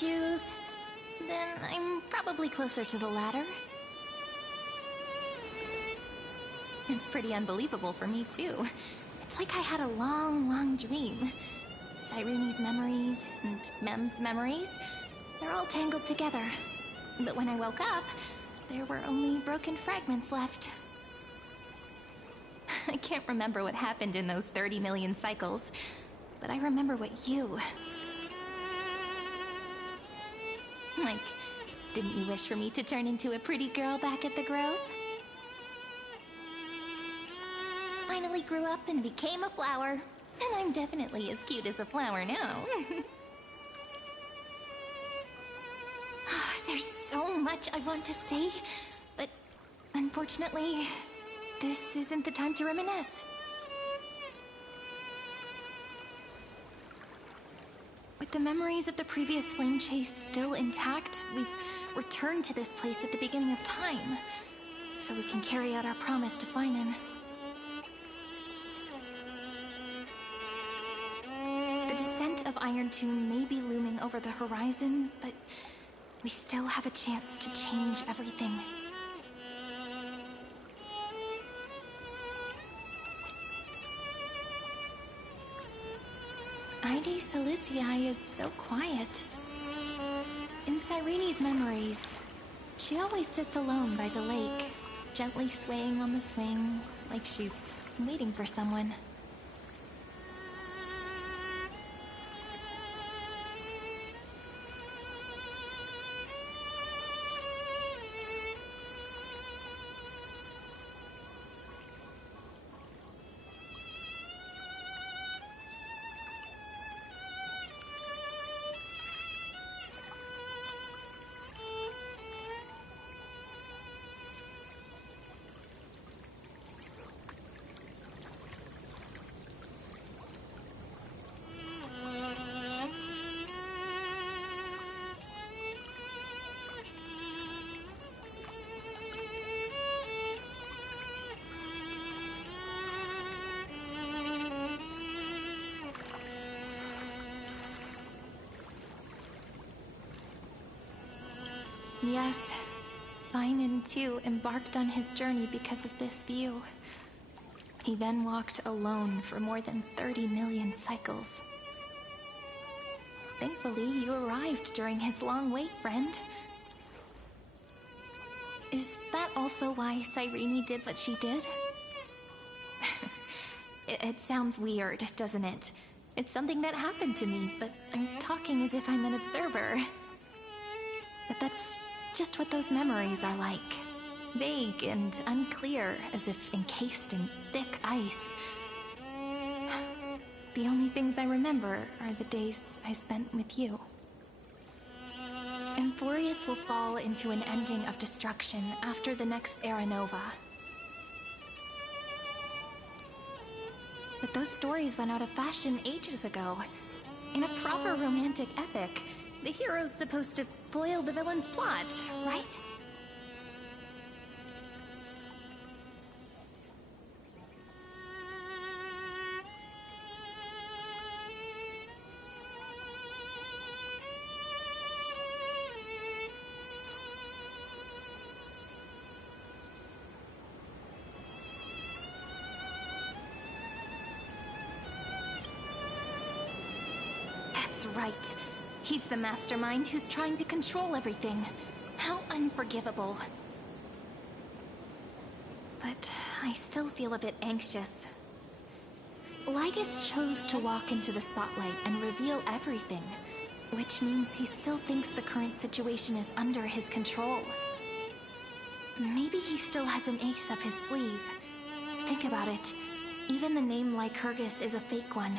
Jews, then I'm probably closer to the latter. It's pretty unbelievable for me, too. It's like I had a long, long dream. Cyrene's memories and Mem's memories, they're all tangled together. But when I woke up, there were only broken fragments left. I can't remember what happened in those 30 million cycles, but I remember what you... Like, didn't you wish for me to turn into a pretty girl back at the Grove? Finally grew up and became a flower, and I'm definitely as cute as a flower now. There's so much I want to say, but unfortunately, this isn't the time to reminisce. With the memories of the previous flame chase still intact, we've returned to this place at the beginning of time, so we can carry out our promise to Finan. The descent of Iron Tomb may be looming over the horizon, but we still have a chance to change everything. Ide Silicii is so quiet. In Cyrene's memories, she always sits alone by the lake, gently swaying on the swing, like she's waiting for someone. Yes, Finan too embarked on his journey because of this view. He then walked alone for more than 30 million cycles. Thankfully, you arrived during his long wait, friend. Is that also why Cyrene did what she did? It sounds weird, doesn't it? It's something that happened to me, but I'm talking as if I'm an observer. But that's just what those memories are like. Vague and unclear, as if encased in thick ice. The only things I remember are the days I spent with you. Emphorius will fall into an ending of destruction after the next Era Nova. But those stories went out of fashion ages ago. In a proper romantic epic, the hero's supposed to foil the villain's plot, right? That's right. He's the mastermind who's trying to control everything. How unforgivable. But I still feel a bit anxious. Lygus chose to walk into the spotlight and reveal everything, which means he still thinks the current situation is under his control. Maybe he still has an ace up his sleeve. Think about it. Even the name Lycurgus is a fake one.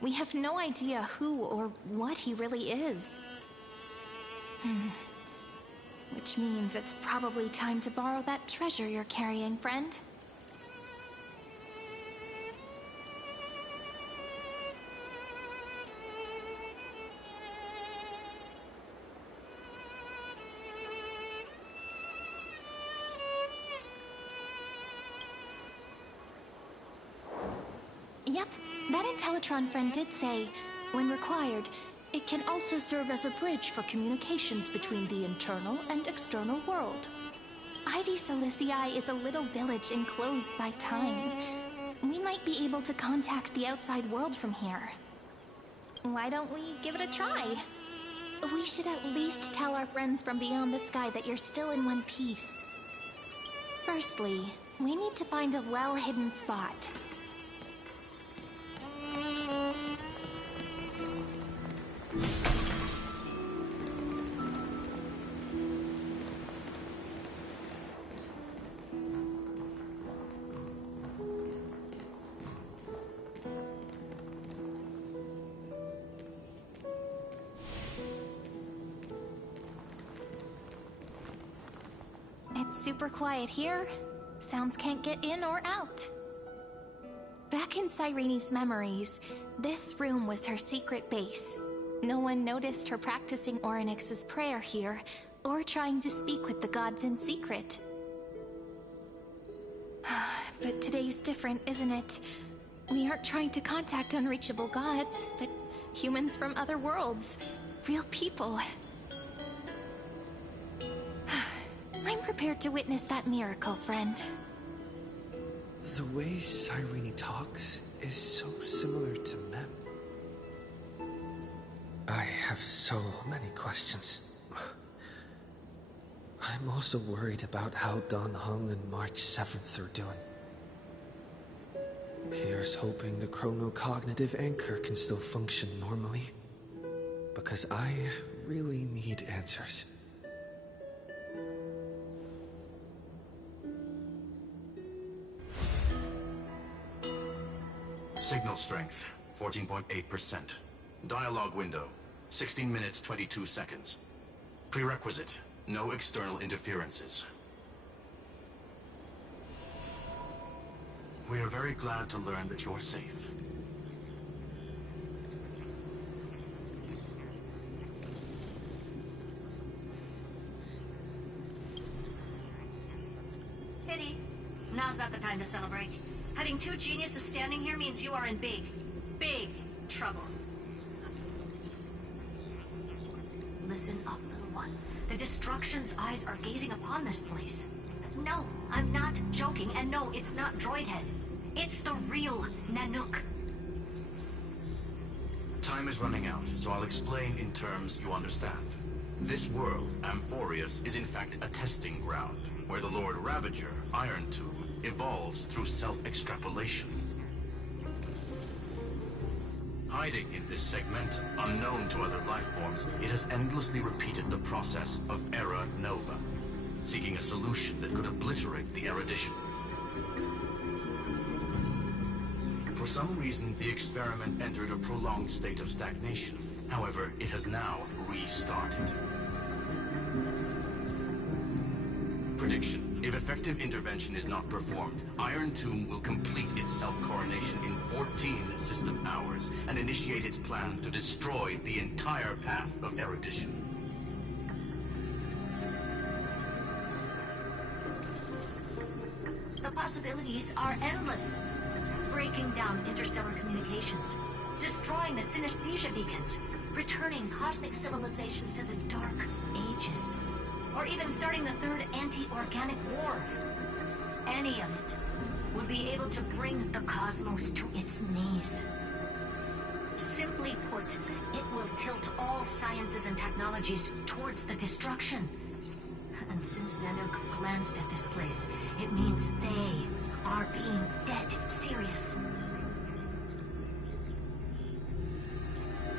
We have no idea who or what he really is. Which means it's probably time to borrow that treasure you're carrying, friend. Yep, that Intellitron friend did say, when required, It can also serve as a bridge for communications between the internal and external world. ID Silicii is a little village enclosed by time. We might be able to contact the outside world from here. Why don't we give it a try? We should at least tell our friends from beyond the sky that you're still in one piece. Firstly, we need to find a well-hidden spot. It's super quiet here. Sounds can't get in or out. Back in Cyrene's memories, this room was her secret base. No one noticed her practicing Orynyx's prayer here, or trying to speak with the gods in secret. But today's different, isn't it? We aren't trying to contact unreachable gods, but humans from other worlds. Real people. I'm prepared to witness that miracle, friend. The way Cyrene talks is so similar to Mem. I have so many questions. I'm also worried about how Dan Heng and March 7th are doing. Here's hoping the chronocognitive anchor can still function normally. Because I really need answers. Signal strength, 14.8%. Dialogue window, 16 minutes 22 seconds. Prerequisite, no external interferences. We are very glad to learn that you're safe. Pity. Now's not the time to celebrate. Having two geniuses standing here means you are in big, big trouble. Listen up, little one. The Destruction's eyes are gazing upon this place. No, I'm not joking, and no, it's not Droidhead. It's the real Nanook. Time is running out, so I'll explain in terms you understand. This world, Amphorius, is in fact a testing ground, where the Lord Ravager, Iron Tomb, evolves through self-extrapolation. Hiding in this segment, unknown to other life forms, it has endlessly repeated the process of Era Nova, seeking a solution that could obliterate the erudition. For some reason, the experiment entered a prolonged state of stagnation. However, it has now restarted. Prediction. If effective intervention is not performed, Iron Tomb will complete its self-coronation in 14 system hours and initiate its plan to destroy the entire path of erudition. The possibilities are endless. Breaking down interstellar communications, destroying the synesthesia beacons, returning cosmic civilizations to the Dark Ages, or even starting the third anti-organic war. Any of it would be able to bring the cosmos to its knees. Simply put, it will tilt all sciences and technologies towards the destruction. And since Nanook glanced at this place, it means they are being dead serious.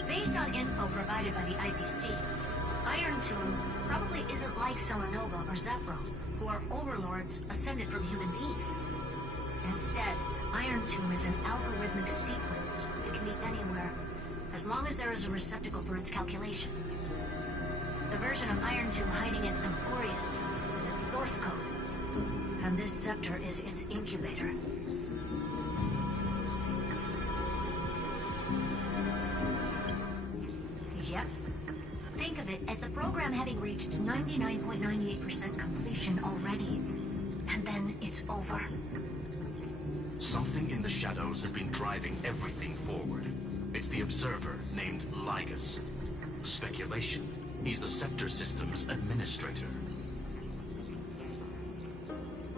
Based on info provided by the IPC, Iron Tomb probably isn't like Selenova or Zephyro, who are overlords ascended from human beings. Instead, Iron Tomb is an algorithmic sequence that can be anywhere, as long as there is a receptacle for its calculation. The version of Iron Tomb hiding in Amphorius is its source code, and this scepter is its incubator. Yep. Think of it as the program having reached 99.98% completion already. And then it's over. Something in the shadows has been driving everything forward. It's the observer named Lygus. Speculation. He's the Scepter System's administrator.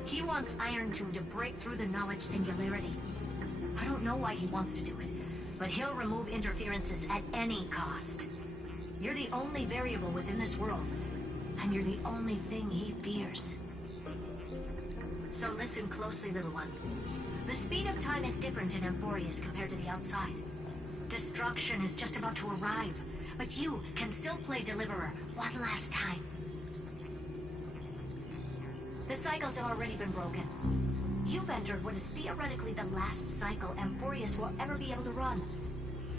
He wants Iron Tomb to break through the knowledge singularity. I don't know why he wants to do it, but he'll remove interferences at any cost. You're the only variable within this world, and you're the only thing he fears. So listen closely, little one. The speed of time is different in Amphorius compared to the outside. Destruction is just about to arrive, but you can still play Deliverer one last time. The cycles have already been broken. You've entered what is theoretically the last cycle Amphorius will ever be able to run.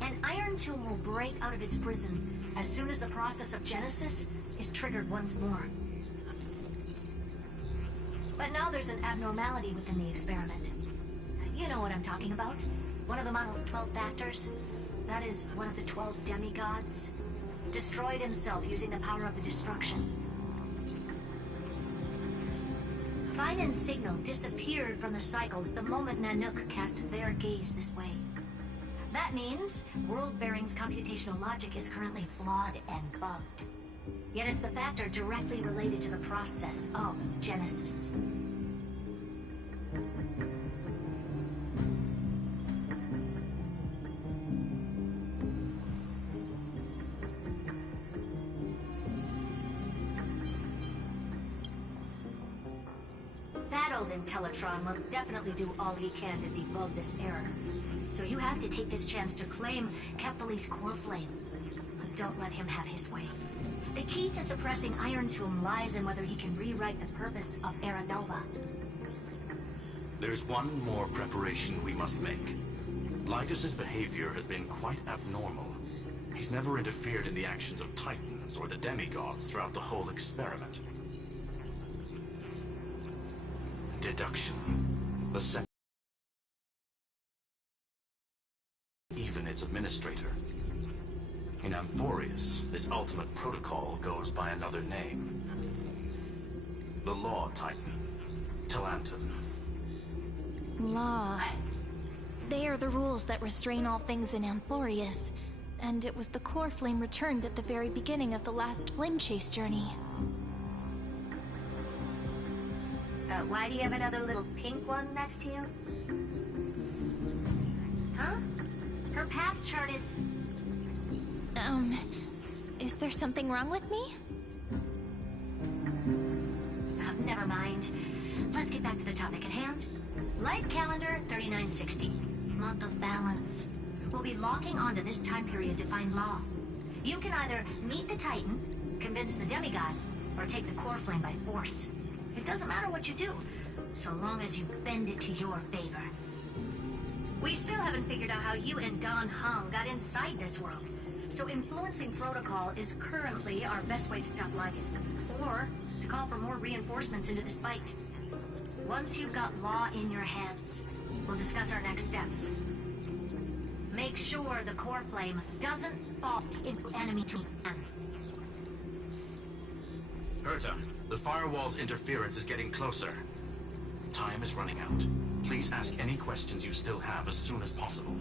An Iron Tomb will break out of its prison as soon as the process of Genesis is triggered once more. But now there's an abnormality within the experiment. You know what I'm talking about. One of the model's 12 factors. That is one of the 12 demigods. Destroyed himself using the power of the destruction. Vine and Signal disappeared from the cycles the moment Nanook cast their gaze this way. That means World-Bearing's computational logic is currently flawed and bugged. Yet it's the factor directly related to the process of Genesis. That old Intellitron will definitely do all he can to debug this error. So you have to take this chance to claim Kephal's core flame. But don't let him have his way. The key to suppressing Iron Tomb lies in whether he can rewrite the purpose of Era Nova. There's one more preparation we must make. Lycus's behavior has been quite abnormal. He's never interfered in the actions of Titans or the demigods throughout the whole experiment. Deduction. The second. Even its administrator. In Amphorius, this ultimate protocol goes by another name. The Law Titan. Talanton. Law. They are the rules that restrain all things in Amphorius, and it was the core flame returned at the very beginning of the last flame chase journey. Why do you have another little pink one next to you? Huh? Her path chart is... Is there something wrong with me? Never mind. Let's get back to the topic at hand. Light calendar 3960. Month of balance. We'll be locking onto this time period to find Law. You can either meet the Titan, convince the demigod, or take the core flame by force. It doesn't matter what you do, so long as you bend it to your favor. We still haven't figured out how you and Don Hong got inside this world. So influencing protocol is currently our best way to stop Lycus, or to call for more reinforcements into this fight. Once you've got Law in your hands, we'll discuss our next steps. Make sure the core flame doesn't fall into enemy hands. Herta, the firewall's interference is getting closer. Time is running out. Please ask any questions you still have as soon as possible.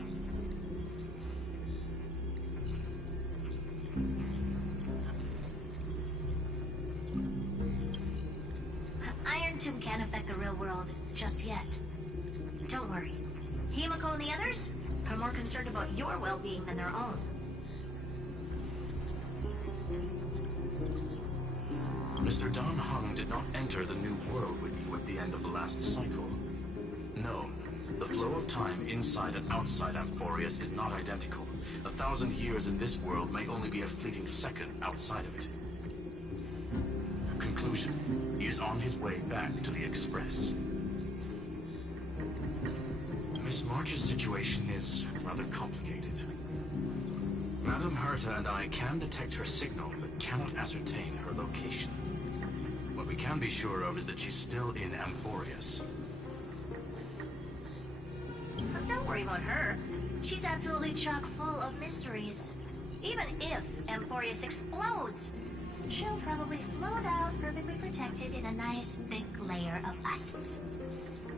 Iron Tomb can't affect the real world just yet. Don't worry. Himiko and the others are more concerned about your well-being than their own. Mr. Don Hung did not enter the new world with you at the end of the last cycle. No, the flow of time inside and outside Amphorius is not identical. 1,000 years in this world may only be a fleeting second outside of it. Conclusion, he is on his way back to the Express. Miss March's situation is rather complicated. Madame Herta and I can detect her signal, but cannot ascertain her location. What we can be sure of is that she's still in Amphorius. Don't worry about her. She's absolutely chock full of mysteries. Even if Amphorius explodes, she'll probably float out perfectly protected in a nice thick layer of ice.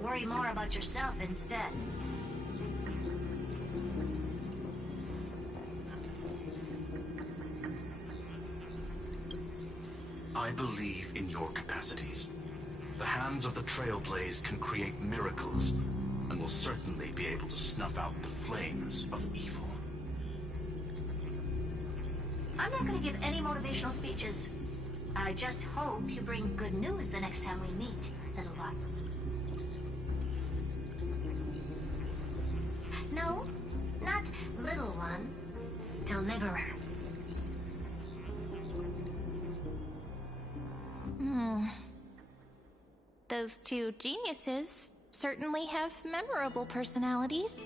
Worry more about yourself instead. I believe in your capacities. The hands of the Trailblaze can create miracles, and will certainly be able to snuff out the flames of evil. I'm not gonna give any motivational speeches. I just hope you bring good news the next time we meet, little one. No, not little one. Deliverer. Those two geniuses certainly have memorable personalities.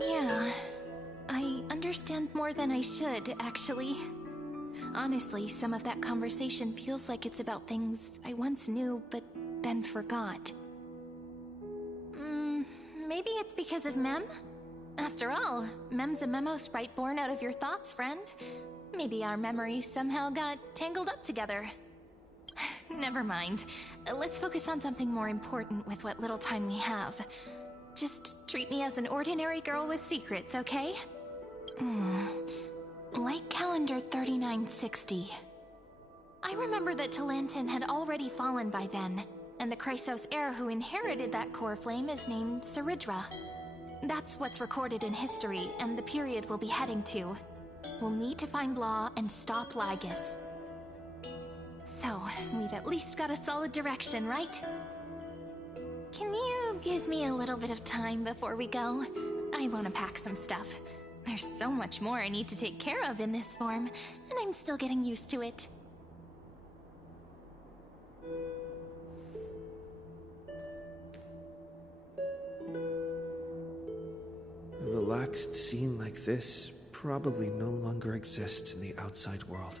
Yeah, I understand more than I should, actually. Honestly, some of that conversation feels like it's about things I once knew, but then forgot. Maybe it's because of Mem? After all, Mem's a memo sprite born out of your thoughts, friend. Maybe our memories somehow got tangled up together. Never mind. Let's focus on something more important with what little time we have. Just treat me as an ordinary girl with secrets, okay? Like calendar 3960. I remember that Talantin had already fallen by then, and the Chrysos heir who inherited that core flame is named Saridra. That's what's recorded in history, and the period we'll be heading to. We'll need to find Law and stop Lygus. So, we've at least got a solid direction, right? Can you give me a little bit of time before we go? I want to pack some stuff. There's so much more I need to take care of in this form, and I'm still getting used to it. A relaxed scene like this probably no longer exists in the outside world.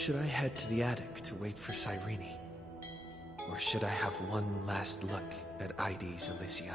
Should I head to the attic to wait for Cyrene? Or should I have one last look at Ides Elysiae?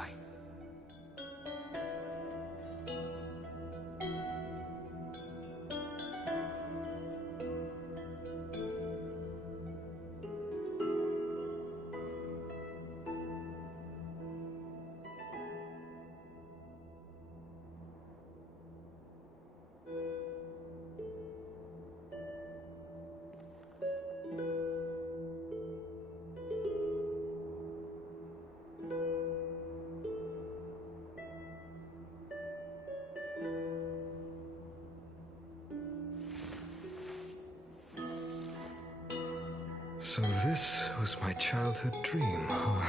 So this was my childhood dream, huh?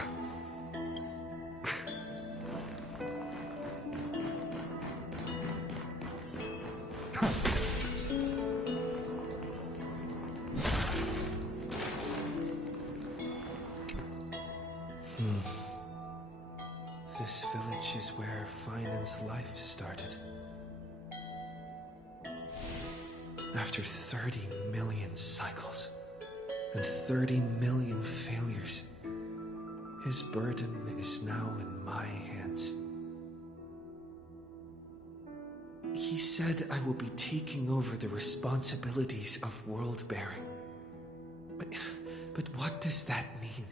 This village is where Finan's life started. After 30 million cycles and 30 million failures, his burden is now in my hands. He said I will be taking over the responsibilities of world-bearing. But what does that mean?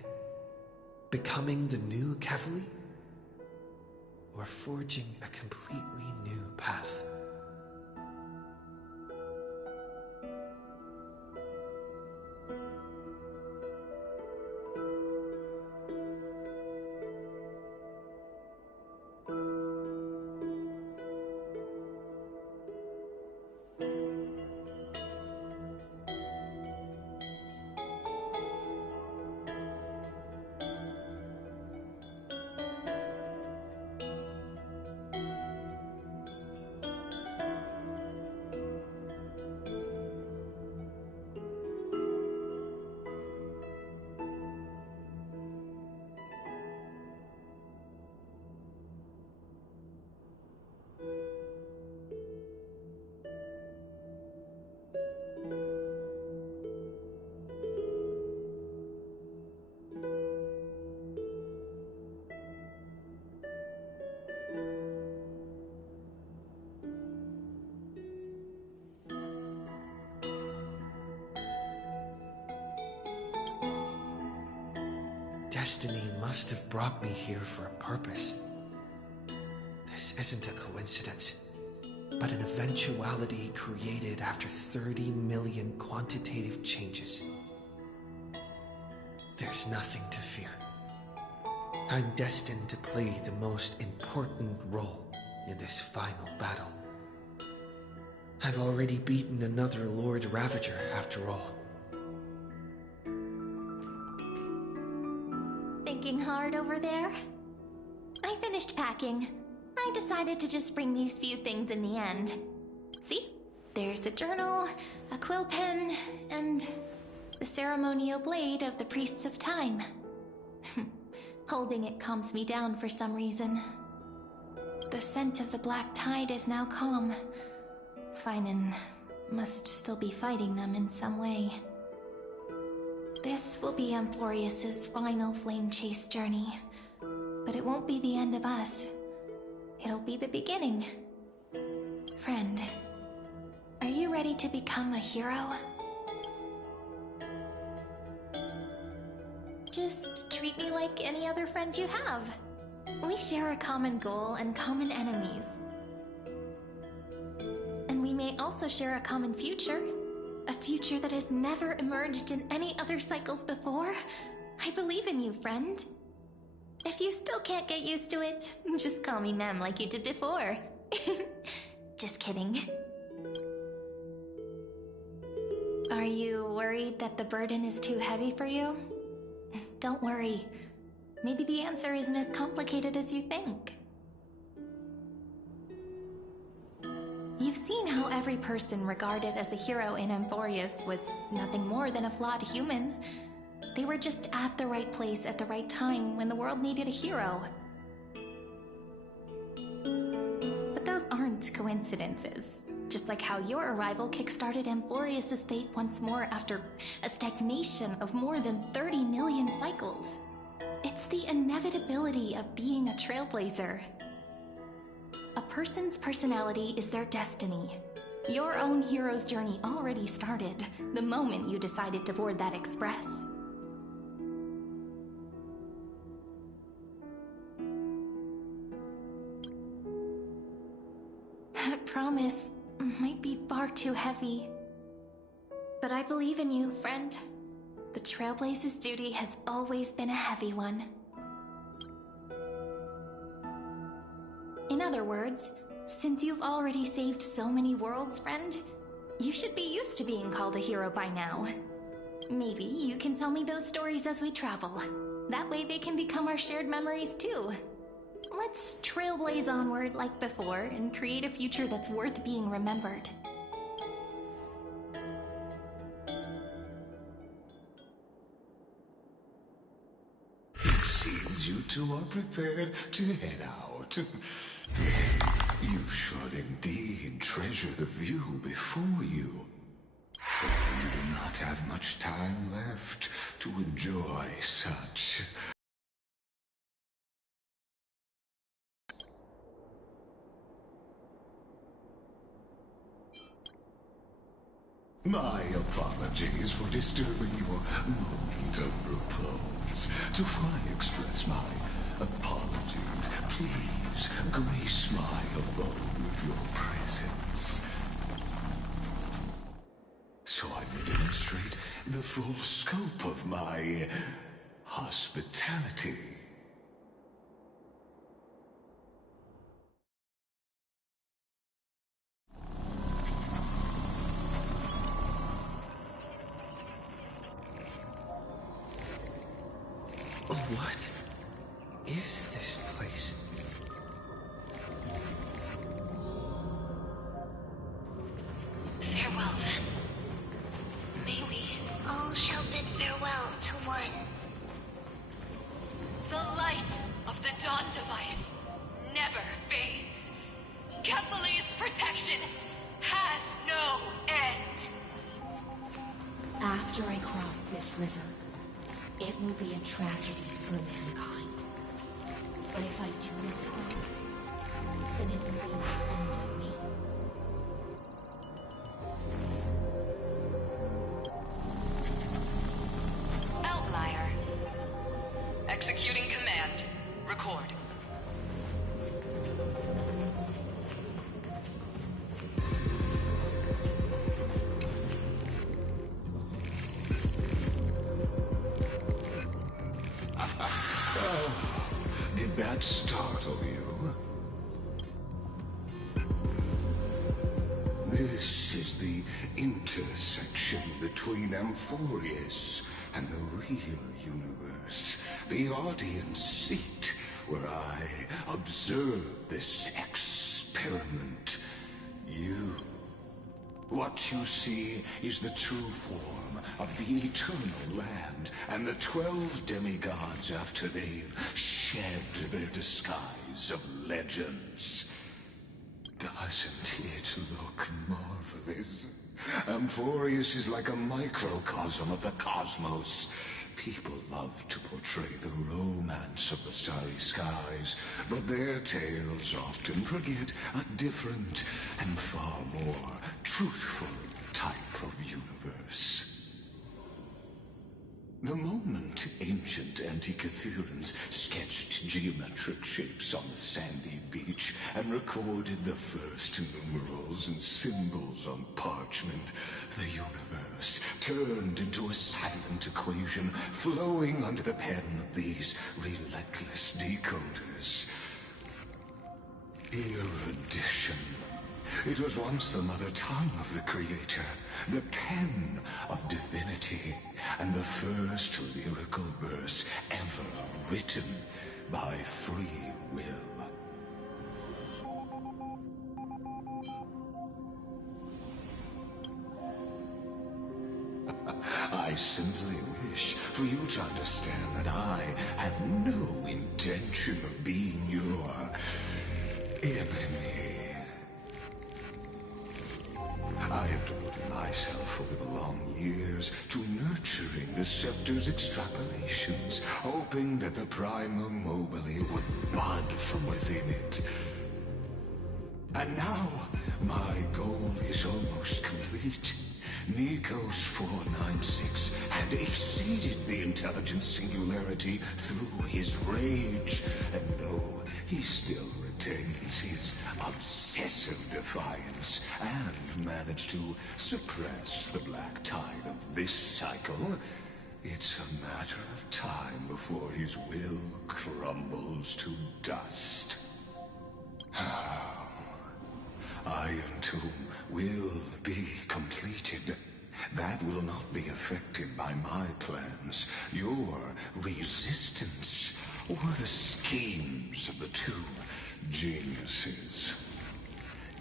Becoming the new Cavalier? Or forging a completely new path? Destiny must have brought me here for a purpose. This isn't a coincidence, but an eventuality created after 30 million quantitative changes. There's nothing to fear. I'm destined to play the most important role in this final battle. I've already beaten another Lord Ravager, after all. Thinking hard over there? I finished packing. I decided to just bring these few things in the end. See? There's a journal, a quill pen, and the ceremonial blade of the Priests of Time. Holding it calms me down for some reason. The scent of the black tide is now calm. Finan must still be fighting them in some way. This will be Amphorius's final flame chase journey, but it won't be the end of us. It'll be the beginning. Friend, are you ready to become a hero? Just treat me like any other friend you have. We share a common goal and common enemies. And we may also share a common future. A future that has never emerged in any other cycles before. I believe in you, friend. If you still can't get used to it, just call me Mem like you did before. Just kidding. Are you worried that the burden is too heavy for you? Don't worry. Maybe the answer isn't as complicated as you think. You've seen how every person regarded as a hero in Amphorius was nothing more than a flawed human. They were just at the right place at the right time when the world needed a hero. But those aren't coincidences. Just like how your arrival kickstarted Amphorius's fate once more after a stagnation of more than 30 million cycles. It's the inevitability of being a trailblazer. A person's personality is their destiny. Your own hero's journey already started the moment you decided to board that express. That promise might be far too heavy. But I believe in you, friend. The Trailblazer's duty has always been a heavy one. In other words, since you've already saved so many worlds, friend, you should be used to being called a hero by now. Maybe you can tell me those stories as we travel. That way they can become our shared memories too. Let's trailblaze onward like before and create a future that's worth being remembered. It seems you two are prepared to head out. You should indeed treasure the view before you, for you do not have much time left to enjoy such. My apologies for disturbing your moment of repose. Before I express my apologies, please grace my abode with your presence, so I may demonstrate the full scope of my hospitality. What is this place? Farewell, then. May we all shall bid farewell to one. The light of the Dawn device never fades. Kepha's protection has no end. After I cross this river, it will be a tragedy for mankind. But if I do not cross, then it will be the end of me. Outlier. Executing command. Record. Did that startle you? This is the intersection between Amphorius and the real universe. The audience seat where I observe this experiment. What you see is the true form of the eternal land and the 12 demigods after they've shed their disguise of legends. Doesn't it look marvelous? Amphorius is like a microcosm of the cosmos. People love to portray the romance of the starry skies, but their tales often forget a different and far more truthful type of universe. The moment ancient Antikytherians sketched geometric shapes on the sandy beach and recorded the first numerals and symbols on parchment, the universe turned into a silent equation flowing under the pen of these relentless decoders. Erudition. It was once the mother tongue of the Creator, the pen of divinity, and the first lyrical verse ever written by free will. I simply wish for you to understand that I have no intention of being your enemy. for the long years to nurturing the scepter's extrapolations, hoping that the Prima Mobile would bud from within it. And now, my goal is almost complete. Nikos 496 had exceeded the intelligence singularity through his rage, and though he still retains his obsessive defiance and managed to suppress the black tide of this cycle, it's a matter of time before his will crumbles to dust. Iron Tomb will be completed. That will not be affected by my plans, your resistance, or the schemes of the two geniuses.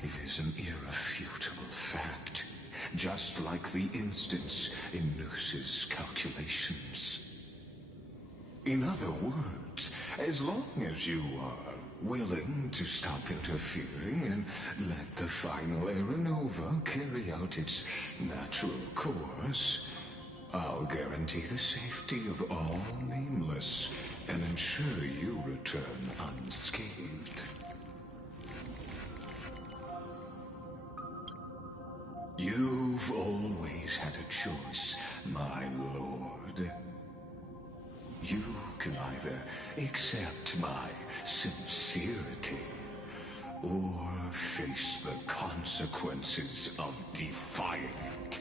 It is an irrefutable fact, just like the instance in Noose's calculations. In other words, as long as you are willing to stop interfering and let the final Aeronova carry out its natural course, I'll guarantee the safety of all nameless and ensure you return unscathed. You've always had a choice, my lord. You can either accept my sincerity or face the consequences of defying it.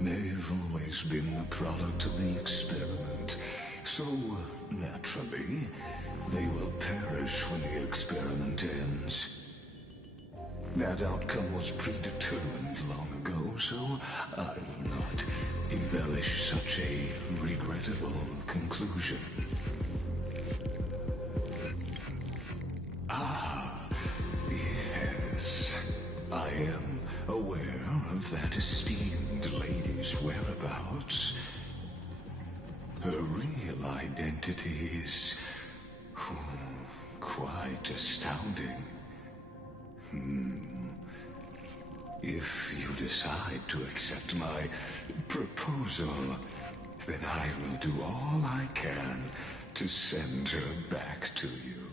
They've always been the product of the experiment, so naturally, they will perish when the experiment ends. That outcome was predetermined long ago, so I will not embellish such a regrettable conclusion. Ah, yes. I am aware of that esteemed lady's whereabouts. Her real identity is quite astounding. If you decide to accept my proposal, then I will do all I can to send her back to you.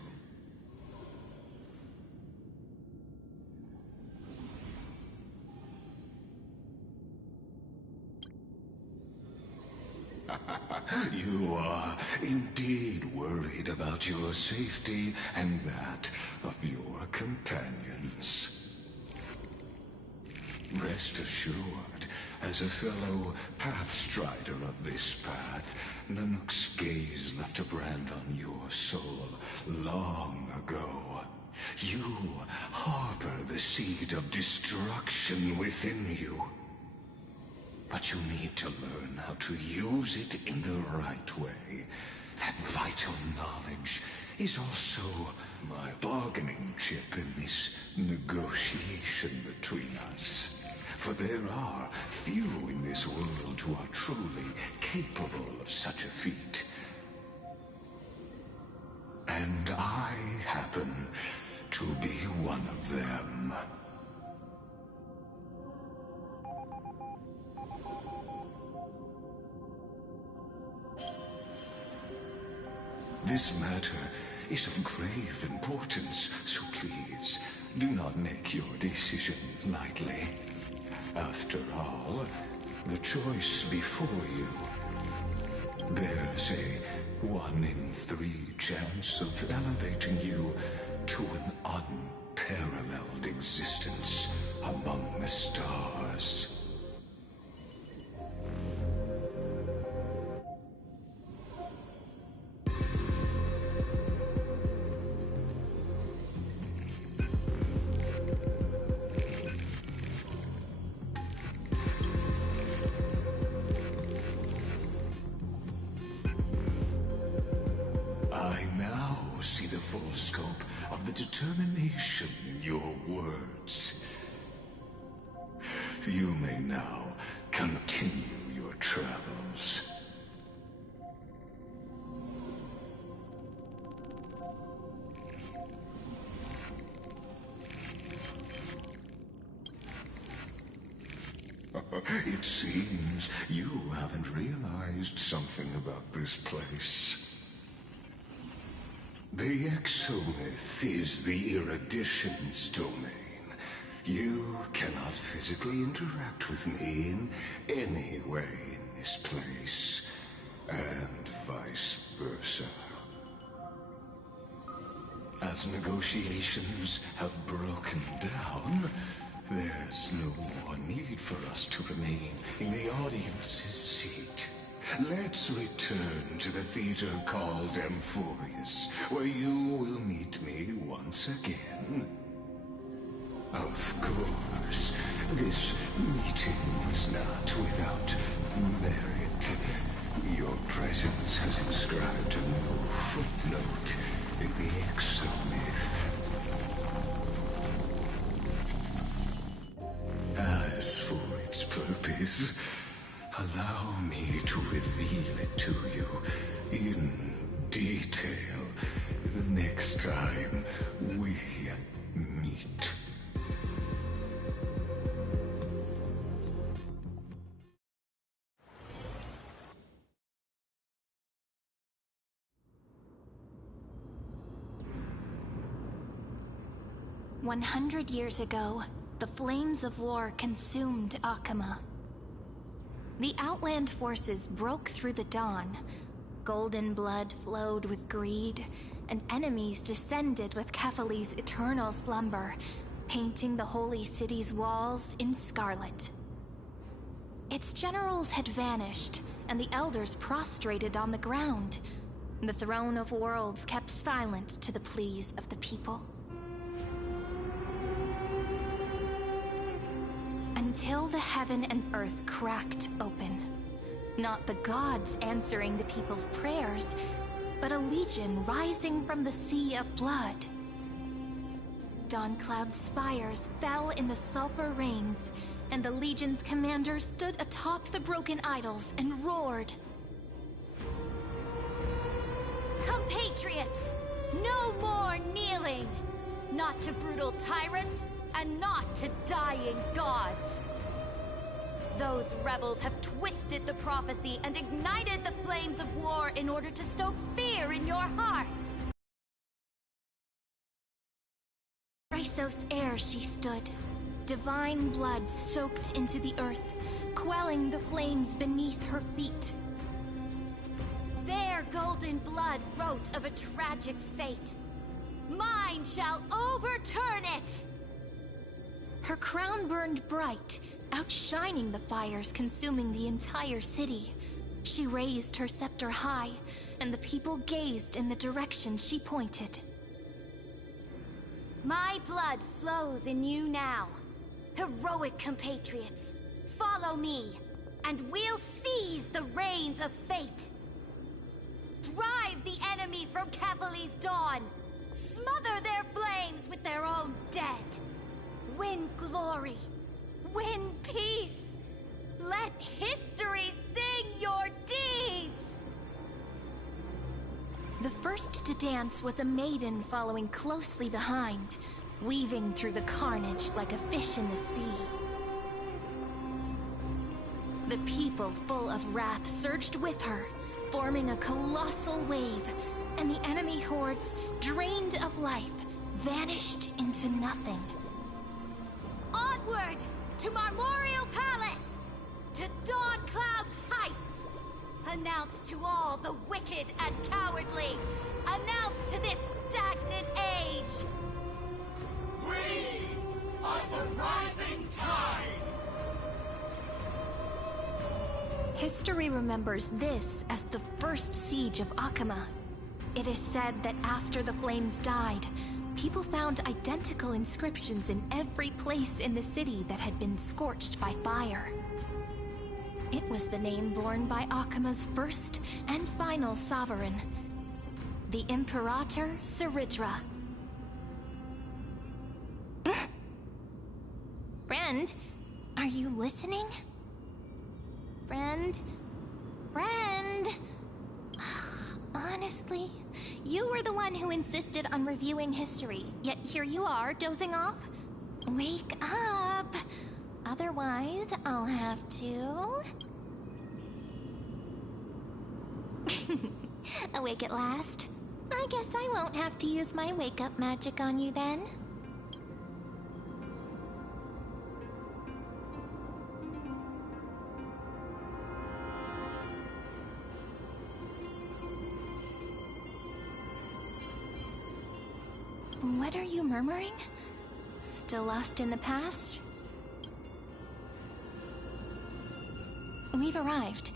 You are indeed worried about your safety and that of your companions. Rest assured, as a fellow pathstrider of this path, Nanook's gaze left a brand on your soul long ago. You harbor the seed of destruction within you. But you need to learn how to use it in the right way. That vital knowledge is also my bargaining chip in this negotiation between us. For there are few in this world who are truly capable of such a feat. And I happen to be one of them. This matter is of grave importance, so please do not make your decision lightly. After all, the choice before you bears a 1 in 3 chance of elevating you to an unparalleled existence among the stars. I now see the full scope of the determination in your words. You may now continue your travels. It seems you haven't realized something about this place. The Exomyth is the Erudition's domain. You cannot physically interact with me in any way in this place, and vice versa. As negotiations have broken down, there's no more need for us to remain in the audience's seat. Let's return to the theater called Amphorius, where you will meet me once again. Of course, this meeting was not without merit. Your presence has inscribed a new footnote in the Exomyth. As for its purpose, allow me to reveal it to you in detail the next time we meet. "100 years ago, the flames of war consumed Akama. The Outland forces broke through the dawn. Golden blood flowed with greed, and enemies descended with Kefali's eternal slumber, painting the holy city's walls in scarlet. Its generals had vanished, and the elders prostrated on the ground. The Throne of Worlds kept silent to the pleas of the people. Until the heaven and earth cracked open. Not the gods answering the people's prayers, but a legion rising from the sea of blood. Dawncloud's spires fell in the sulfur rains, and the legion's commander stood atop the broken idols and roared. Compatriots, no more kneeling! Not to brutal tyrants, and not to dying gods. Those rebels have twisted the prophecy and ignited the flames of war in order to stoke fear in your hearts. Chrysos air she stood, divine blood soaked into the earth, quelling the flames beneath her feet. Their golden blood wrote of a tragic fate. Mine shall overturn it! Her crown burned bright, outshining the fires consuming the entire city. She raised her scepter high, and the people gazed in the direction she pointed. My blood flows in you now. Heroic compatriots, follow me, and we'll seize the reins of fate. Drive the enemy from Kefali's dawn. Smother their flames with their own dead. Win glory. Win peace. Let history sing your deeds. The first to dance was a maiden following closely behind, weaving through the carnage like a fish in the sea. The people, full of wrath, surged with her, forming a colossal wave, and the enemy hordes, drained of life, vanished into nothing. Onward to Marmorial Palace, to Dawncloud's heights. Announce to all the wicked and cowardly. Announce to this stagnant age. We are the rising tide. History remembers this as the first siege of Akama. It is said that after the flames died, people found identical inscriptions in every place in the city that had been scorched by fire. It was the name borne by Akama's first and final sovereign, the Imperator Seridra. Friend, are you listening? Friend? Honestly, you were the one who insisted on reviewing history, yet here you are, dozing off? Wake up! Otherwise, I'll have to... Awake at last. I guess I won't have to use my wake-up magic on you then. What are you murmuring? Still lost in the past? We've arrived.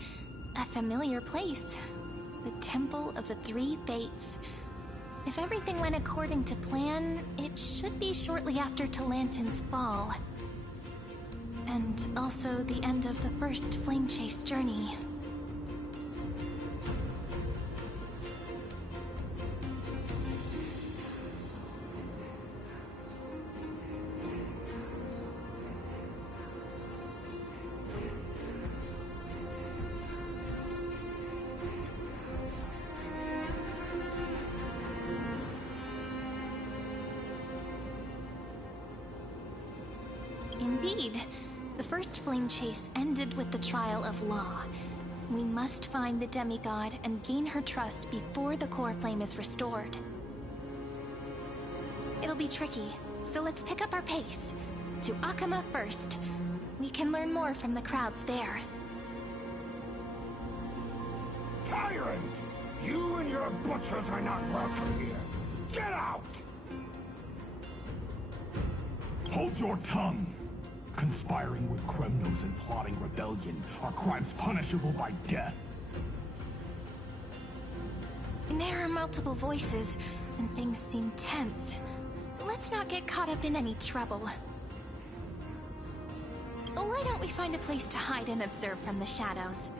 A familiar place. The Temple of the Three Fates. If everything went according to plan, it should be shortly after Talantin's fall. And also the end of the first Flame Chase journey. Indeed. The first flame chase ended with the trial of Law. We must find the demigod and gain her trust before the core flame is restored. It'll be tricky, so let's pick up our pace. To Akama first. We can learn more from the crowds there. Tyrant! You and your butchers are not welcome here. Get out! Hold your tongue! Conspiring with criminals and plotting rebellion are crimes punishable by death. There are multiple voices, and things seem tense. Let's not get caught up in any trouble. Why don't we find a place to hide and observe from the shadows?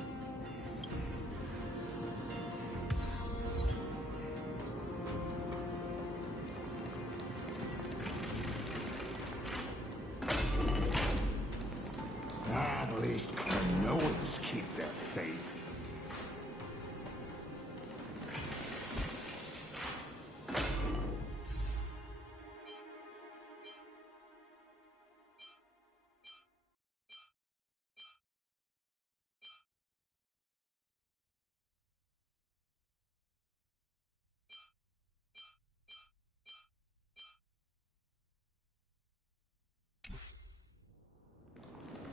At least Knows keep their faith.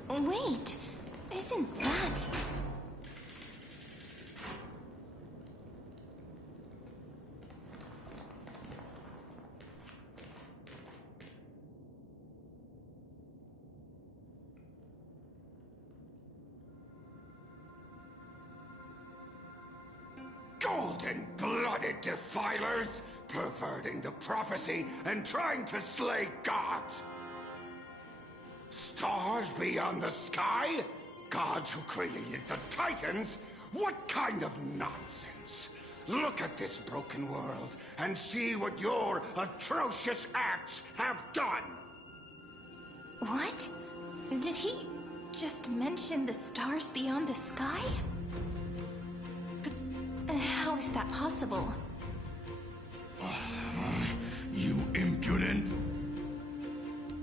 Wait, isn't that... Golden-blooded defilers, perverting the prophecy and trying to slay gods. Stars beyond the sky? Gods who created the Titans? What kind of nonsense? Look at this broken world and see what your atrocious acts have done! What? Did he just mention the stars beyond the sky? But how is that possible? You impudent!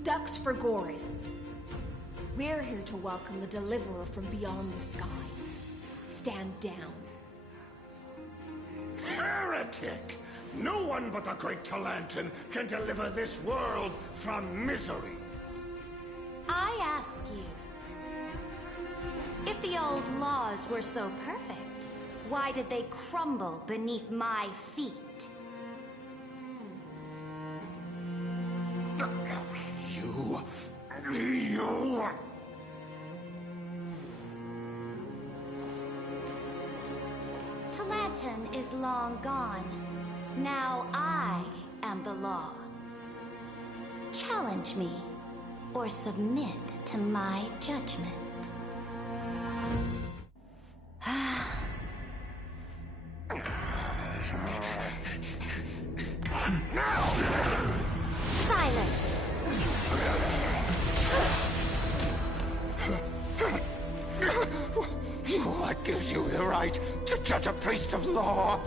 Ducks for Goris. We're here to welcome the deliverer from beyond the sky. Stand down. Heretic! No one but the great Talantin can deliver this world from misery! I ask you, if the old laws were so perfect, why did they crumble beneath my feet? You... Talantin is long gone. Now I am the law. Challenge me, or submit to my judgment. Silence! What gives you the right to judge a priest of law?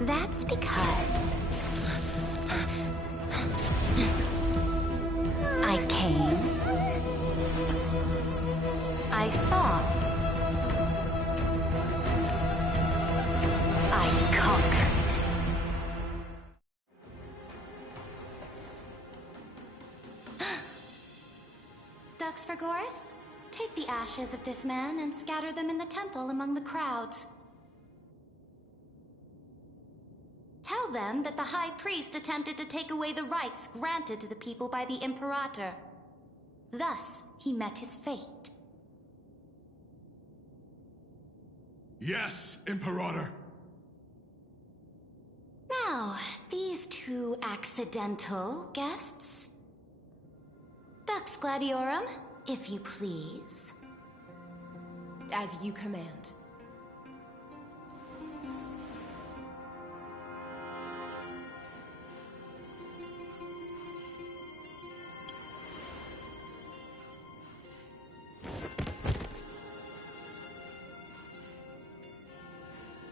That's because I came. I saw. I conquered. Dux Vergoris, take the ashes of this man and scatter them in the temple among the crowds. Tell them that the High Priest attempted to take away the rights granted to the people by the Imperator. Thus, he met his fate. Yes, Imperator! Now, these two accidental guests. Dux Gladiorum, if you please. As you command.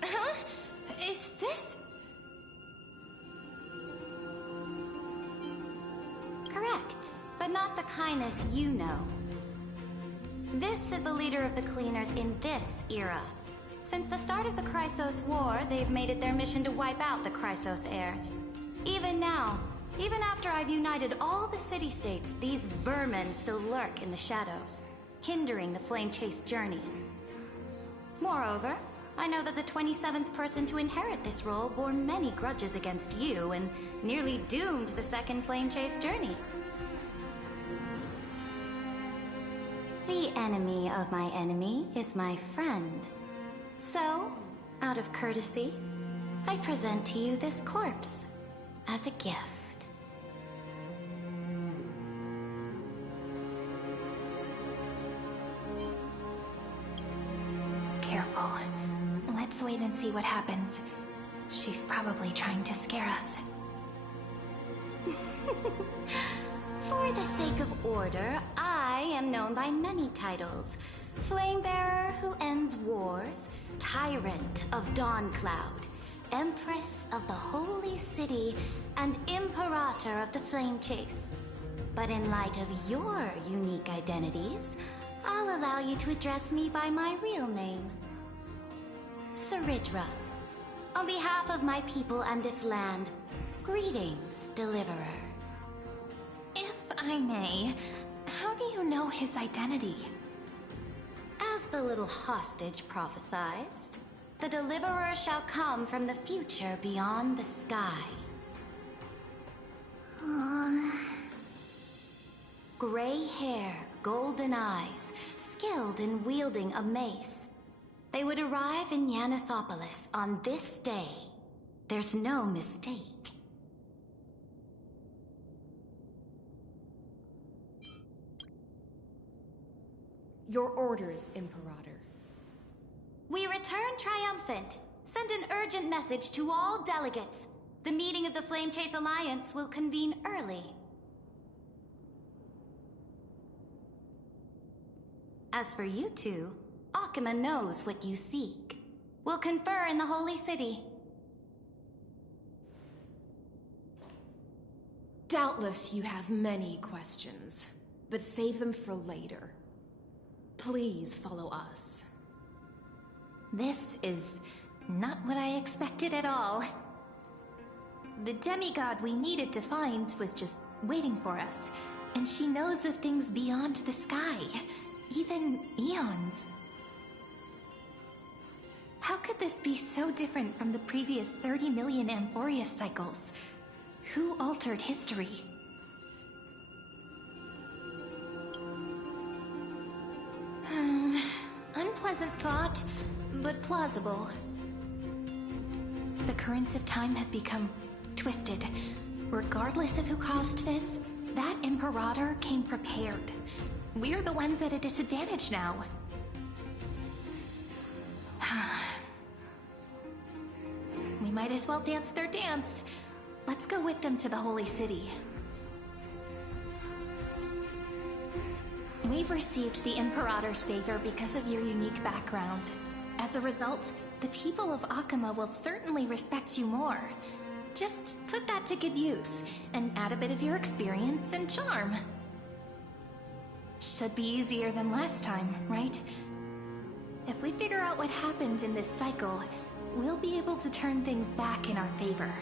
Huh? Is this... Correct, but not the kindness you know. This is the leader of the Cleaners in this era. Since the start of the Chrysos War, they've made it their mission to wipe out the Chrysos heirs. Even now, even after I've united all the city-states, these vermin still lurk in the shadows, hindering the Flame Chase journey. Moreover, I know that the 27th person to inherit this role bore many grudges against you and nearly doomed the second Flame Chase journey. The enemy of my enemy is my friend. So, out of courtesy, I present to you this corpse as a gift. Careful. Let's wait and see what happens. She's probably trying to scare us. For the sake of order, I am known by many titles. Flamebearer who ends wars, Tyrant of Dawncloud, Empress of the Holy City, and Imperator of the Flame Chase. But in light of your unique identities, I'll allow you to address me by my real name. Saridra. On behalf of my people and this land, greetings, Deliverer. If I may, how do you know his identity? As the little hostage prophesied, the Deliverer shall come from the future beyond the sky. Gray hair, golden eyes, skilled in wielding a mace. They would arrive in Yanisopolis on this day. There's no mistake. Your orders, Imperator. We return triumphant. Send an urgent message to all delegates. The meeting of the Flame Chase Alliance will convene early. As for you two, Akima knows what you seek. We'll confer in the Holy City. Doubtless you have many questions, but save them for later. Please follow us. This is not what I expected at all. The demigod we needed to find was just waiting for us, and she knows of things beyond the sky, even eons. How could this be so different from the previous 30 million Amphorius cycles? Who altered history? Unpleasant thought, but plausible. The currents of time have become twisted. Regardless of who caused this, that Imperator came prepared. We're the ones at a disadvantage now. We might as well dance their dance. Let's go with them to the Holy City. We've received the Imperator's favor because of your unique background. As a result, the people of Akima will certainly respect you more. Just put that to good use, and add a bit of your experience and charm. Should be easier than last time, right? If we figure out what happened in this cycle, we'll be able to turn things back in our favor.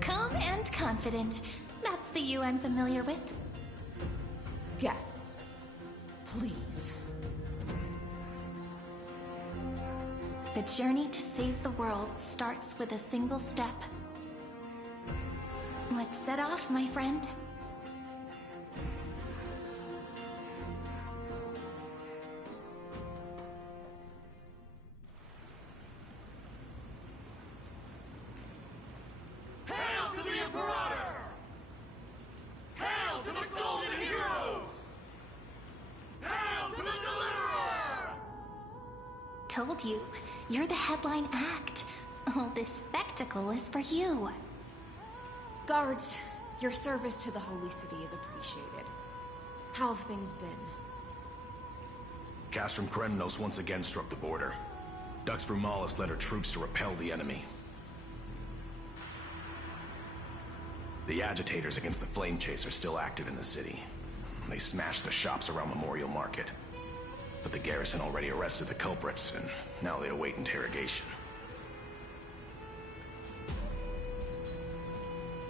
Calm and confident. That's the you I'm familiar with. Guests, please. The journey to save the world starts with a single step. Let's set off, my friend. Hail to the Imperator! Hail to the Golden Heroes! Hail to the Deliverer! Told you, you're the headline act. All this spectacle is for you. Guards, your service to the Holy City is appreciated. How have things been? Castrum Kremnos once again struck the border. Dux Brumalis led her troops to repel the enemy. The agitators against the Flame Chase are still active in the city. They smashed the shops around Memorial Market. But the garrison already arrested the culprits, and now they await interrogation.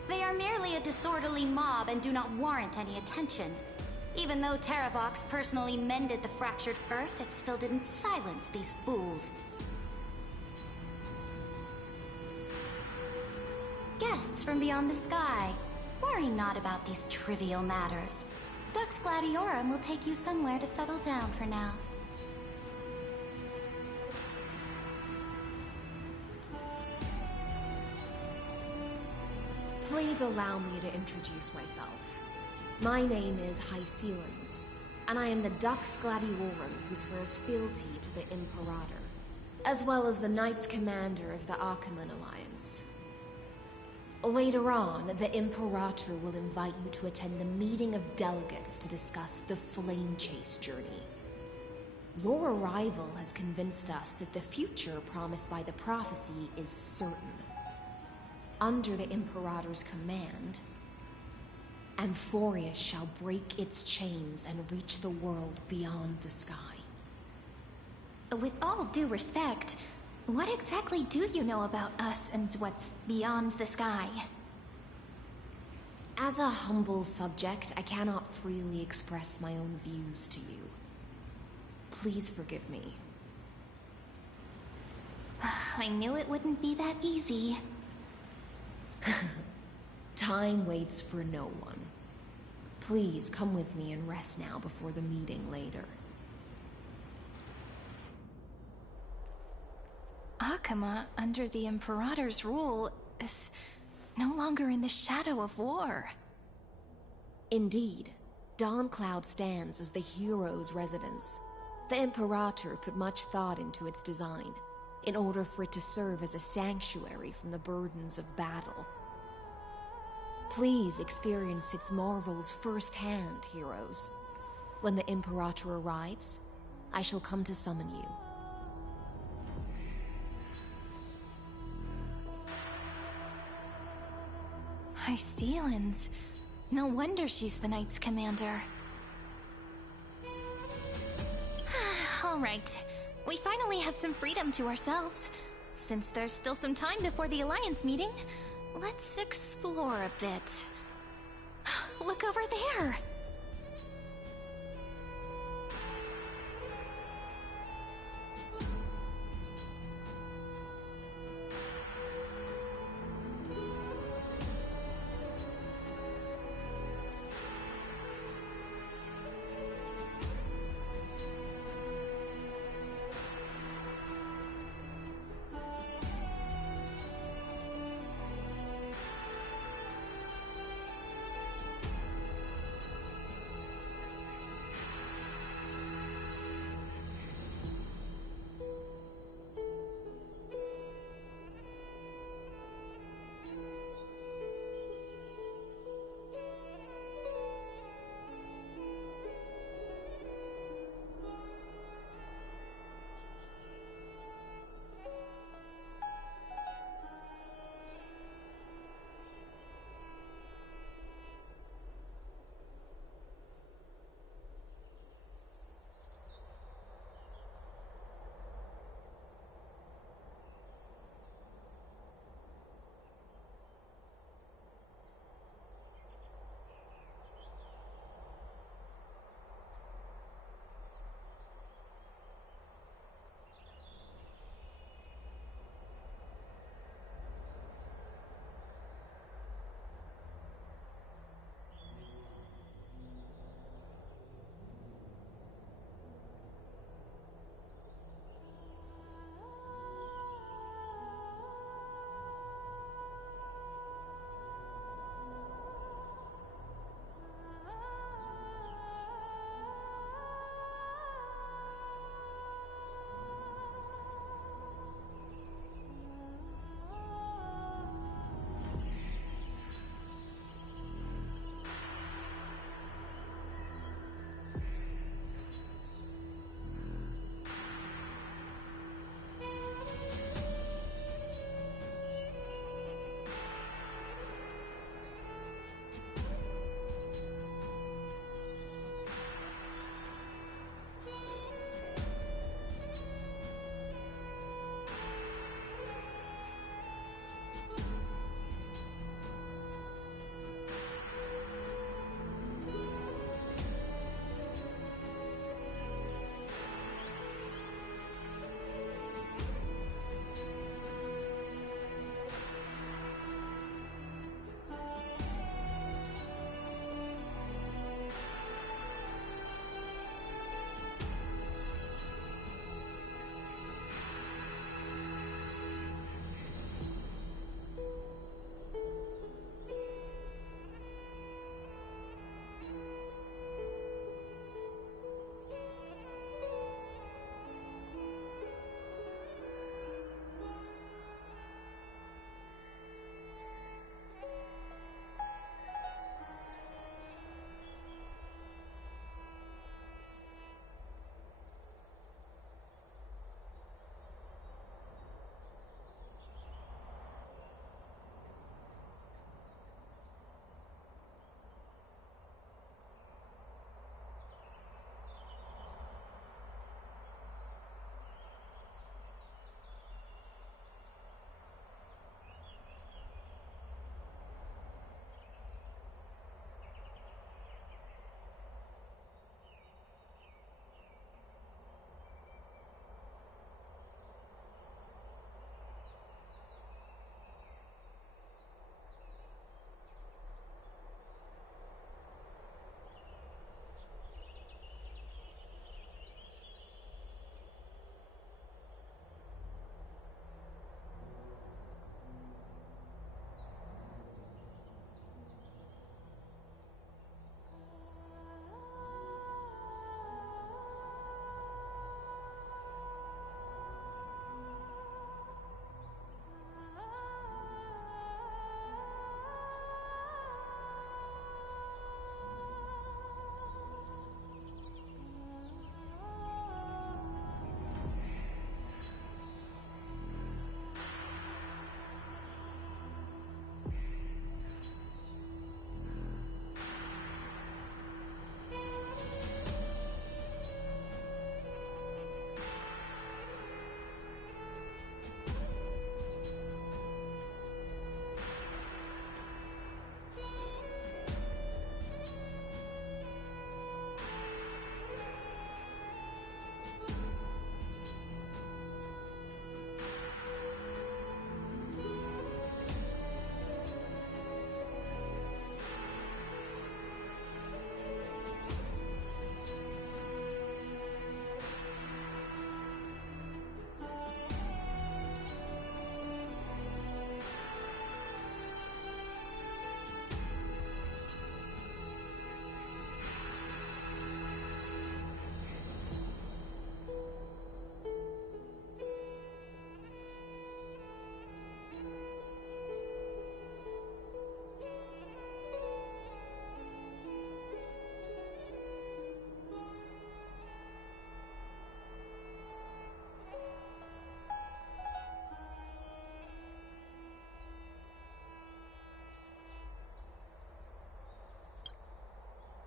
They are merely a disorderly mob and do not warrant any attention. Even though Terravox personally mended the fractured earth, it still didn't silence these fools. Guests from beyond the sky, worry not about these trivial matters. Dux Gladiorum will take you somewhere to settle down for now. Please allow me to introduce myself. My name is Hycelans, and I am the Dux Gladiorum who swears fealty to the Imperator, as well as the Knights Commander of the Achaemen Alliance. Later on, the Imperator will invite you to attend the meeting of delegates to discuss the Flame Chase journey. Your arrival has convinced us that the future promised by the prophecy is certain. Under the Imperator's command, Amphorius shall break its chains and reach the world beyond the sky. With all due respect, what exactly do you know about us and what's beyond the sky? As a humble subject, I cannot freely express my own views to you. Please forgive me. I knew it wouldn't be that easy. Time waits for no one. Please come with me and rest now before the meeting later. Akama, under the Imperator's rule, is no longer in the shadow of war. Indeed, Dawncloud stands as the hero's residence. The Imperator put much thought into its design, in order for it to serve as a sanctuary from the burdens of battle. Please experience its marvels firsthand, heroes. When the Imperator arrives, I shall come to summon you. Hycelans. No wonder she's the Knight's commander. Alright, we finally have some freedom to ourselves. Since there's still some time before the Alliance meeting, let's explore a bit. Look over there!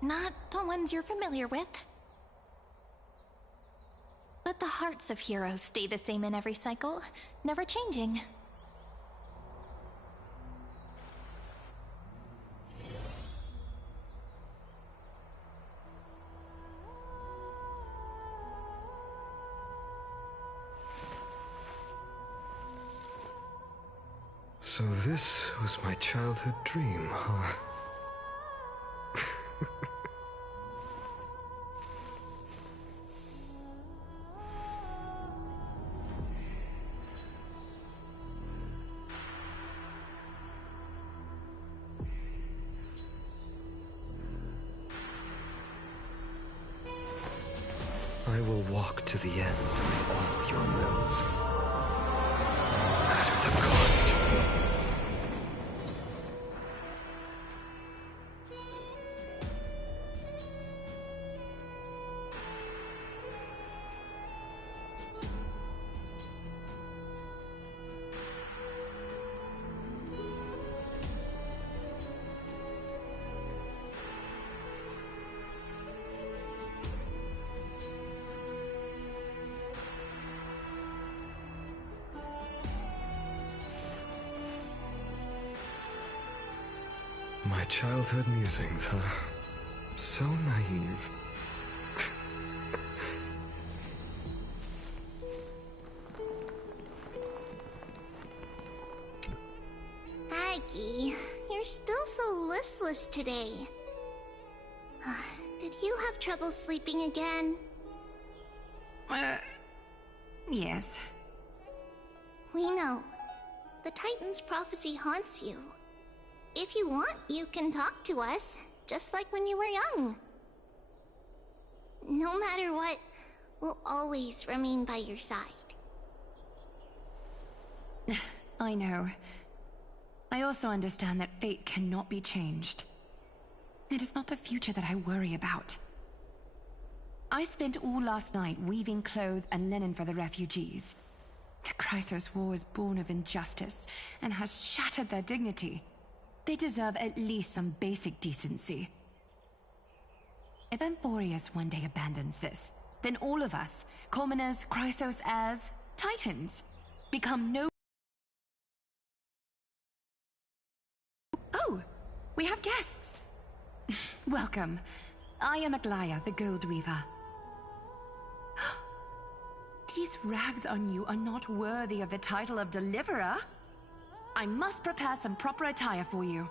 Not the ones you're familiar with. But the hearts of heroes stay the same in every cycle, never changing. So this was my childhood dream, huh? I will walk to the end of all your wills, no matter the cost. My childhood musings, huh? So naive. Aggie, you're still so listless today. Did you have trouble sleeping again? Yes. We know. The Titan's prophecy haunts you. If you want, you can talk to us, just like when you were young. No matter what, we'll always remain by your side. I know. I also understand that fate cannot be changed. It is not the future that I worry about. I spent all last night weaving clothes and linen for the refugees. The Chrysos War is born of injustice and has shattered their dignity. They deserve at least some basic decency. If Amphorius one day abandons this, then all of us, commoners, Chrysos heirs, Titans, become no... Oh, we have guests. Welcome. I am Aglaya, the Gold Weaver. These rags on you are not worthy of the title of Deliverer. I must prepare some proper attire for you.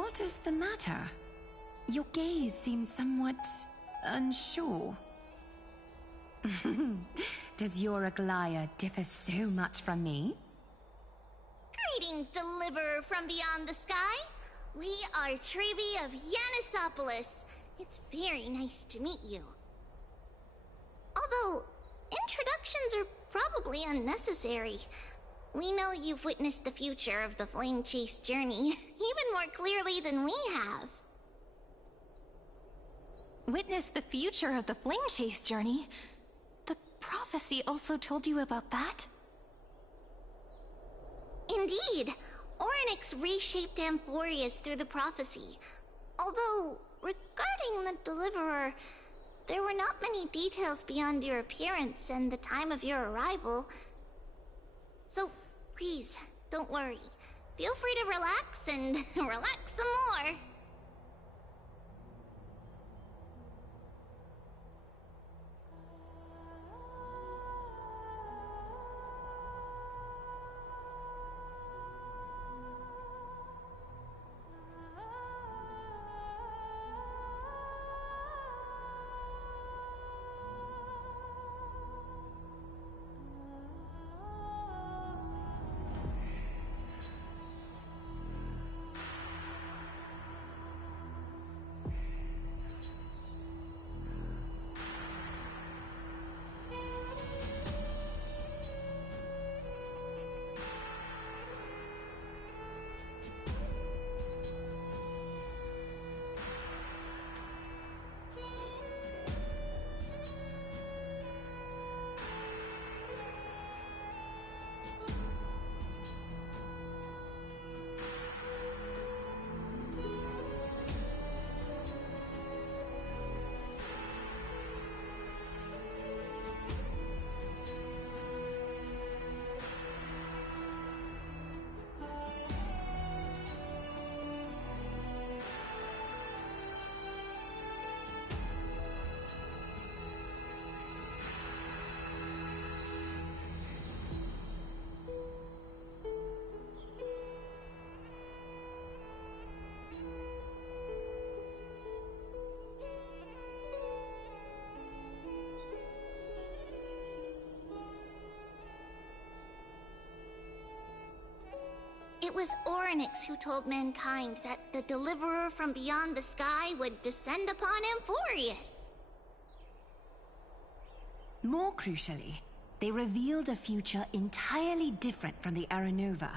What is the matter? Your gaze seems somewhat unsure. Does your Aglaya differ so much from me? Greetings, deliverer from beyond the sky. We are Trevi of Yanisopolis. It's very nice to meet you. Although, introductions are probably unnecessary. We know you've witnessed the future of the Flame Chase journey even more clearly than we have. Witnessed the future of the Flame Chase journey? The prophecy also told you about that? Indeed. Orynyx reshaped Amphorius through the prophecy. Although, regarding the Deliverer, there were not many details beyond your appearance and the time of your arrival. So, please, don't worry. Feel free to relax and relax some more. It was Orynyx who told mankind that the Deliverer from beyond the sky would descend upon Amphorius. More crucially, they revealed a future entirely different from the Aranova.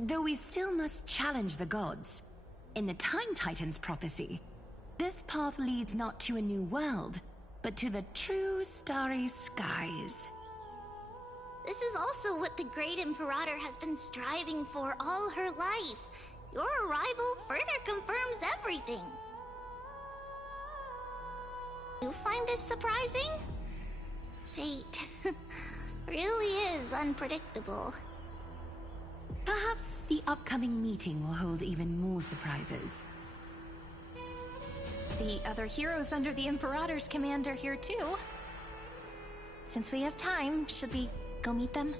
Though we still must challenge the gods, in the Time Titan's prophecy, this path leads not to a new world, but to the true starry skies. This is also what the Great Imperator has been striving for all her life. Your arrival further confirms everything. You find this surprising? Fate really is unpredictable. Perhaps the upcoming meeting will hold even more surprises. The other heroes under the Imperator's command are here too. Since we have time, should we go meet them?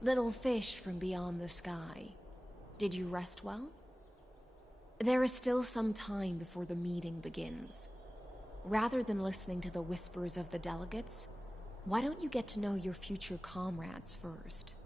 Little fish from beyond the sky, did you rest well? There is still some time before the meeting begins. Rather than listening to the whispers of the delegates, why don't you get to know your future comrades first?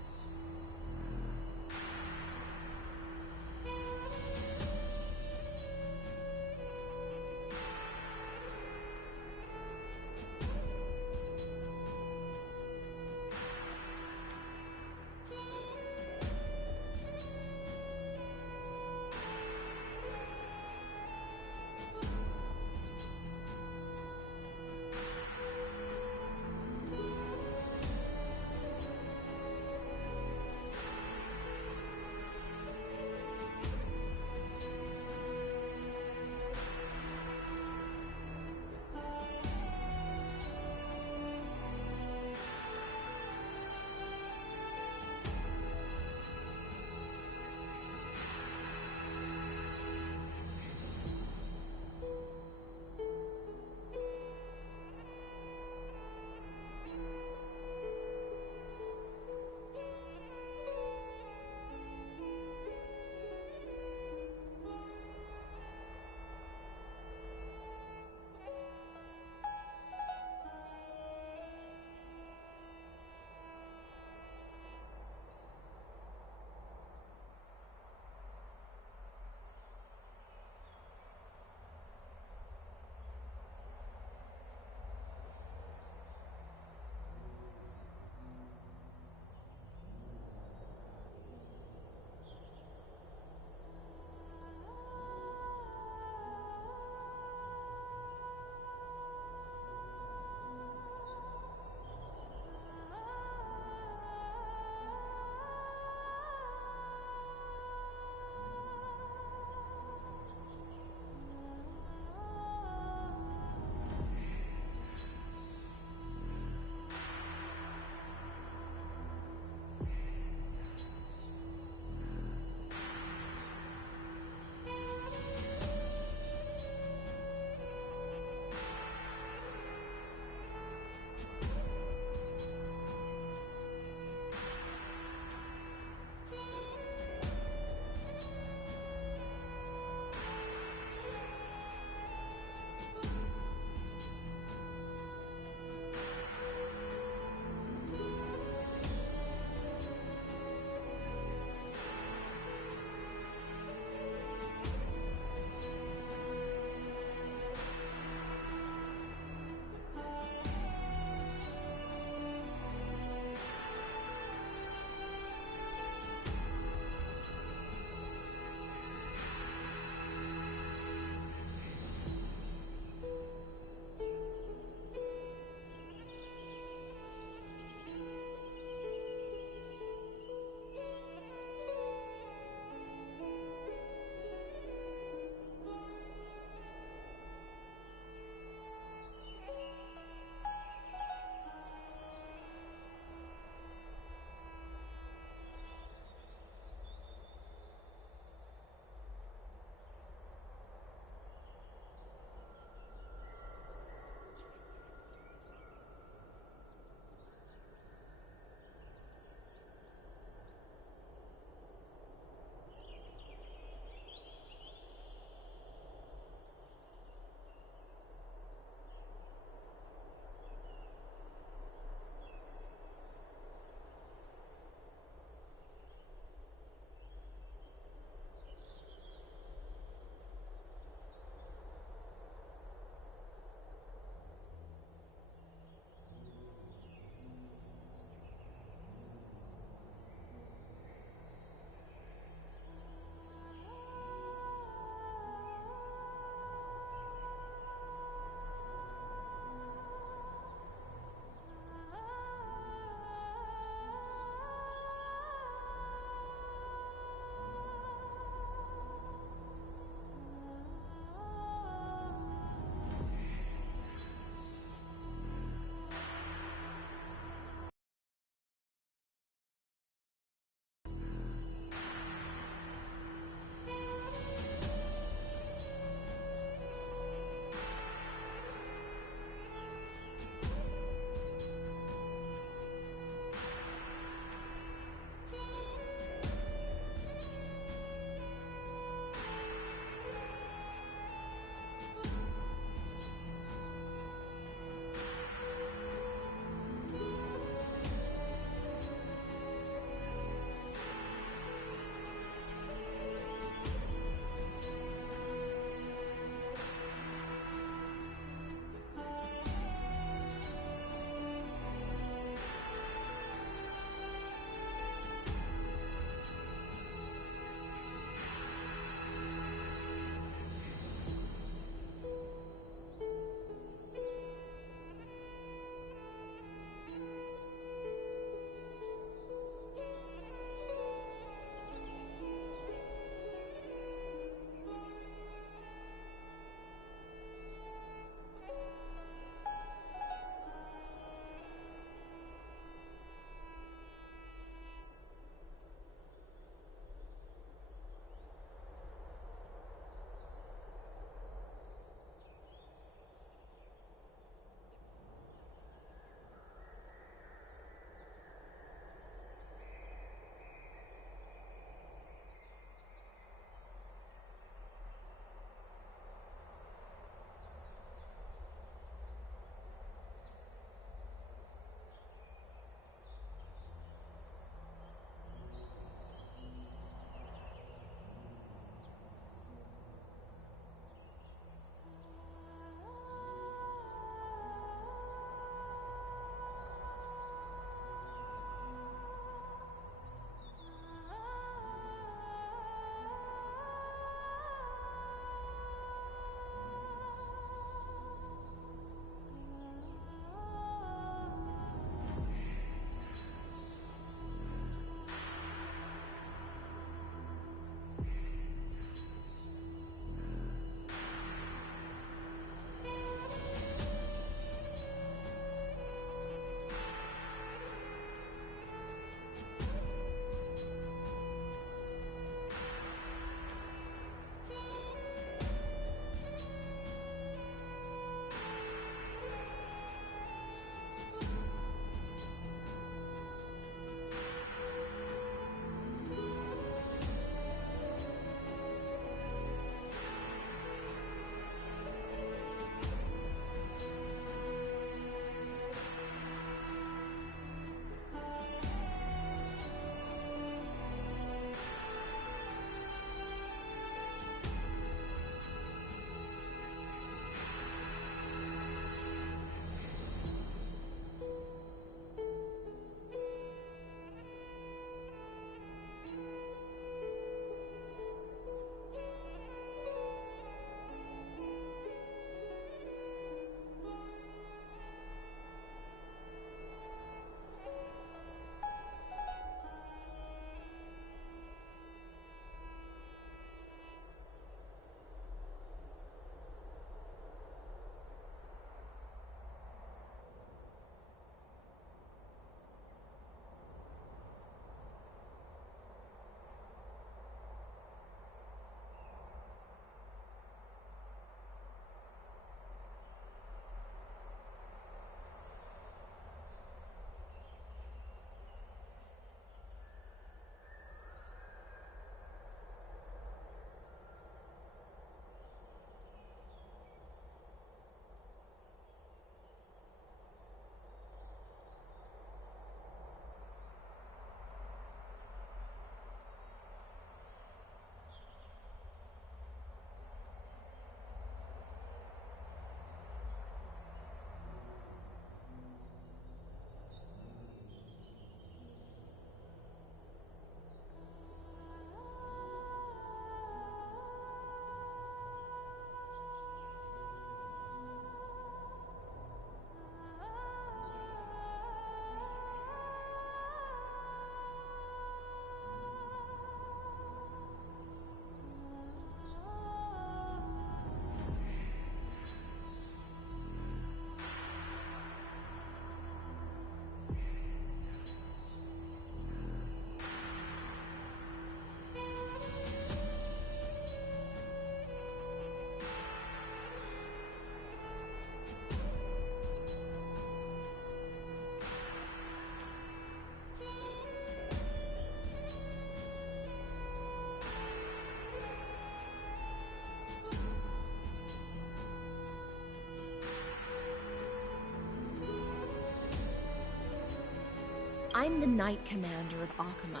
I'm the Knight Commander of Akama,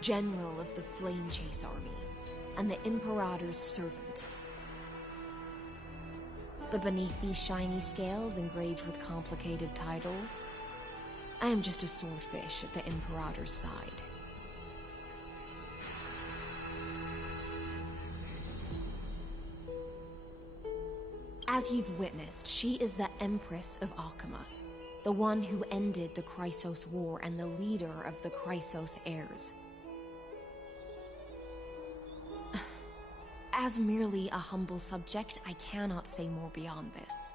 General of the Flame Chase Army, and the Imperator's servant. But beneath these shiny scales engraved with complicated titles, I am just a swordfish at the Imperator's side. As you've witnessed, she is the Empress of Akama, the one who ended the Chrysos War and the leader of the Chrysos heirs. As merely a humble subject, I cannot say more beyond this.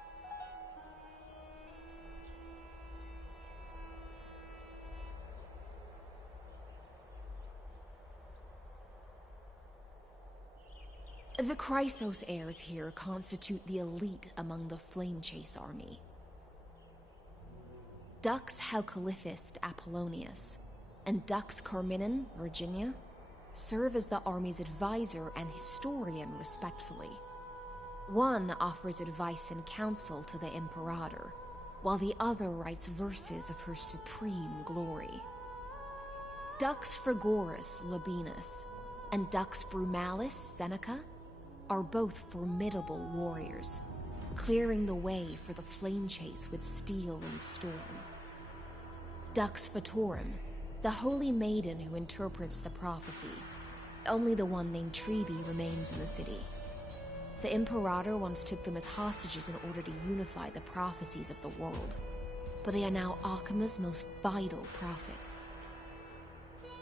The Chrysos heirs here constitute the elite among the Flame Chase army. Dux Halkalithist Apollonius and Dux Carminin, Virginia, serve as the army's advisor and historian respectively. One offers advice and counsel to the Imperator, while the other writes verses of her supreme glory. Dux Frigoris Labienus and Dux Brumalis Seneca are both formidable warriors, clearing the way for the flame chase with steel and storm. Dux Fatorum, the holy maiden who interprets the prophecy. Only the one named Trebi remains in the city. The Imperator once took them as hostages in order to unify the prophecies of the world, but they are now Akama's most vital prophets.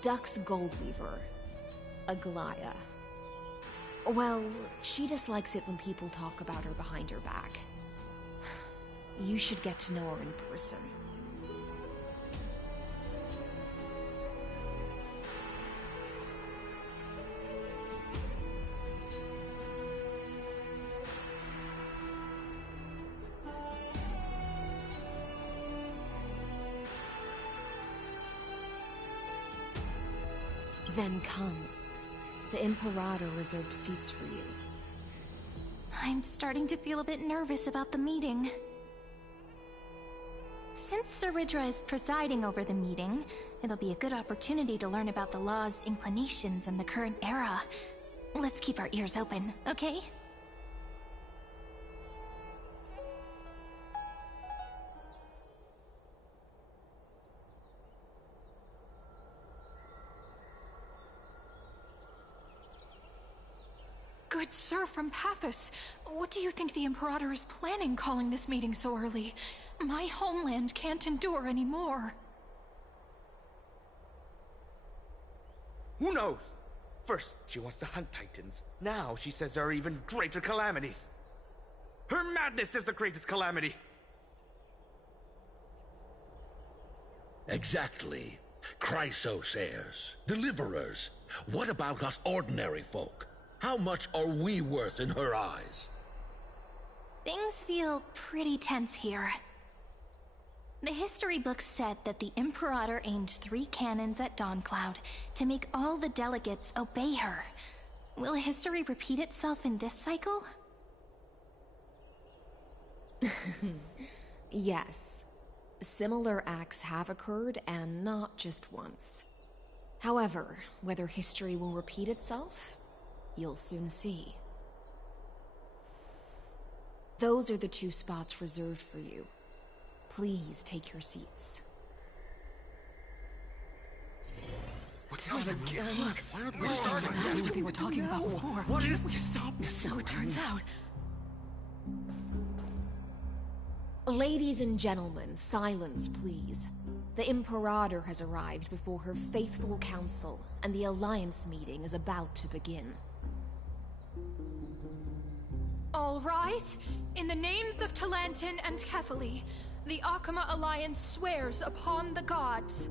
Dux Goldweaver, Aglaya. Well, she dislikes it when people talk about her behind her back. You should get to know her in person. Then come. The Imperator reserved seats for you. I'm starting to feel a bit nervous about the meeting. Since Saridra is presiding over the meeting, it'll be a good opportunity to learn about the law's inclinations in the current era. Let's keep our ears open, okay? Good sir from Paphos, what do you think the Imperator is planning calling this meeting so early? My homeland can't endure anymore. Who knows? First, she wants to hunt Titans. Now she says there are even greater calamities. Her madness is the greatest calamity. Exactly. Chrysos heirs, deliverers. What about us ordinary folk? How much are we worth in her eyes? Things feel pretty tense here. The history books said that the Imperator aimed 3 cannons at Dawncloud to make all the delegates obey her. Will history repeat itself in this cycle? Yes. Similar acts have occurred, and not just once. However, whether history will repeat itself, you'll soon see. Those are the 2 spots reserved for you. Please take your seats. What's happening? Why aren't we starting? That's what they were talking about before. What is we stopped? So it turns out. Ladies and gentlemen, silence please. The Imperator has arrived before her faithful council, and the Alliance meeting is about to begin. All right. In the names of Talantin and Kefali, the Akama Alliance swears upon the gods.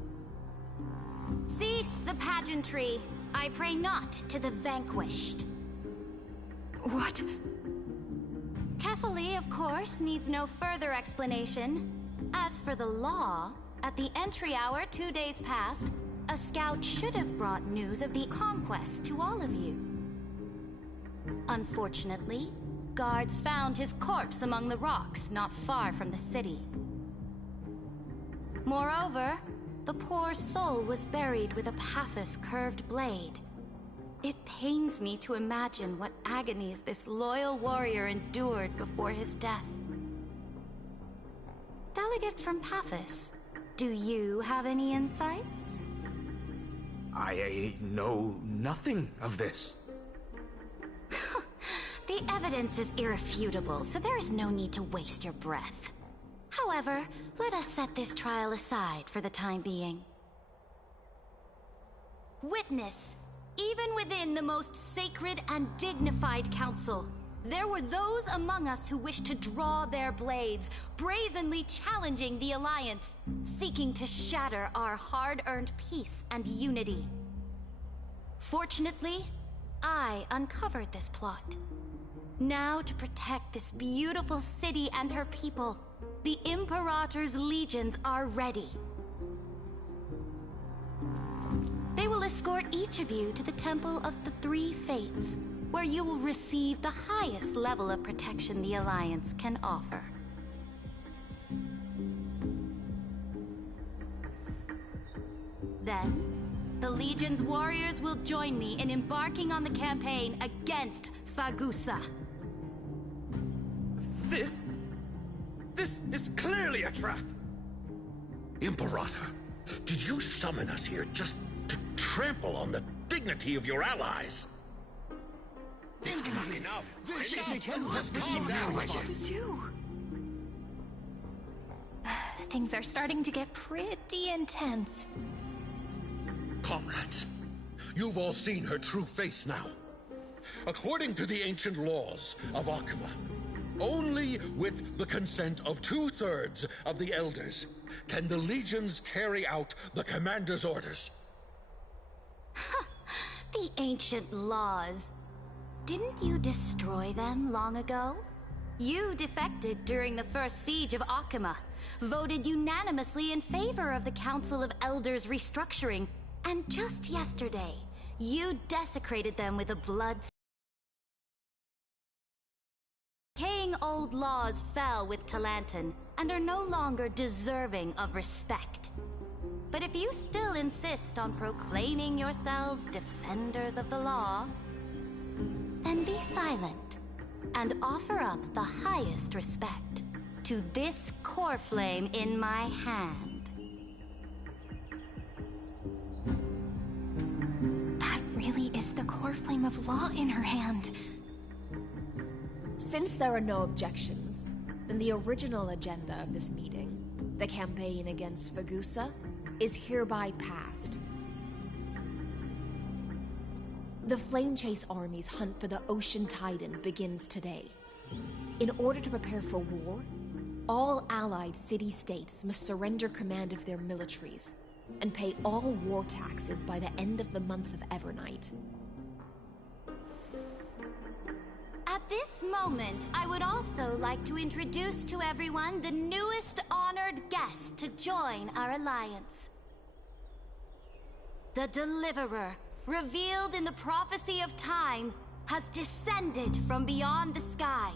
Cease the pageantry. I pray not to the vanquished. What? Kefali, of course, needs no further explanation. As for the law, at the entry hour 2 days past, a scout should have brought news of the conquest to all of you. Unfortunately, guards found his corpse among the rocks not far from the city. Moreover, the poor soul was buried with a Paphos curved blade. It pains me to imagine what agonies this loyal warrior endured before his death. Delegate from Paphos, do you have any insights? I know nothing of this. The evidence is irrefutable, so there is no need to waste your breath. However, let us set this trial aside for the time being. Witness, even within the most sacred and dignified council, there were those among us who wished to draw their blades, brazenly challenging the Alliance, seeking to shatter our hard-earned peace and unity. Fortunately, I uncovered this plot. Now, to protect this beautiful city and her people, the Imperator's legions are ready. They will escort each of you to the Temple of the Three Fates, where you will receive the highest level of protection the Alliance can offer. Then, the Legion's warriors will join me in embarking on the campaign against Fagusa. This is clearly a trap! Imperator, did you summon us here just to trample on the dignity of your allies? This cannot be enough. Just calm down, Things are starting to get pretty intense. Comrades, you've all seen her true face now. According to the ancient laws of Akuma, only with the consent of 2/3 of the Elders can the Legions carry out the Commander's orders. The ancient laws. Didn't you destroy them long ago? You defected during the first siege of Akuma, voted unanimously in favor of the Council of Elders restructuring, and just yesterday, you desecrated them with a blood. Decaying old laws fell with Talantan and are no longer deserving of respect. But if you still insist on proclaiming yourselves defenders of the law, then be silent and offer up the highest respect to this core flame in my hand. That really is the core flame of law in her hand. Since there are no objections, then the original agenda of this meeting, the campaign against Fagusa, is hereby passed. The Flame Chase Army's hunt for the Ocean Titan begins today. In order to prepare for war, all allied city-states must surrender command of their militaries and pay all war taxes by the end of the month of Evernight. At this moment, I would also like to introduce to everyone the newest honored guest to join our alliance. The Deliverer, revealed in the prophecy of time, has descended from beyond the sky.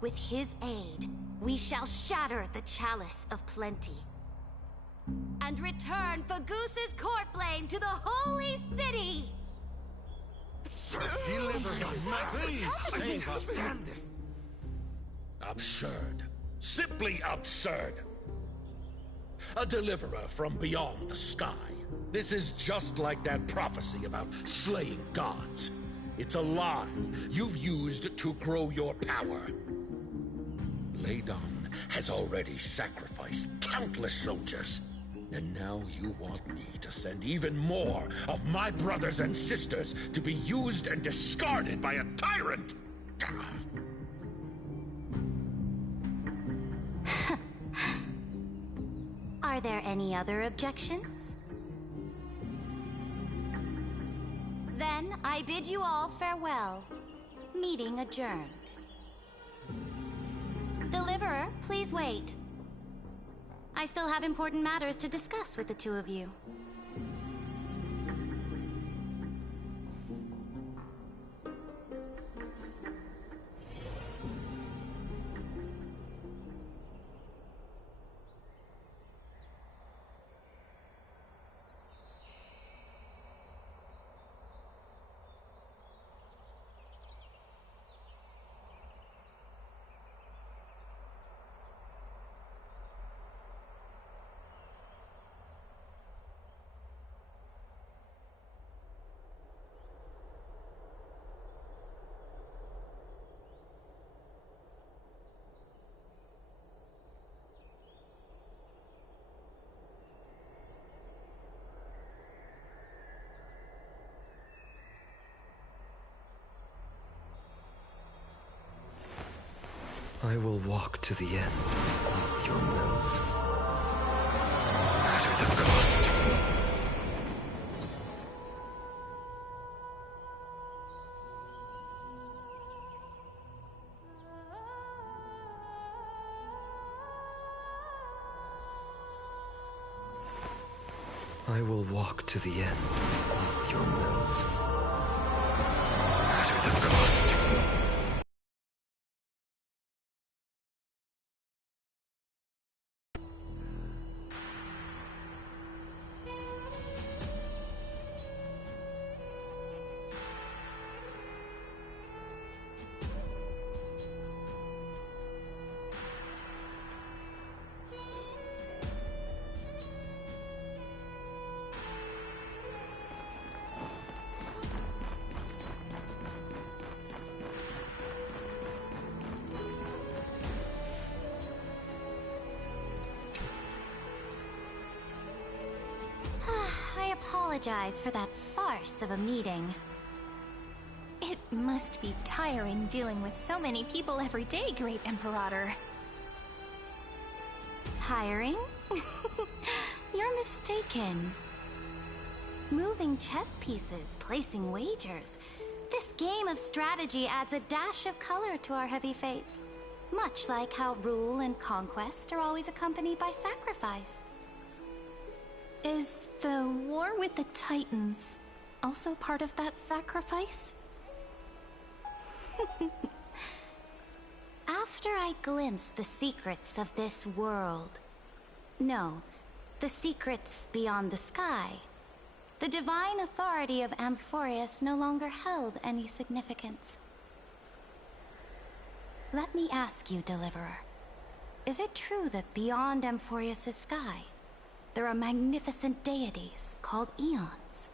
With his aid, we shall shatter the Chalice of Plenty and return Fagusa's core flame to the Holy City! Absurd. Simply absurd. A deliverer from beyond the sky. This is just like that prophecy about slaying gods. It's a lie you've used to grow your power. Ladon has already sacrificed countless soldiers. And now you want me to send even more of my brothers and sisters to be used and discarded by a tyrant? Are there any other objections? Then I bid you all farewell. Meeting adjourned. Deliverer, please wait. I still have important matters to discuss with the two of you. I will walk to the end of all your wills, no matter the cost. I will walk to the end of all your wills, no matter the cost. I apologize for that farce of a meeting. It must be tiring dealing with so many people every day, Great Imperator. Tiring? You're mistaken. Moving chess pieces, placing wagers. This game of strategy adds a dash of color to our heavy fates. Much like how rule and conquest are always accompanied by sacrifice. Is the war with the Titans also part of that sacrifice? After I glimpse the secrets of this world... No, the secrets beyond the sky, the divine authority of Amphorius no longer held any significance. Let me ask you, Deliverer. Is it true that beyond Amphorius' sky, there are magnificent deities called Eons?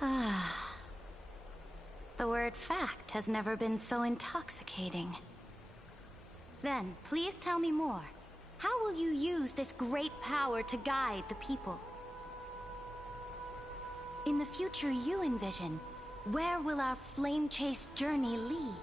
Ah. The word fact has never been so intoxicating. Then, please tell me more. How will you use this great power to guide the people? In the future you envision, where will our flame-chased journey lead?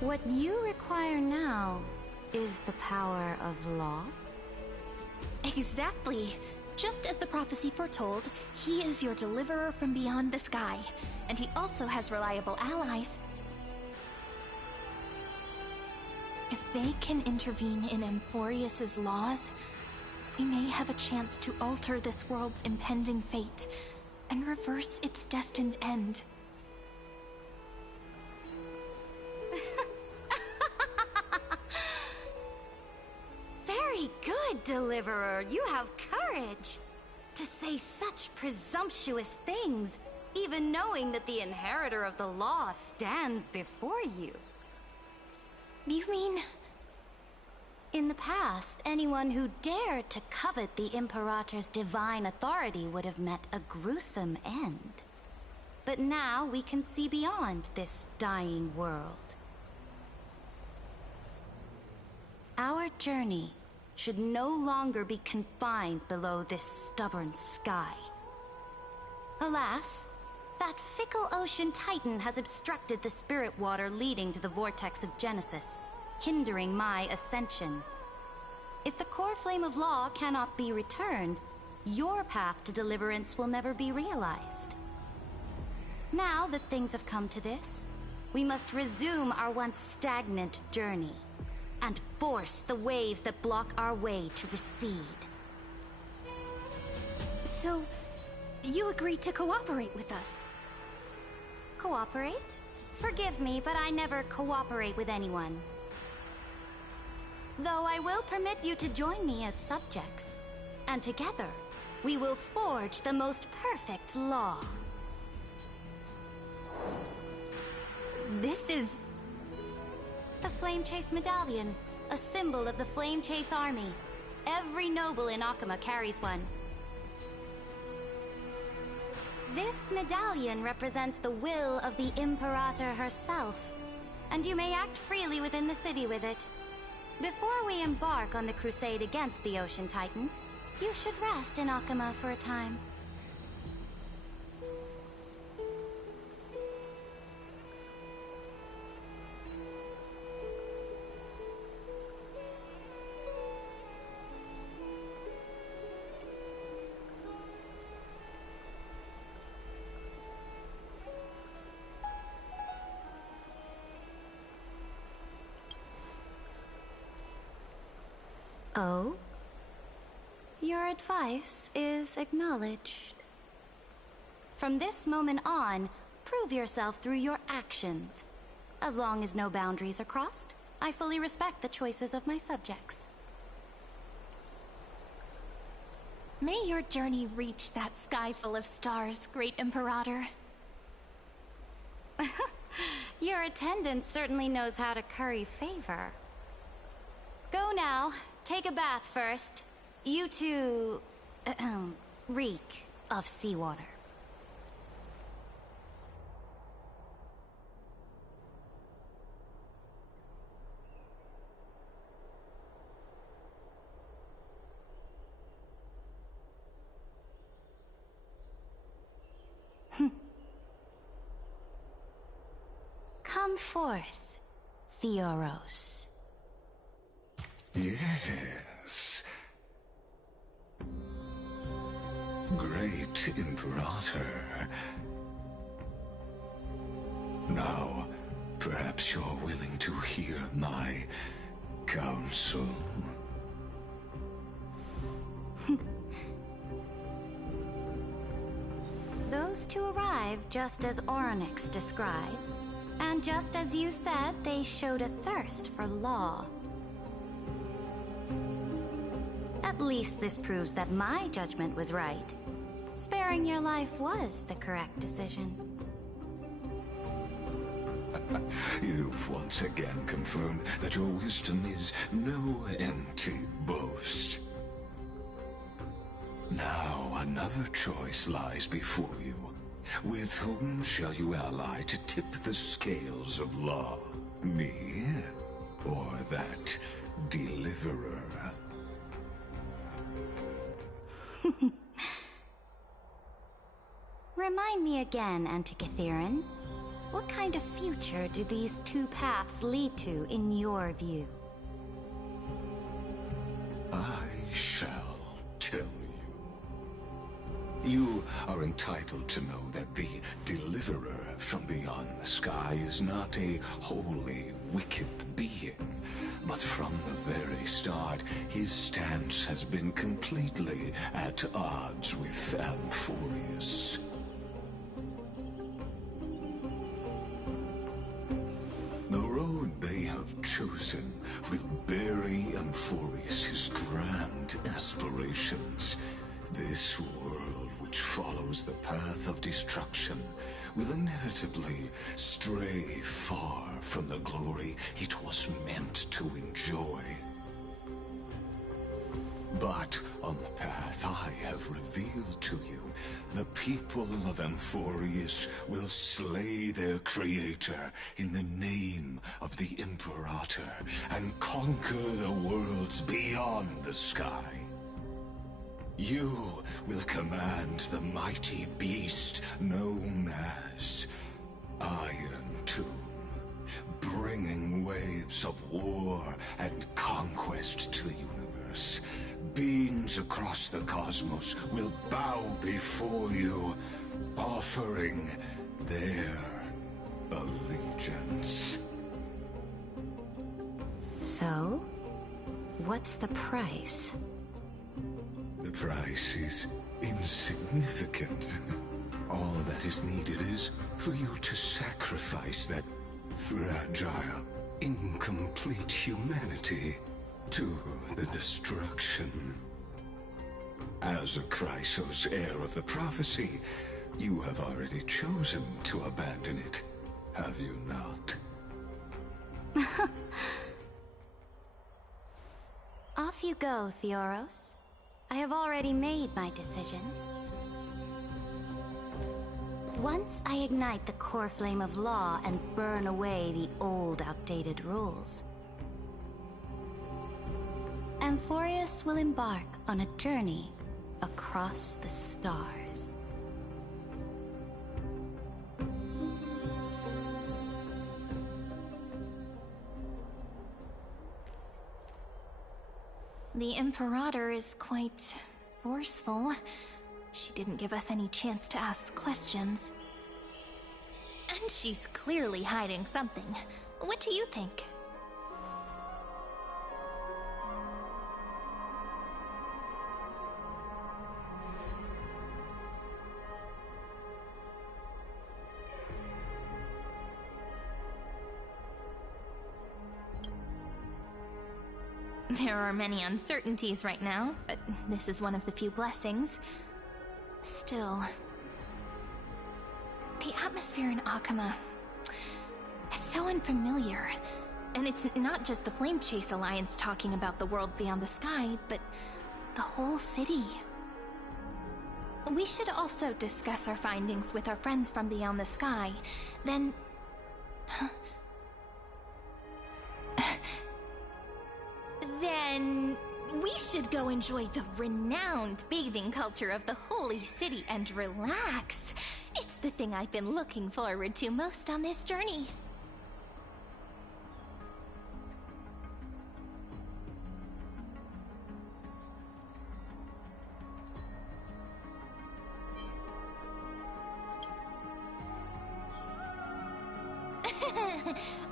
What you require now is the power of law? Exactly. Just as the prophecy foretold, he is your deliverer from beyond the sky. And he also has reliable allies. If they can intervene in Amphorius's laws, we may have a chance to alter this world's impending fate and reverse its destined end. Very good, Deliverer. You have courage to say such presumptuous things, even knowing that the inheritor of the law stands before you. You mean... In the past, anyone who dared to covet the Imperator's divine authority would have met a gruesome end. But now we can see beyond this dying world. Our journey should no longer be confined below this stubborn sky. Alas, that fickle ocean titan has obstructed the spirit water leading to the vortex of Genesis, hindering my ascension. If the core flame of law cannot be returned, your path to deliverance will never be realized. Now that things have come to this, we must resume our once stagnant journey and force the waves that block our way to recede. So, you agreed to cooperate with us? Cooperate? Forgive me, but I never cooperate with anyone. Though I will permit you to join me as subjects, and together, we will forge the most perfect law. This is... The Flame Chase Medallion, a symbol of the Flame Chase Army. Every noble in Akama carries one. This medallion represents the will of the Imperator herself, and you may act freely within the city with it. Before we embark on the crusade against the Ocean Titan, you should rest in Akama for a time. Oh? Your advice is acknowledged. From this moment on, prove yourself through your actions. As long as no boundaries are crossed, I fully respect the choices of my subjects. May your journey reach that sky full of stars, Great Imperator. Your attendant certainly knows how to curry favor. Go now. Take a bath first. You two... reek of seawater. Come forth, Theoros. Yes. Great Imperator. Now, perhaps you're willing to hear my counsel. Those two arrived just as Orynyx described, and just as you said, they showed a thirst for law. At least this proves that my judgment was right. Sparing your life was the correct decision. You've once again confirmed that your wisdom is no empty boast. Now another choice lies before you. With whom shall you ally to tip the scales of law? Me? Or that deliverer? Remind me again, Antikytheron. What kind of future do these two paths lead to in your view? I shall tell you. You are entitled to know that the Deliverer from beyond the sky is not a wholly wicked being, but from the very start, his stance has been completely at odds with Amphorius. The road they have chosen will bury Amphorius' grand aspirations. This world which follows the path of destruction will inevitably stray far from the glory it was meant to enjoy. But on the path I have revealed to you, the people of Amphorius will slay their creator in the name of the Imperator and conquer the worlds beyond the sky. You will command the mighty beast known as Iron Tomb, bringing waves of war and conquest to the universe. Beings across the cosmos will bow before you, offering their allegiance. So, what's the price? The price is insignificant. All that is needed is for you to sacrifice that fragile, incomplete humanity to the destruction. As a Chrysos, heir of the prophecy, you have already chosen to abandon it, have you not? Off you go, Theoros. I have already made my decision. Once I ignite the core flame of law and burn away the old, outdated rules, Amphorius will embark on a journey across the stars. The Imperator is quite forceful. She didn't give us any chance to ask questions. And she's clearly hiding something. What do you think? There are many uncertainties right now, but this is one of the few blessings. Still, the atmosphere in Akama, it's so unfamiliar. And it's not just the Flame Chase Alliance talking about the world beyond the sky, but the whole city. We should also discuss our findings with our friends from beyond the sky. Then... Then we should go enjoy the renowned bathing culture of the holy city and relax. It's the thing I've been looking forward to most on this journey.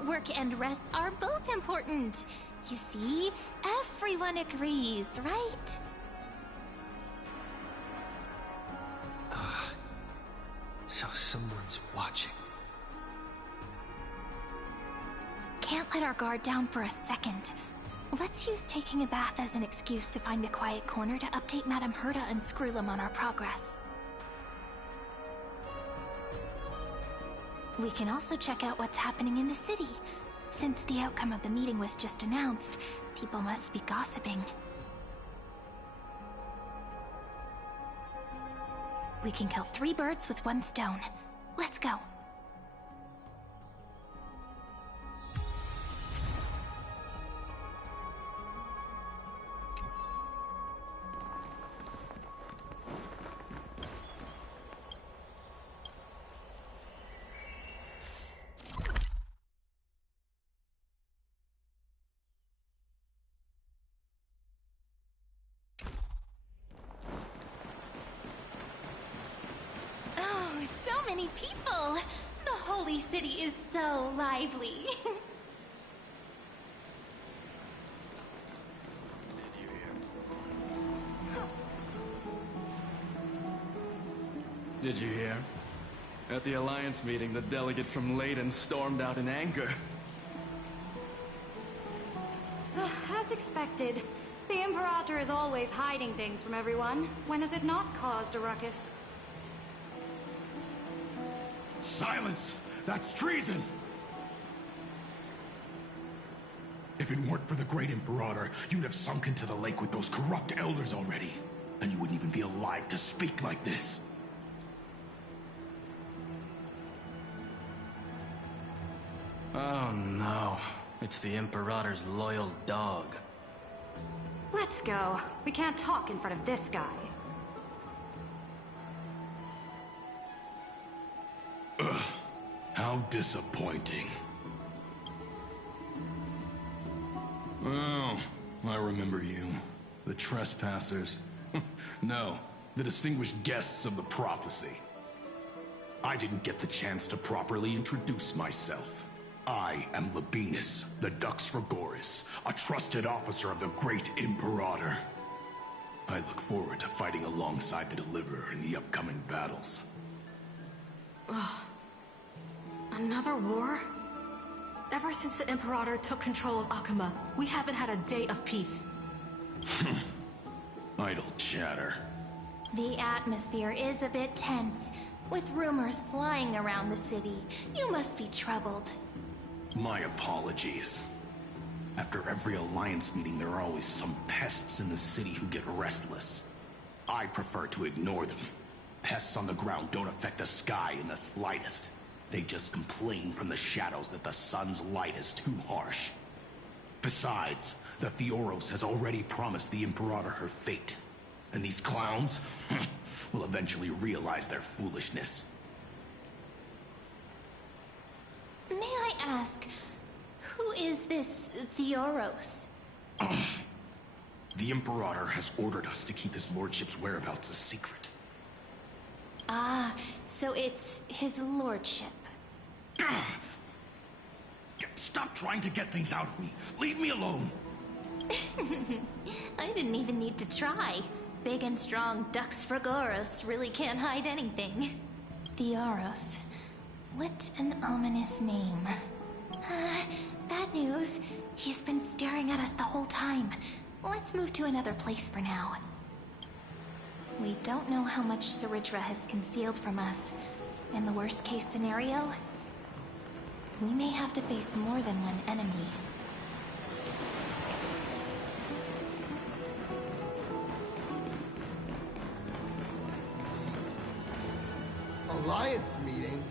Work and rest are both important. You see, everyone agrees, right? So someone's watching. Can't let our guard down for a second. Let's use taking a bath as an excuse to find a quiet corner to update Madame Herta and Screwlum on our progress. We can also check out what's happening in the city. Since the outcome of the meeting was just announced, people must be gossiping. We can kill 3 birds with 1 stone. Let's go. people! The holy city is so lively. Did you hear? At the Alliance meeting, the delegate from Leyden stormed out in anger. As expected, the Imperator is always hiding things from everyone. When has it not caused a ruckus? Silence! That's treason! If it weren't for the Great Imperator, you'd have sunk into the lake with those corrupt elders already. And you wouldn't even be alive to speak like this. Oh no. It's the Imperator's loyal dog. Let's go. We can't talk in front of this guy. Ugh. How disappointing. Oh, I remember you. The trespassers. No, the distinguished guests of the prophecy. I didn't get the chance to properly introduce myself. I am Labienus, the Dux Frigoris, a trusted officer of the Great Imperator. I look forward to fighting alongside the Deliverer in the upcoming battles. Ugh. Another war? Ever since the Imperator took control of Akuma, we haven't had a day of peace. Idle chatter. The atmosphere is a bit tense, with rumors flying around the city. You must be troubled. My apologies. After every Alliance meeting, there are always some pests in the city who get restless. I prefer to ignore them. Pests on the ground don't affect the sky in the slightest. They just complain from the shadows that the sun's light is too harsh. Besides, the Theoros has already promised the Imperator her fate. And these clowns will eventually realize their foolishness. May I ask, who is this Theoros? The Imperator has ordered us to keep his lordship's whereabouts a secret. Ah, so it's his lordship. Stop trying to get things out of me. Leave me alone. I didn't even need to try. Big and strong Dux Frigoros really can't hide anything. Theoros. What an ominous name. Bad news. He's been staring at us the whole time. Let's move to another place for now. We don't know how much Saridra has concealed from us. In the worst case scenario, we may have to face more than one enemy. Alliance meeting?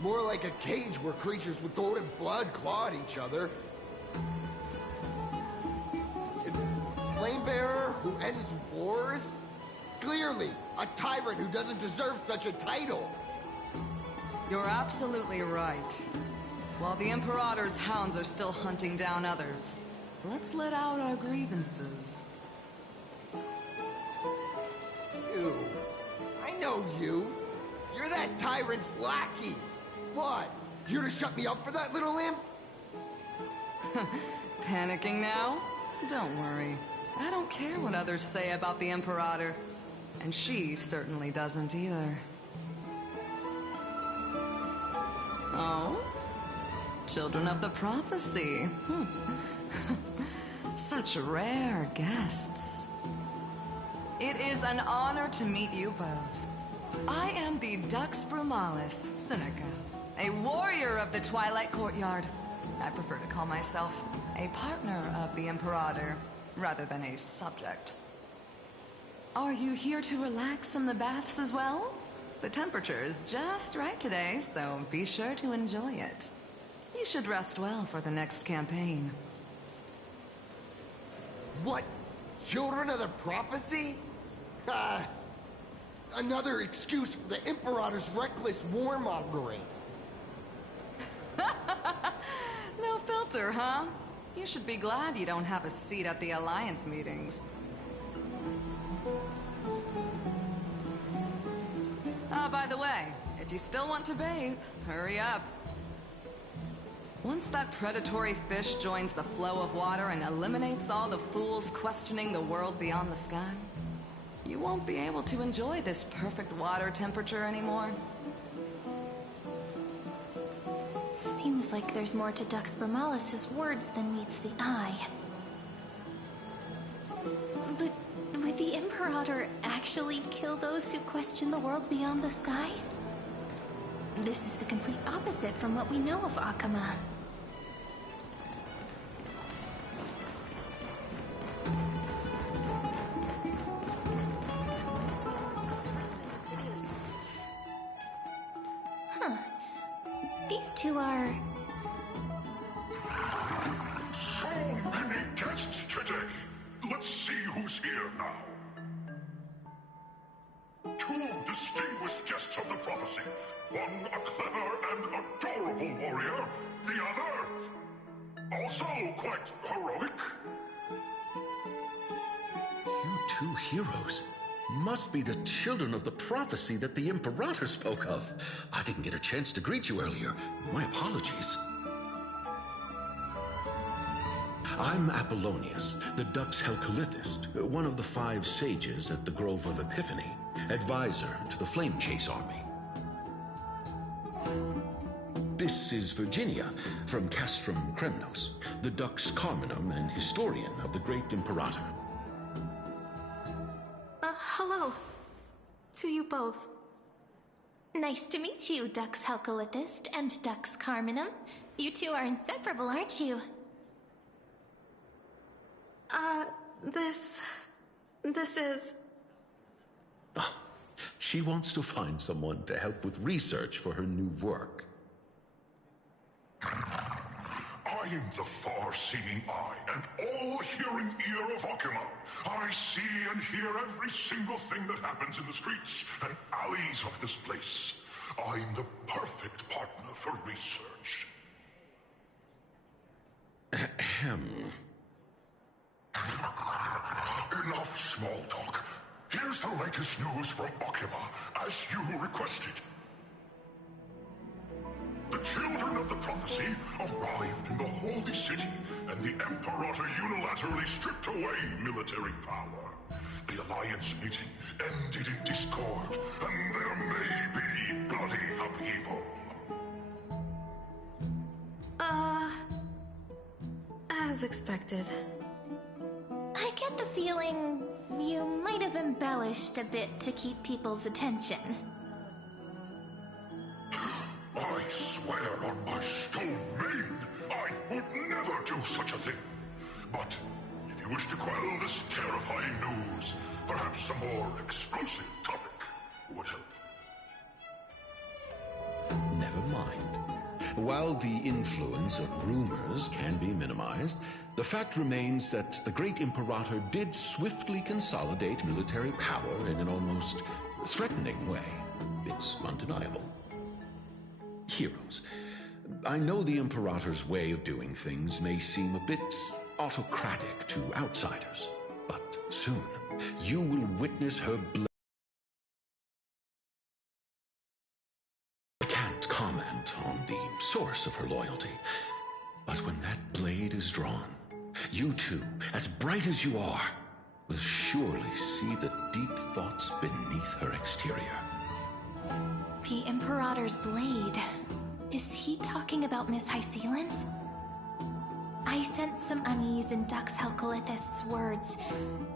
More like a cage where creatures with golden blood claw at each other. Flamebearer who ends wars? Clearly, a tyrant who doesn't deserve such a title. You're absolutely right. While the Imperator's hounds are still hunting down others, let's let out our grievances. You. I know you. You're that tyrant's lackey. What? Here to shut me up for that little imp? Panicking now? Don't worry. I don't care what others say about the Imperator. And she certainly doesn't either. Oh? Children of the Prophecy. Such rare guests. It is an honor to meet you both. I am the Dux Brumalis, Seneca, a warrior of the Twilight Courtyard. I prefer to call myself a partner of the Imperator, rather than a subject. Are you here to relax in the baths as well? The temperature is just right today, so be sure to enjoy it. You should rest well for the next campaign. What? Children of the Prophecy? Another excuse for the Imperator's reckless warmongering. No filter, huh? You should be glad you don't have a seat at the Alliance meetings. By the way, it If you still want to bathe, hurry up. Once that predatory fish joins the flow of water and eliminates all the fools questioning the world beyond the sky, you won't be able to enjoy this perfect water temperature anymore. Seems like there's more to Dux Bromalis' words than meets the eye. But would the Imperator actually kill those who question the world beyond the sky? This is the complete opposite from what we know of Akama. Huh. These two are... So many guests today. Let's see who's here now. Two distinguished guests of the prophecy. One a clever and adorable warrior. The other, also quite heroic. You two heroes must be the children of the prophecy that the Imperator spoke of. I didn't get a chance to greet you earlier. My apologies. I'm Apollonius, the Dux Helcalithist, one of the 5 sages at the Grove of Epiphany, advisor to the Flame Chase Army. This is Virginia, from Castrum Kremnos, the Dux Carminum and historian of the Great Imperator. Hello. To you both. Nice to meet you, Dux Helcalithist and Dux Carminum. You two are inseparable, aren't you? This is... She wants to find someone to help with research for her new work. I'm the far-seeing eye and all-hearing ear of Akama. I see and hear every single thing that happens in the streets and alleys of this place. I'm the perfect partner for research. Ahem. Enough small talk. Here's the latest news from Akama, as you requested. The children of the prophecy arrived in the holy city, and the Imperator unilaterally stripped away military power. The Alliance meeting ended in discord, and there may be bloody upheaval. As expected. I get the feeling you might have embellished a bit to keep people's attention. I swear on my stone maid, I would never do such a thing. But if you wish to quell this terrifying news, perhaps a more explosive topic would help. Never mind. While the influence of rumors can be minimized, the fact remains that the Great Imperator did swiftly consolidate military power in an almost threatening way. It's undeniable. Heroes, I know the Imperator's way of doing things may seem a bit autocratic to outsiders, but soon you will witness her blade. I can't comment on the source of her loyalty, but when that blade is drawn, you two, as bright as you are, will surely see the deep thoughts beneath her exterior. The Imperator's blade. Is he talking about Miss Hysealin's? I sense some unease in Dux Helcalithist's words.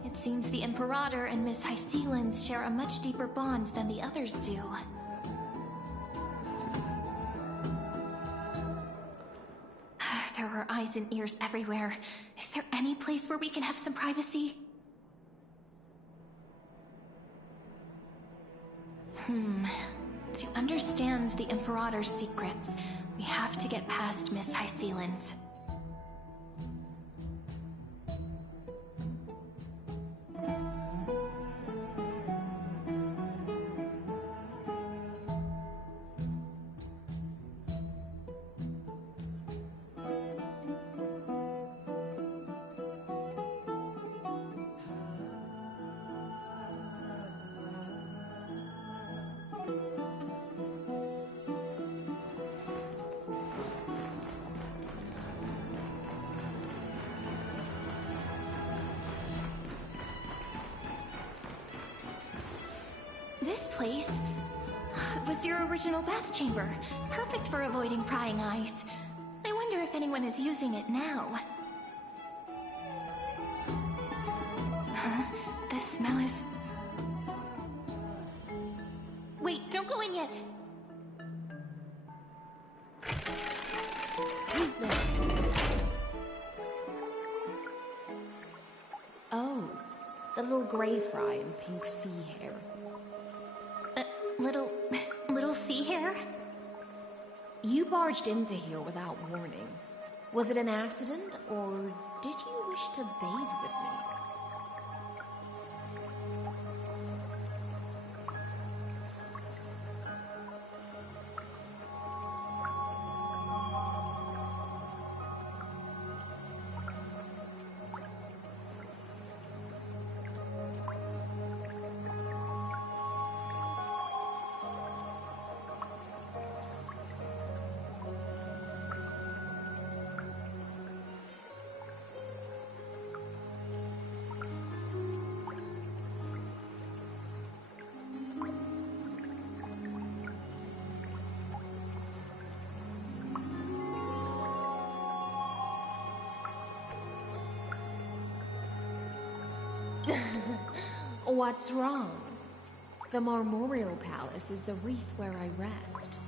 It seems the Imperator and Miss Hysealin's share a much deeper bond than the others do. There are eyes and ears everywhere. Is there any place where we can have some privacy? To understand the Imperator's secrets, we have to get past Miss Hysealin's. This place was your original bath chamber, perfect for avoiding prying eyes. I wonder if anyone is using it now. Huh? This smell is... Wait, don't go in yet! Who's there? Oh, the little gray fry in pink sea hair. Little sea hair? You barged into here without warning. Was it an accident, or did you wish to bathe with me? What's wrong? The Marmorial Palace is the reef where I rest.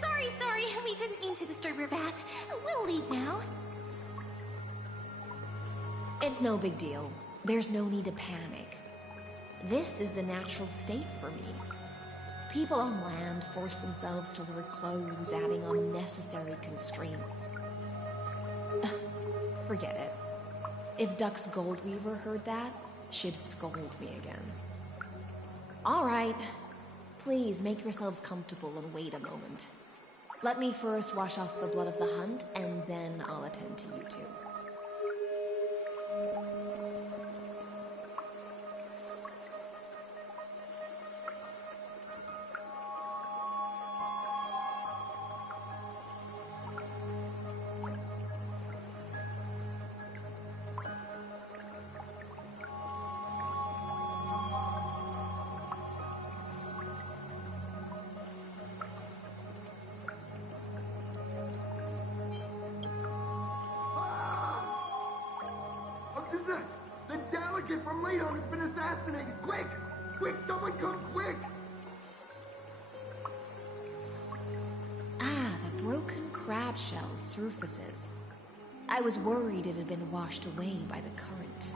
Sorry, we didn't mean to disturb your bath. We'll leave now. It's no big deal. There's no need to panic. This is the natural state for me. People on land force themselves to wear clothes, adding unnecessary constraints. Forget it. If Dux Goldweaver heard that, she'd scold me again. All right. Please make yourselves comfortable and wait a moment. Let me first wash off the blood of the hunt, and then I'll attend to you two. The delegate from Ladon has been assassinated! Quick! Quick, someone come quick! Ah, the broken crab shell surfaces. I was worried it had been washed away by the current.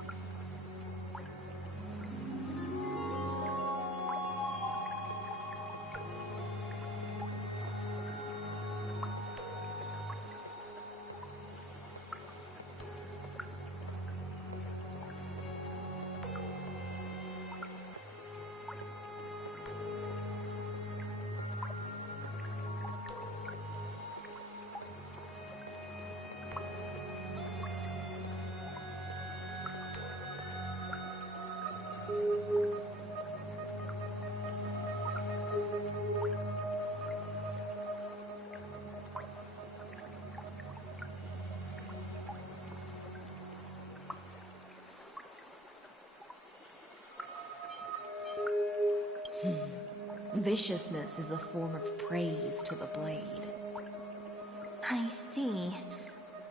Viciousness is a form of praise to the blade. I see.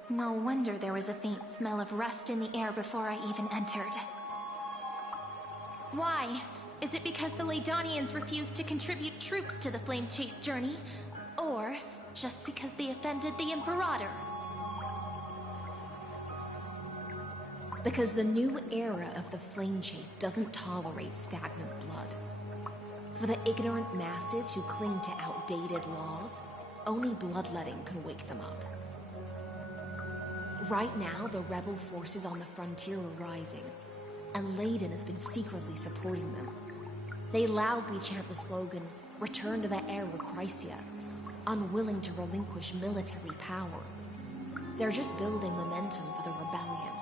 No wonder there was a faint smell of rust in the air before I even entered. Why? Is it because the Ladonians refused to contribute troops to the Flame Chase journey? Or just because they offended the Imperator? Because the new era of the Flame Chase doesn't tolerate stagnant blood. For the ignorant masses who cling to outdated laws, only bloodletting can wake them up. Right now, the rebel forces on the frontier are rising, and Ladon has been secretly supporting them. They loudly chant the slogan, "Return to the Era Chrysia," unwilling to relinquish military power. They're just building momentum for the rebellion.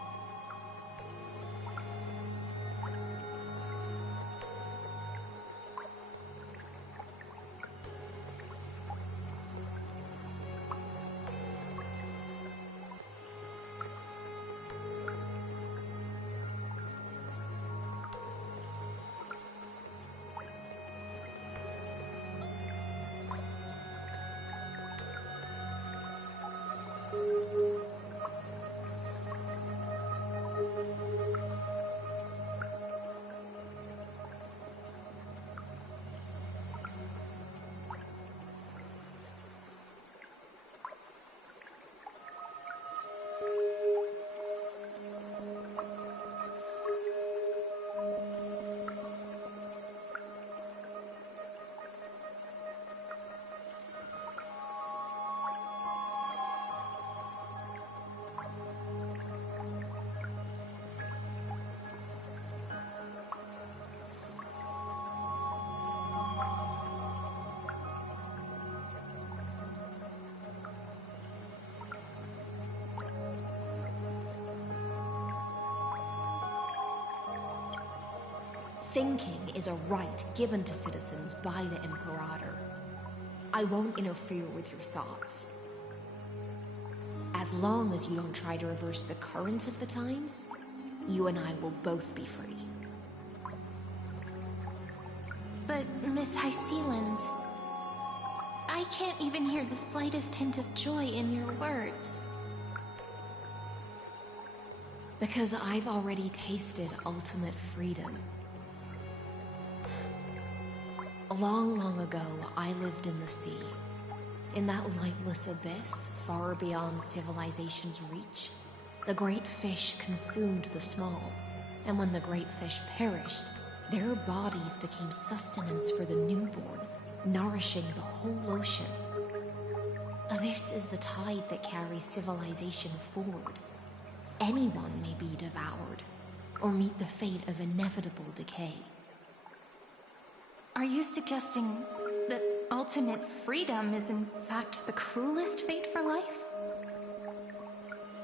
Thinking is a right given to citizens by the Imperator. I won't interfere with your thoughts. As long as you don't try to reverse the current of the times, you and I will both be free. But, Miss Hysealans, I can't even hear the slightest hint of joy in your words. Because I've already tasted ultimate freedom. Long, long ago, I lived in the sea. In that lightless abyss, far beyond civilization's reach, the great fish consumed the small. And when the great fish perished, their bodies became sustenance for the newborn, nourishing the whole ocean. This is the tide that carries civilization forward. Anyone may be devoured, or meet the fate of inevitable decay. Are you suggesting that ultimate freedom is in fact the cruelest fate for life?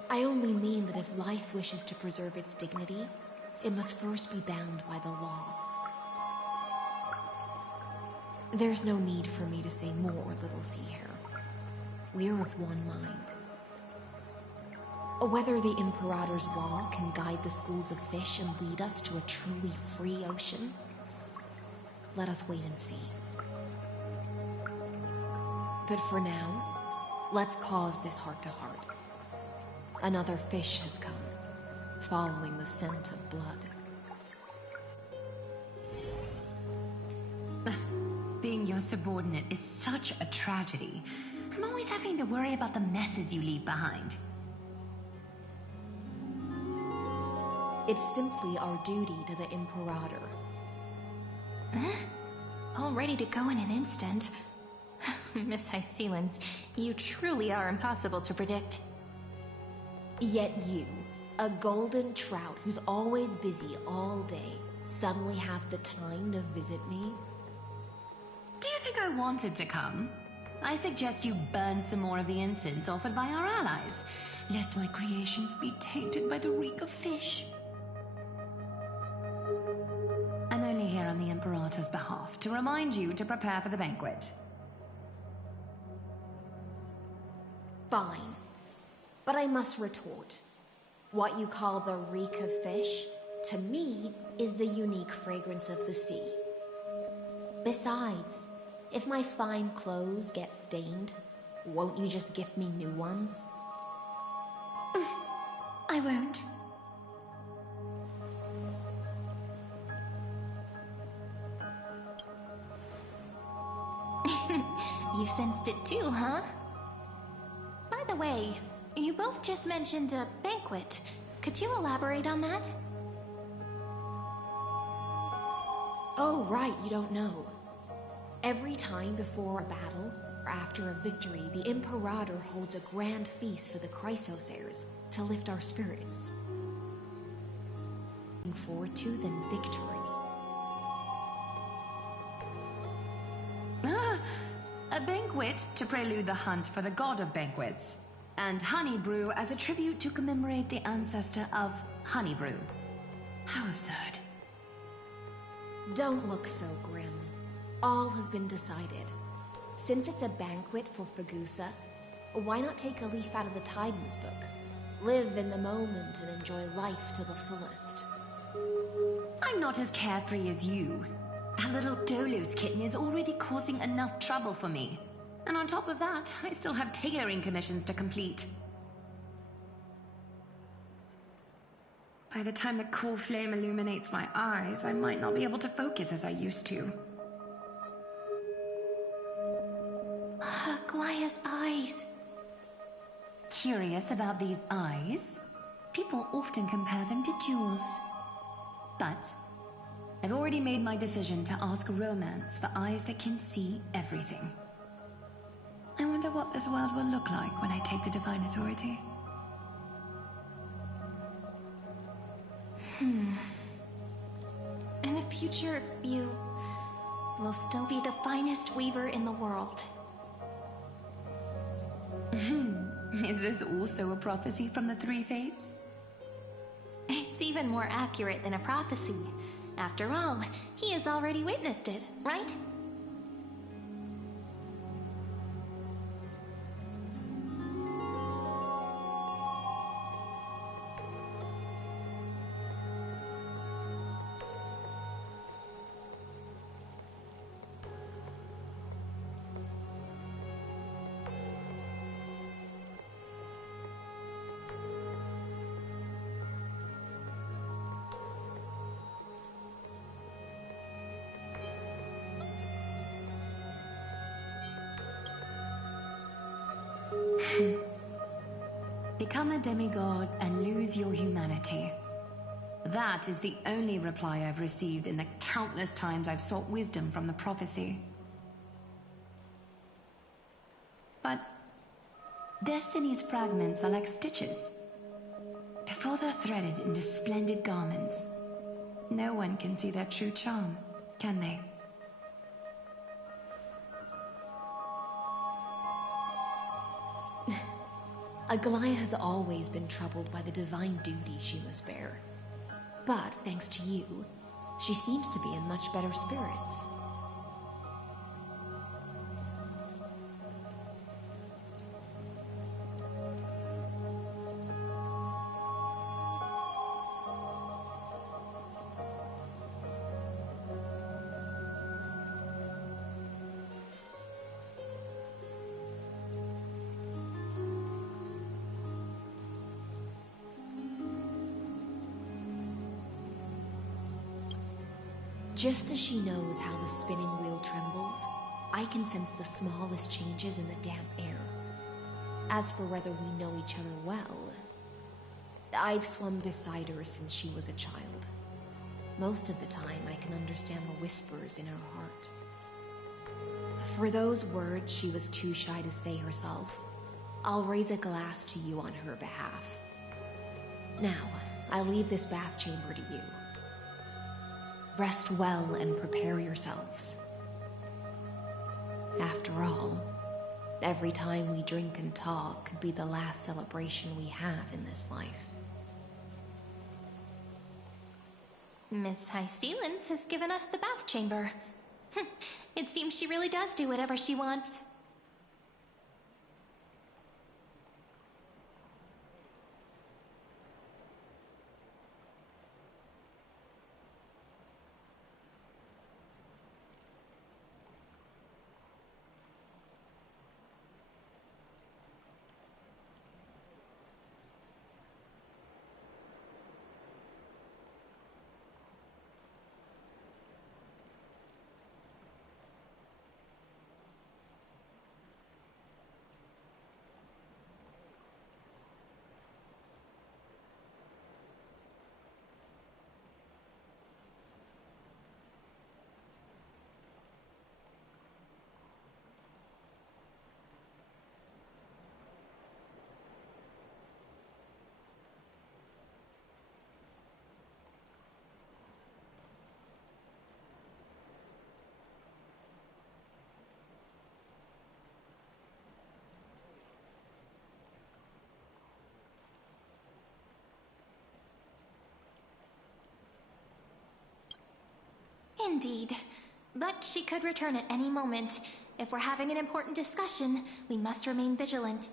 I only mean that if life wishes to preserve its dignity, it must first be bound by the law. There's no need for me to say more, little sea hare. We're of one mind. Whether the Imperator's law can guide the schools of fish and lead us to a truly free ocean, let us wait and see. But for now, let's pause this heart-to-heart. Another fish has come, following the scent of blood. Being your subordinate is such a tragedy. I'm always having to worry about the messes you leave behind. It's simply our duty to the Imperator. All ready to go in an instant. Miss Hysealans, you truly are impossible to predict. Yet you, a golden trout who's always busy all day, suddenly have the time to visit me? Do you think I wanted to come? I suggest you burn some more of the incense offered by our allies, lest my creations be tainted by the reek of fish. I'm only here on the Imperator's behalf to remind you to prepare for the banquet. Fine. But I must retort. What you call the reek of fish, to me, is the unique fragrance of the sea. Besides, if my fine clothes get stained, won't you just gift me new ones? I won't. You sensed it too, huh? By the way, you both just mentioned a banquet. Could you elaborate on that? Oh, right, you don't know. Every time before a battle, or after a victory, the Imperator holds a grand feast for the Chrysos heirs to lift our spirits. Looking forward to than victory. A banquet to prelude the hunt for the god of banquets, and honey brew as a tribute to commemorate the ancestor of honey brew. How absurd. Don't look so grim. All has been decided. Since it's a banquet for Fagusa, why not take a leaf out of the Titan's book? Live in the moment and enjoy life to the fullest. I'm not as carefree as you. That little Dolos kitten is already causing enough trouble for me. And on top of that, I still have tailoring commissions to complete. By the time the cool flame illuminates my eyes, I might not be able to focus as I used to. Glaya's eyes. Curious about these eyes? People often compare them to jewels. But I've already made my decision to ask romance for eyes that can see everything. I wonder what this world will look like when I take the Divine Authority. In the future, you will still be the finest weaver in the world. Is this also a prophecy from the Three Fates? It's even more accurate than a prophecy, After all, he has already witnessed it, right? Become a demigod and lose your humanity. That is the only reply I've received in the countless times I've sought wisdom from the prophecy. But Destiny's fragments are like stitches. Before they're threaded into splendid garments, no one can see their true charm, can they? Aglaia has always been troubled by the divine duty she must bear. But thanks to you, she seems to be in much better spirits. Just as she knows how the spinning wheel trembles, I can sense the smallest changes in the damp air. As for whether we know each other well, I've swum beside her since she was a child. Most of the time, I can understand the whispers in her heart. For those words she was too shy to say herself, I'll raise a glass to you on her behalf. Now, I leave this bath chamber to you. Rest well and prepare yourselves. After all, every time we drink and talk could be the last celebration we have in this life. Miss High Sealance has given us the bath chamber. It seems she really does do whatever she wants. Indeed. But she could return at any moment. If we're having an important discussion, we must remain vigilant.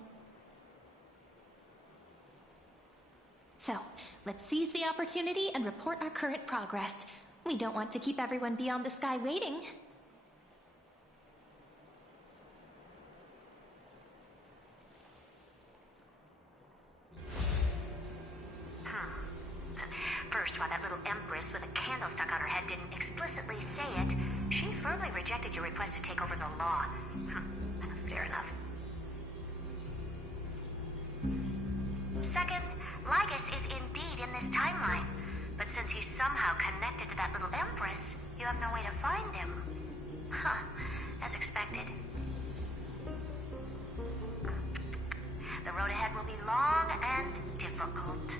So, let's seize the opportunity and report our current progress. We don't want to keep everyone beyond the sky waiting. First, while that little empress with a candle stuck on her head didn't explicitly say it, she firmly rejected your request to take over the law. Fair enough. Second, Lygus is indeed in this timeline. But since he's somehow connected to that little empress, you have no way to find him. As expected. The road ahead will be long and difficult.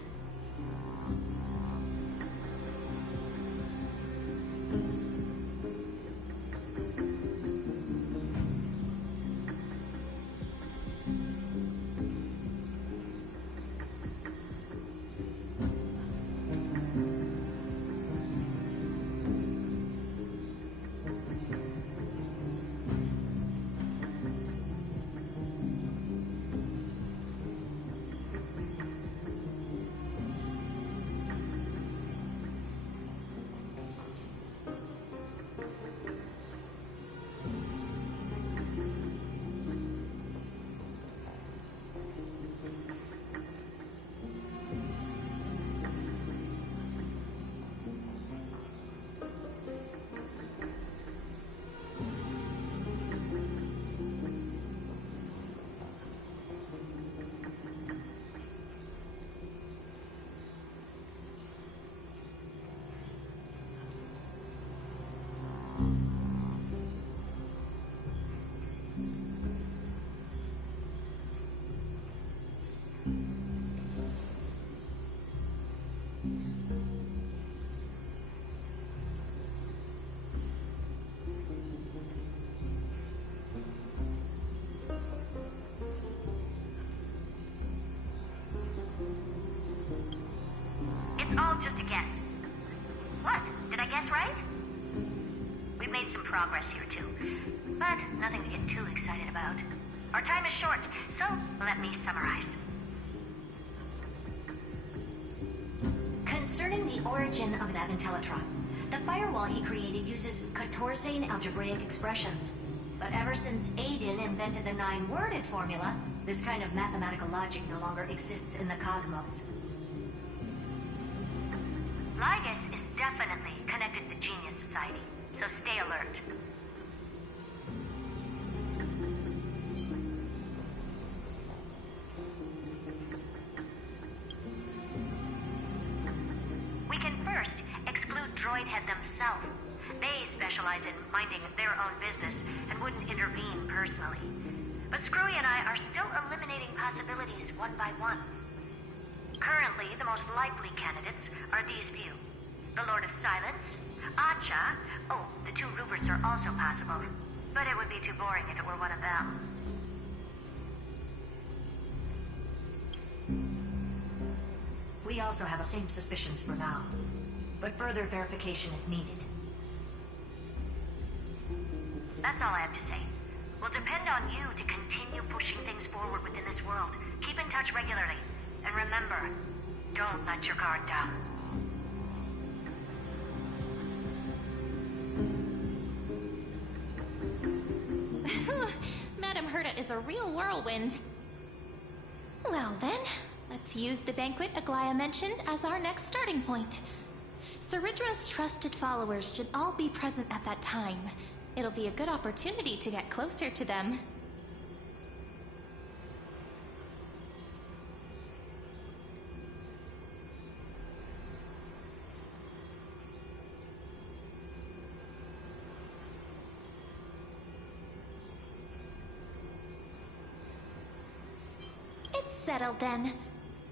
guess. What? Did I guess right? We've made some progress here too, but nothing to get too excited about. Our time is short, so let me summarize. Concerning the origin of that Intellitron, the firewall he created uses Kotorzane algebraic expressions. But ever since Aiden invented the 9-worded formula, this kind of mathematical logic no longer exists in the cosmos. Lygus is definitely connected to Genius Society, so stay alert. We can first exclude Droidhead themselves. They specialize in minding their own business and wouldn't intervene personally. But Screwy and I are still eliminating possibilities one by one. Currently, the most likely candidates are these few. The Lord of Silence, Acha, oh, the 2 Ruperts are also possible. But it would be too boring if it were one of them. We also have the same suspicions for now, but further verification is needed. That's all I have to say. We'll depend on you to continue pushing things forward within this world. Keep in touch regularly. And remember, don't let your guard down. Madame Herta is a real whirlwind. Well then, let's use the banquet Aglaya mentioned as our next starting point. Ceridra's trusted followers should all be present at that time. It'll be a good opportunity to get closer to them. It's settled then.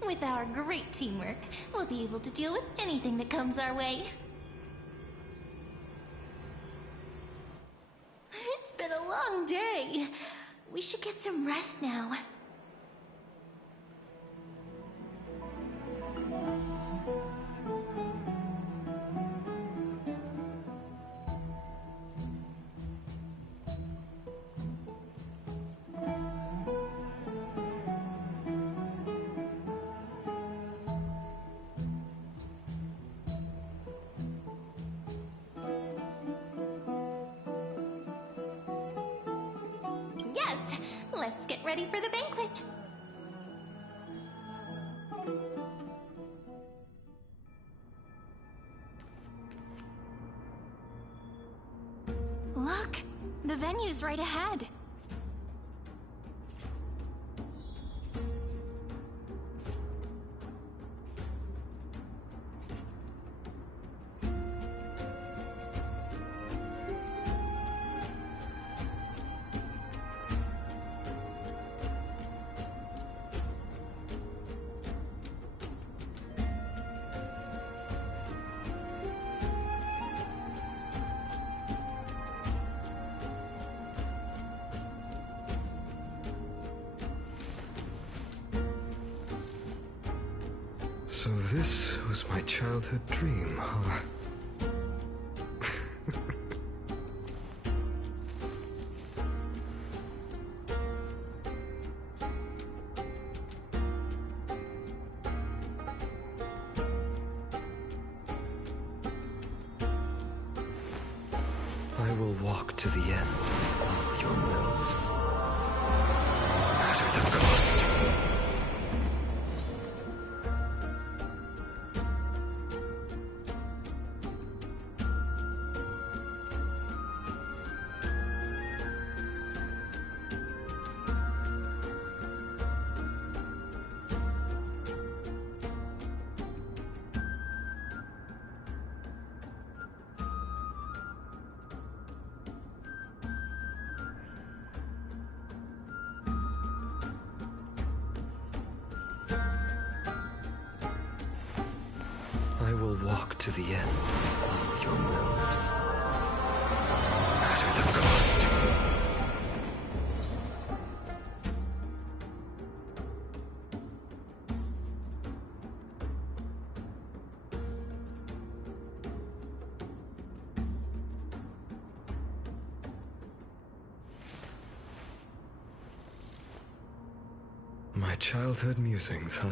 With our great teamwork, we'll be able to deal with anything that comes our way. It's been a long day. We should get some rest now. Yes, let's get ready for the banquet. Look, the venue's right ahead. So this was my childhood dream, huh? I will walk to the end of all your wills. No matter the cost. I will walk to the end of all your wills. No matter the cost. My childhood musings, huh?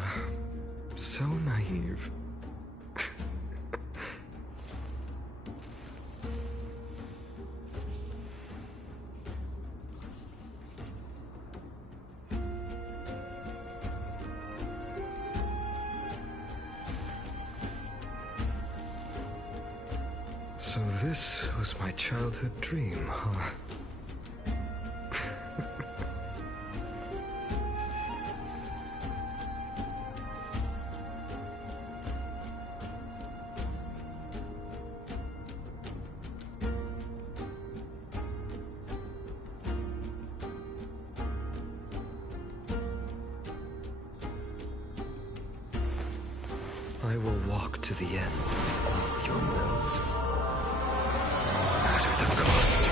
So naive. So this was my childhood dream, huh? I will walk to the end, all your worlds. At the cost.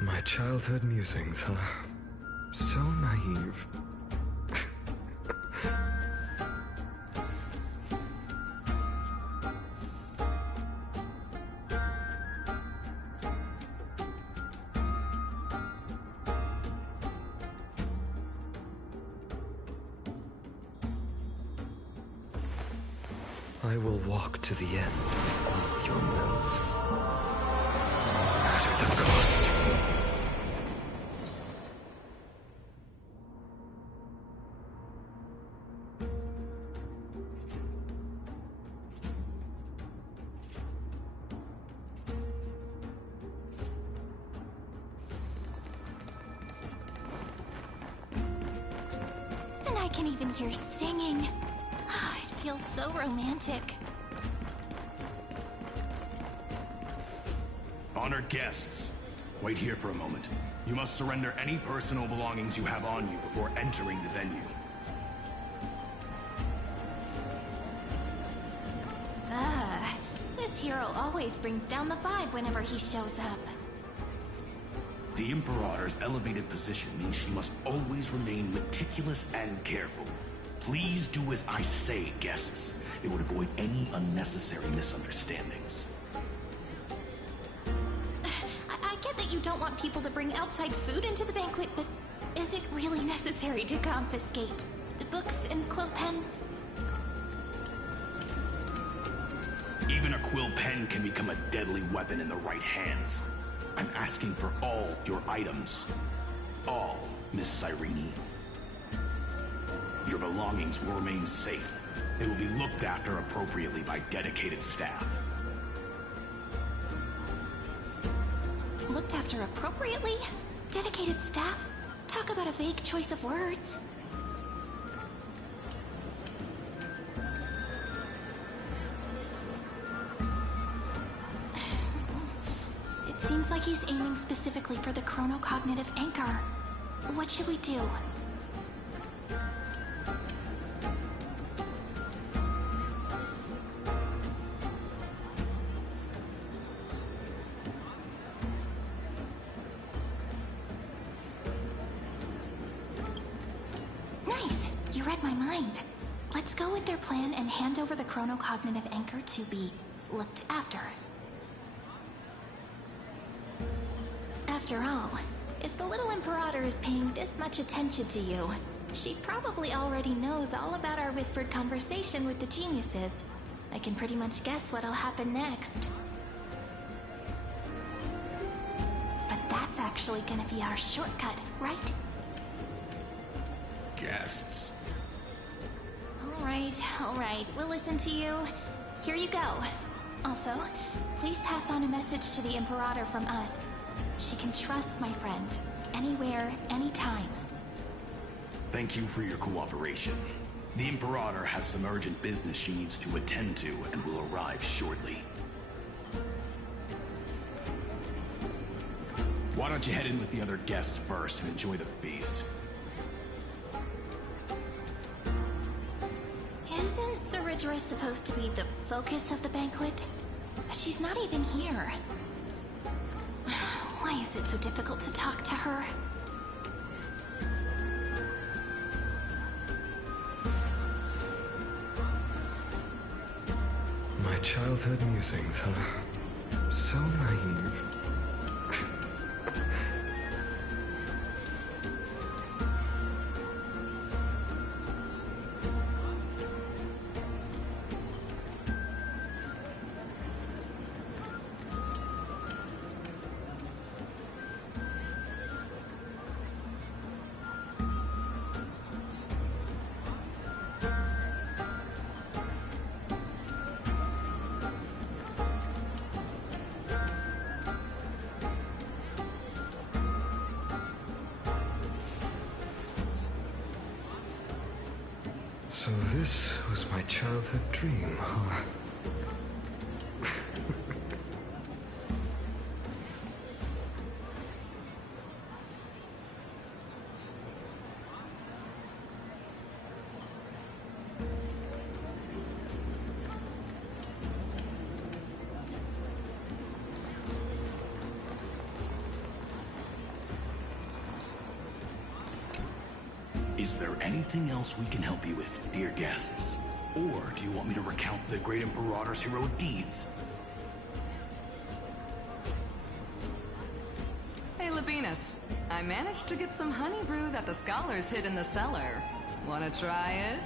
My childhood musings, huh? So naive. I will walk to the end, all your worlds. At the cost. And I can even hear singing. It feels so romantic. Honored guests, wait here for a moment. You must surrender any personal belongings you have on you before entering the venue. This hero always brings down the vibe whenever he shows up. The Imperator's elevated position means she must always remain meticulous and careful. Please do as I say, guests. It would avoid any unnecessary misunderstandings. I get that you don't want people to bring outside food into the banquet, but is it really necessary to confiscate the books and quill pens? Even a quill pen can become a deadly weapon in the right hands. I'm asking for all your items. All, Miss Cyrene. Your belongings will remain safe. They will be looked after appropriately by dedicated staff. Looked after appropriately? Dedicated staff? Talk about a vague choice of words. It seems like he's aiming specifically for the chronocognitive anchor. What should we do? Nice! You read my mind. Let's go with their plan and hand over the chronocognitive anchor to be looked after. After all, if the little Imperator is paying this much attention to you, she probably already knows all about our whispered conversation with the geniuses. I can pretty much guess what'll happen next. But that's actually gonna be our shortcut, right? Guests. Alright, we'll listen to you. Here you go. Also, please pass on a message to the Imperator from us. She can trust my friend, anywhere, anytime. Thank you for your cooperation. The Imperator has some urgent business she needs to attend to and will arrive shortly. Why don't you head in with the other guests first and enjoy the feast? Isn't Ceridra supposed to be the focus of the banquet? She's not even here. Why is it so difficult to talk to her? My childhood musings, huh? So naive. So this was my childhood dream, huh? Is there anything else we can help you with, dear guests? Or do you want me to recount the great Imperator's heroic deeds? Hey, Labinas. I managed to get some honey brew that the scholars hid in the cellar. Wanna try it?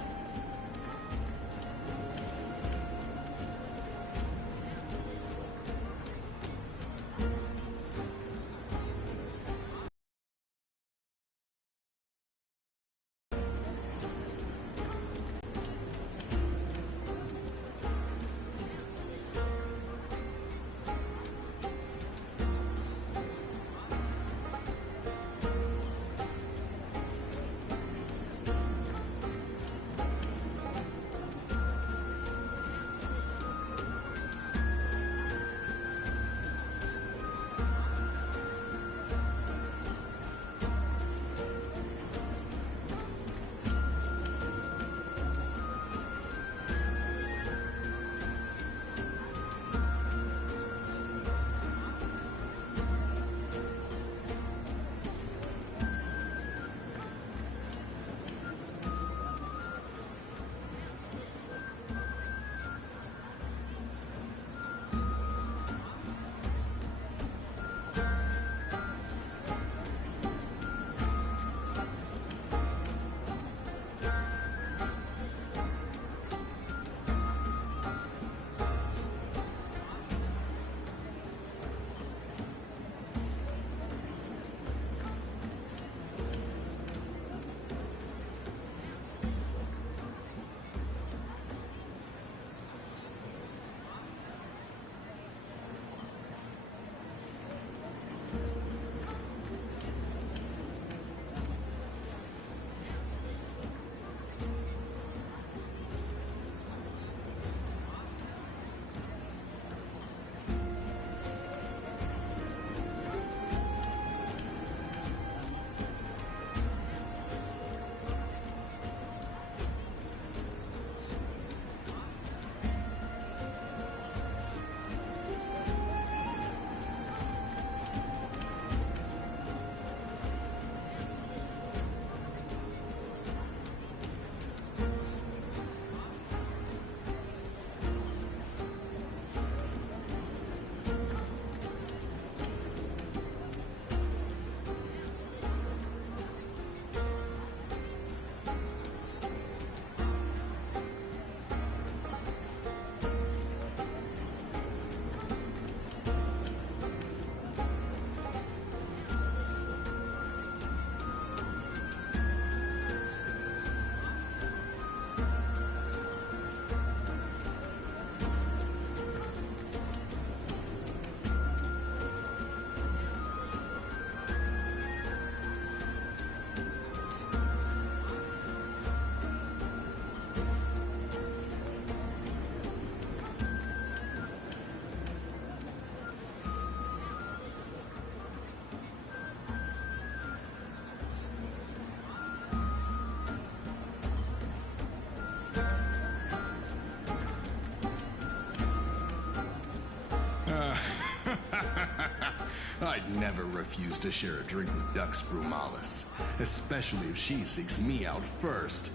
I'd never refuse to share a drink with Dux Brumalis, especially if she seeks me out first.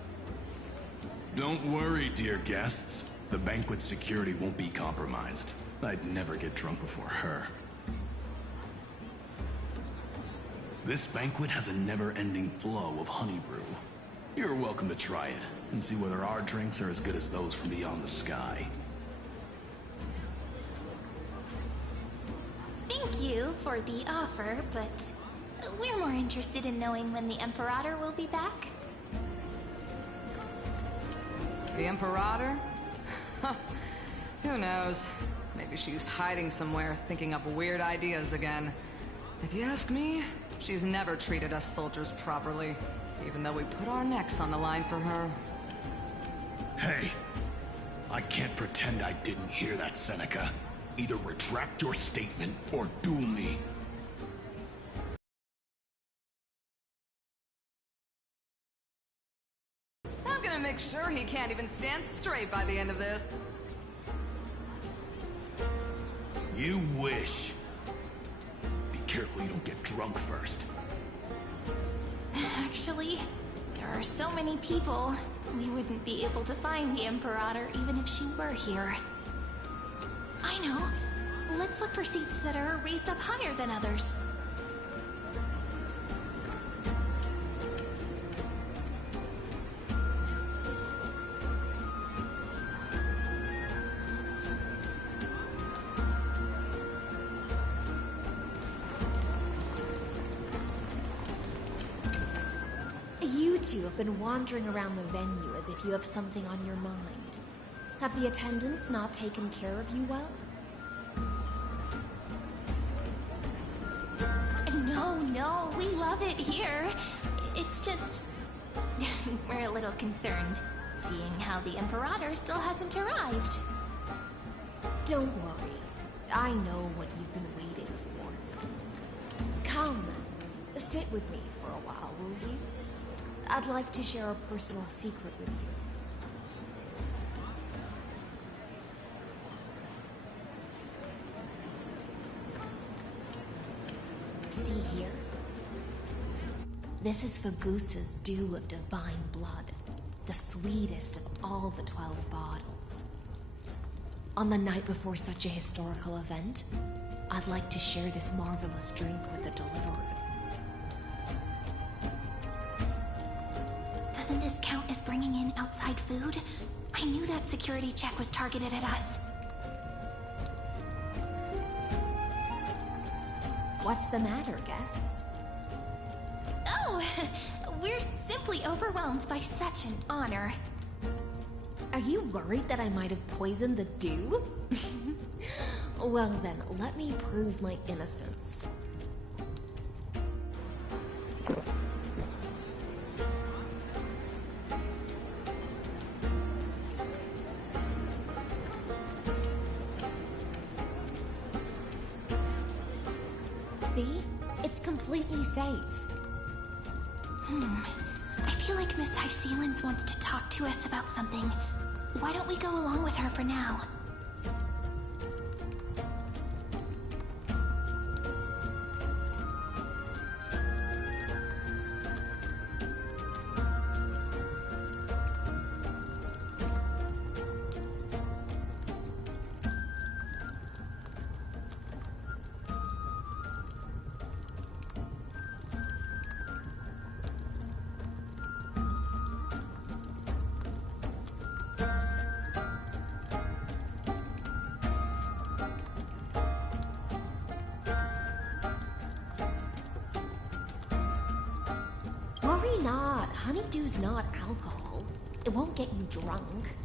Don't worry, dear guests. The banquet security won't be compromised. I'd never get drunk before her. This banquet has a never-ending flow of honey brew. You're welcome to try it, and see whether our drinks are as good as those from beyond the sky. Thank you for the offer, but we're more interested in knowing when the Imperator will be back. The Imperator? Who knows? Maybe she's hiding somewhere, thinking up weird ideas again. If you ask me, she's never treated us soldiers properly, even though we put our necks on the line for her. Hey, I can't pretend I didn't hear that, Seneca. Either retract your statement or duel me. I'm gonna make sure he can't even stand straight by the end of this. You wish. Be careful you don't get drunk first. Actually, there are so many people, we wouldn't be able to find the Imperator even if she were here. I know. Let's look for seats that are raised up higher than others. You two have been wandering around the venue as if you have something on your mind. Have the attendants not taken care of you well? No, we love it here. It's just... we're a little concerned, seeing how the Imperator still hasn't arrived. Don't worry. I know what you've been waiting for. Come, sit with me for a while, will you? I'd like to share a personal secret with you. See here? This is Fagusa's dew of divine blood, the sweetest of all the 12 bottles. On the night before such a historical event, I'd like to share this marvelous drink with the Deliverer. Doesn't this count as bringing in outside food? I knew that security check was targeted at us. What's the matter, guests? Oh, we're simply overwhelmed by such an honor. Are you worried that I might have poisoned the dew? Well then, let me prove my innocence. See? It's completely safe. I feel like Miss High Sealins wants to talk to us about something. Why don't we go along with her for now? Worry not. Honeydew's not alcohol. It won't get you drunk.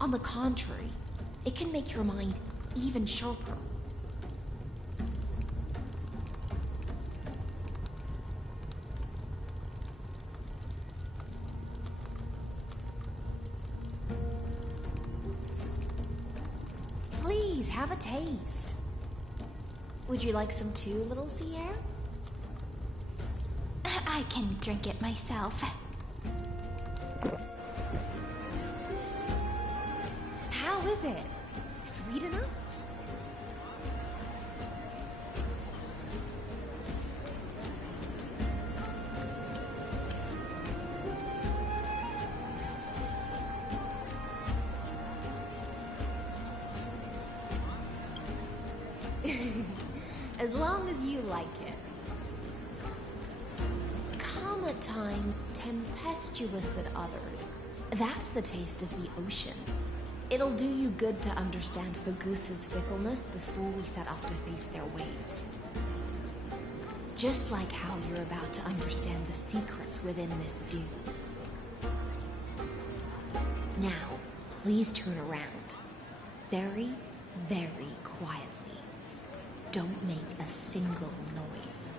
On the contrary, it can make your mind even sharper. Please, have a taste. Would you like some too, little Sierra? I can drink it myself. How is it? Sweet enough? as long as you like it. Calm at times, tempestuous at others. That's the taste of the ocean. It'll do you good to understand Fagusa's fickleness before we set off to face their waves. Just like how you're about to understand the secrets within this dune. Now, please turn around. Very, very quietly. Don't make a single noise.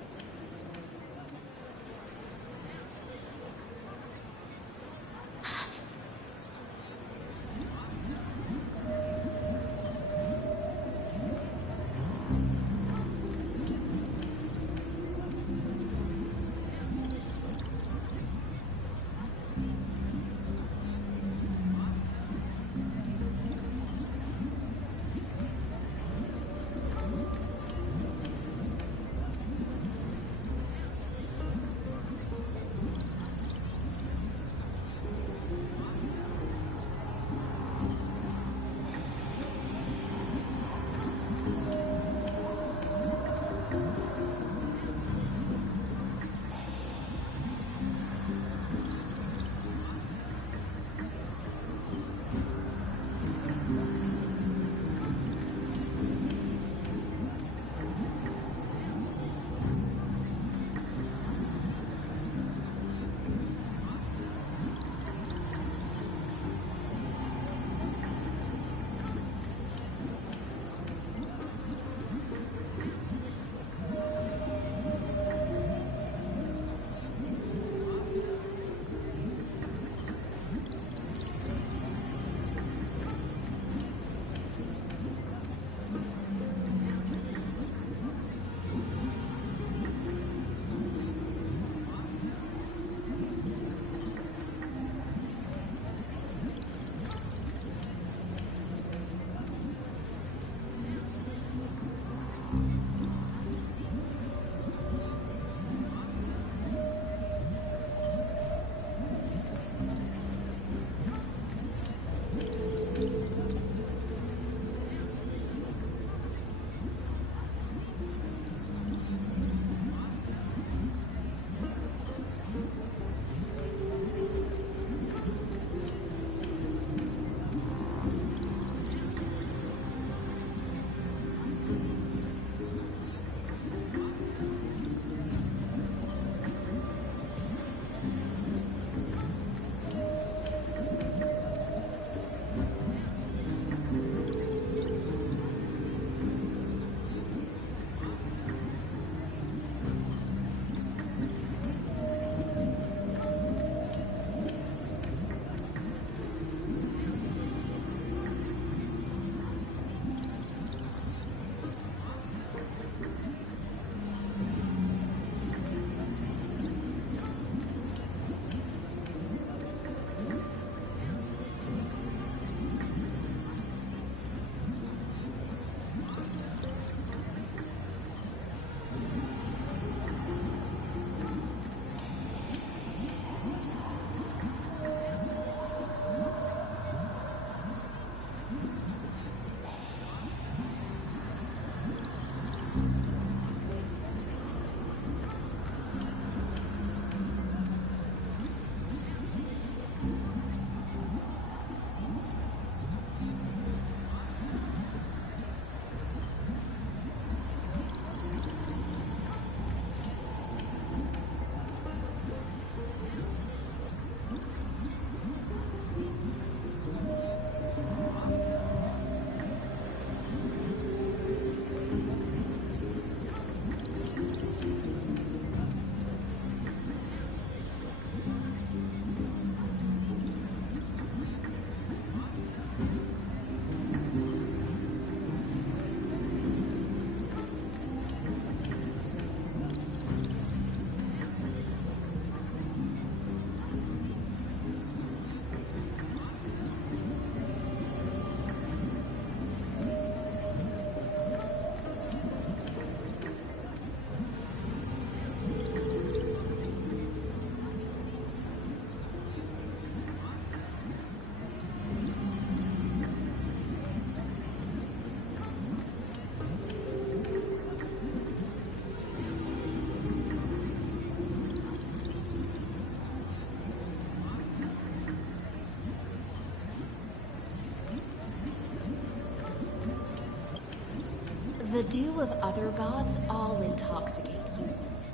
dew of other gods all intoxicate humans,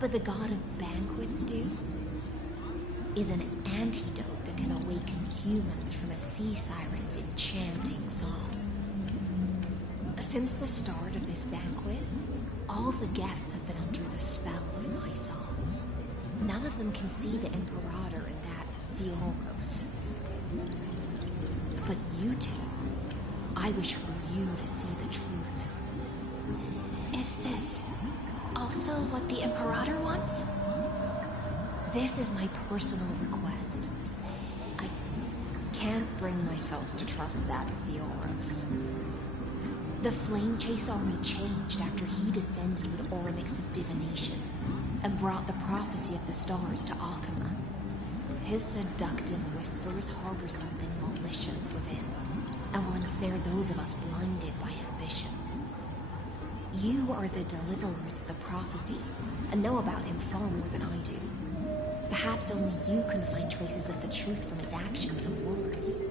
but the god of banquets dew is an antidote that can awaken humans from a sea siren's enchanting song. Since the start of this banquet, all the guests have been under the spell of my song. None of them can see the Imperator in that Fioros. But you two, I wish for you to see the truth. Is this also what the Imperator wants? This is my personal request. I can't bring myself to trust that Fioros. The Flame Chase army changed after he descended with Orynyx's divination and brought the prophecy of the stars to Akuma. His seductive whispers harbor something malicious within, and will ensnare those of us blinded by ambition. You are the deliverers of the prophecy, and know about him far more than I do. Perhaps only you can find traces of the truth from his actions and words.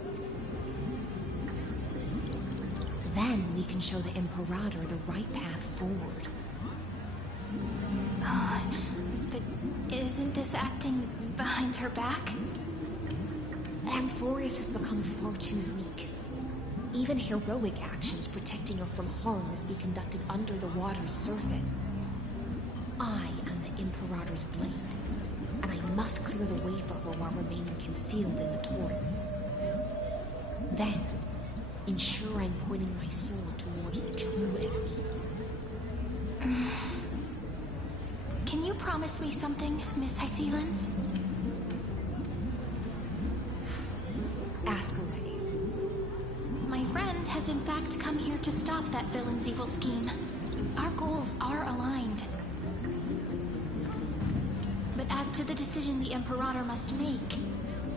Then we can show the Imperator the right path forward. But isn't this acting behind her back? Amphorius has become far too weak. Even heroic actions protecting her from harm must be conducted under the water's surface. I am the Imperator's blade, and I must clear the way for her while remaining concealed in the torrents. Then, ensure I'm pointing my sword towards the true enemy. Can you promise me something, Miss Hycelens? Ask away. My friend has in fact come here to stop that villain's evil scheme. Our goals are aligned. But as to the decision the Imperator must make,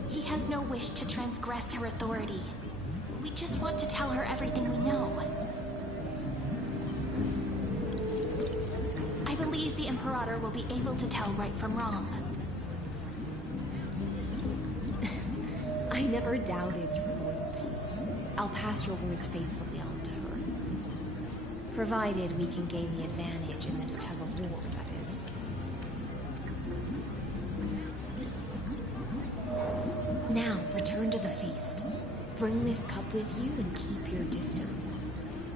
he has no wish to transgress her authority. We just want to tell her everything we know. I believe the Imperator will be able to tell right from wrong. I never doubted your loyalty. I'll pass your words faithfully on to her. Provided we can gain the advantage in this tug of war, that is. Now, return to the feast. Bring this cup with you and keep your distance.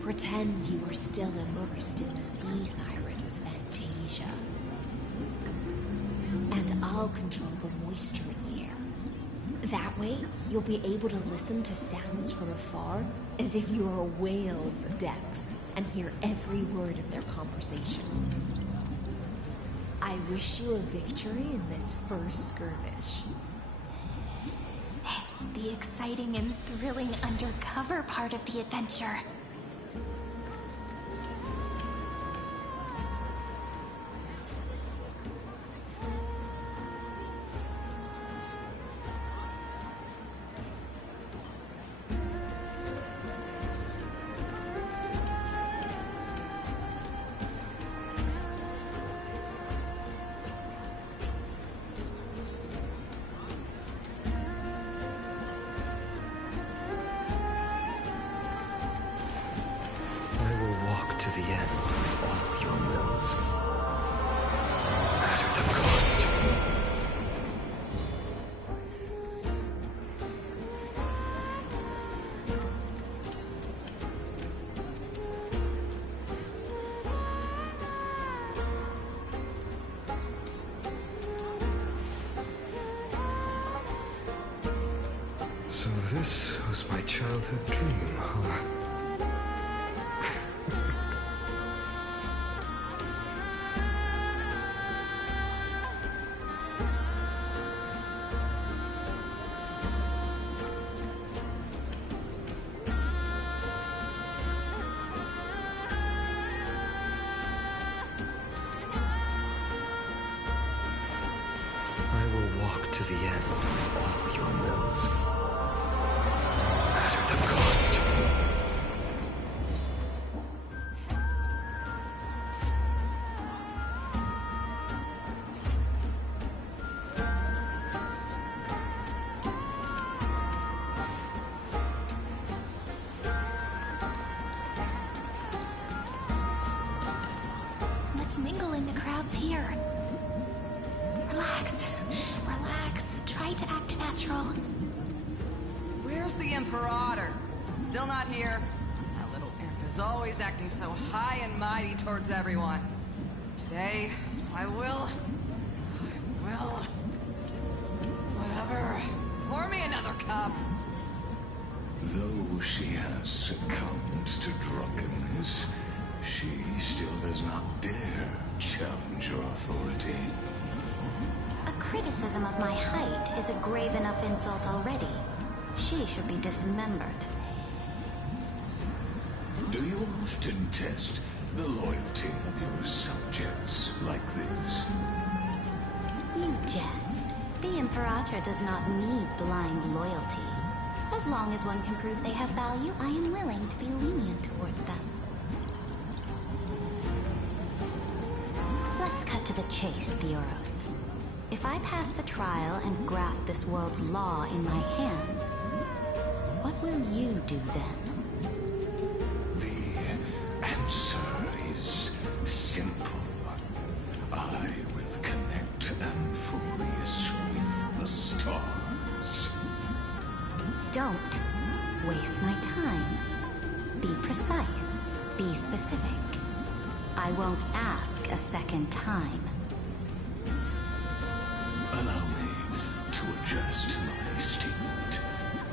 Pretend you are still immersed in the sea siren's fantasia. And I'll control the moisture in the air. That way, you'll be able to listen to sounds from afar as if you were a whale of the depths and hear every word of their conversation. I wish you a victory in this first skirmish. It's the exciting and thrilling undercover part of the adventure. To the end, all your wills. Matter the cost. So this was my childhood dream, huh? To the end, all your wills. Matter the cost. in the crowds here. Relax. Relax. Try to act natural. Where's the Imperator? Still not here. That little imp is always acting so high and mighty towards everyone. Today, I will... Whatever. Pour me another cup. Though she has succumbed to drunkenness, she still does not dare challenge your authority. A criticism of my height is a grave enough insult already. She should be dismembered. Do you often test the loyalty of your subjects like this? You jest. The Imperator does not need blind loyalty. As long as one can prove they have value, I am willing to be lenient towards them. Let's cut to the chase, Theoros. If I pass the trial and grasp this world's law in my hands, what will you do then? The answer is simple. I will connect Amphorius with the stars. Don't waste my time. Be precise. Be specific. I won't ask a second time. Allow me to adjust my statement.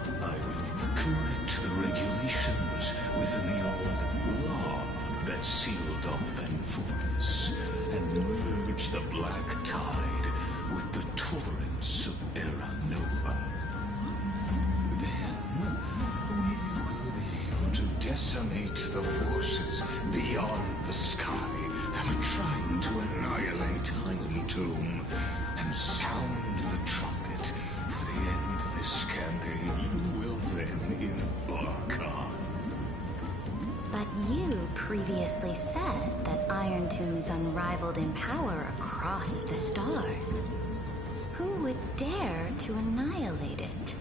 I will correct the regulations within the old law that sealed off Amphorius and merge the black tide with the torrents of Era Nova. Then we will be able to decimate the forces beyond the sky that are trying to annihilate Tiny Tomb and sound the trumpet for the endless campaign you will then embark on. But you previously said that Iron Tomb is unrivaled in power across the stars. Who would dare to annihilate it?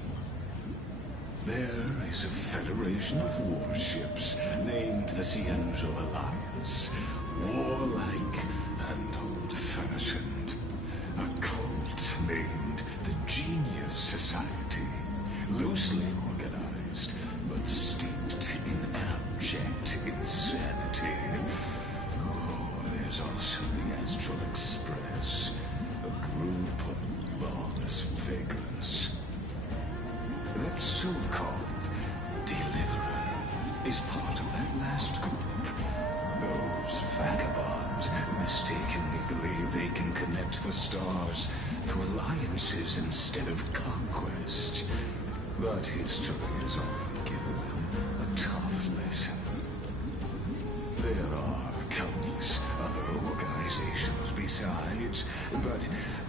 There is a federation of warships named the Cienzo Alliance. Warlike and old-fashioned. A cult named the Genius Society. Loosely organized, but steeped in abject insanity. Oh, there's also the Astral Express. A group of lawless vagrants. That so-called Deliverer is part of that last group. Those vagabonds mistakenly believe they can connect the stars through alliances instead of conquest. But history has already given them a tough lesson. There are countless other organizations besides, but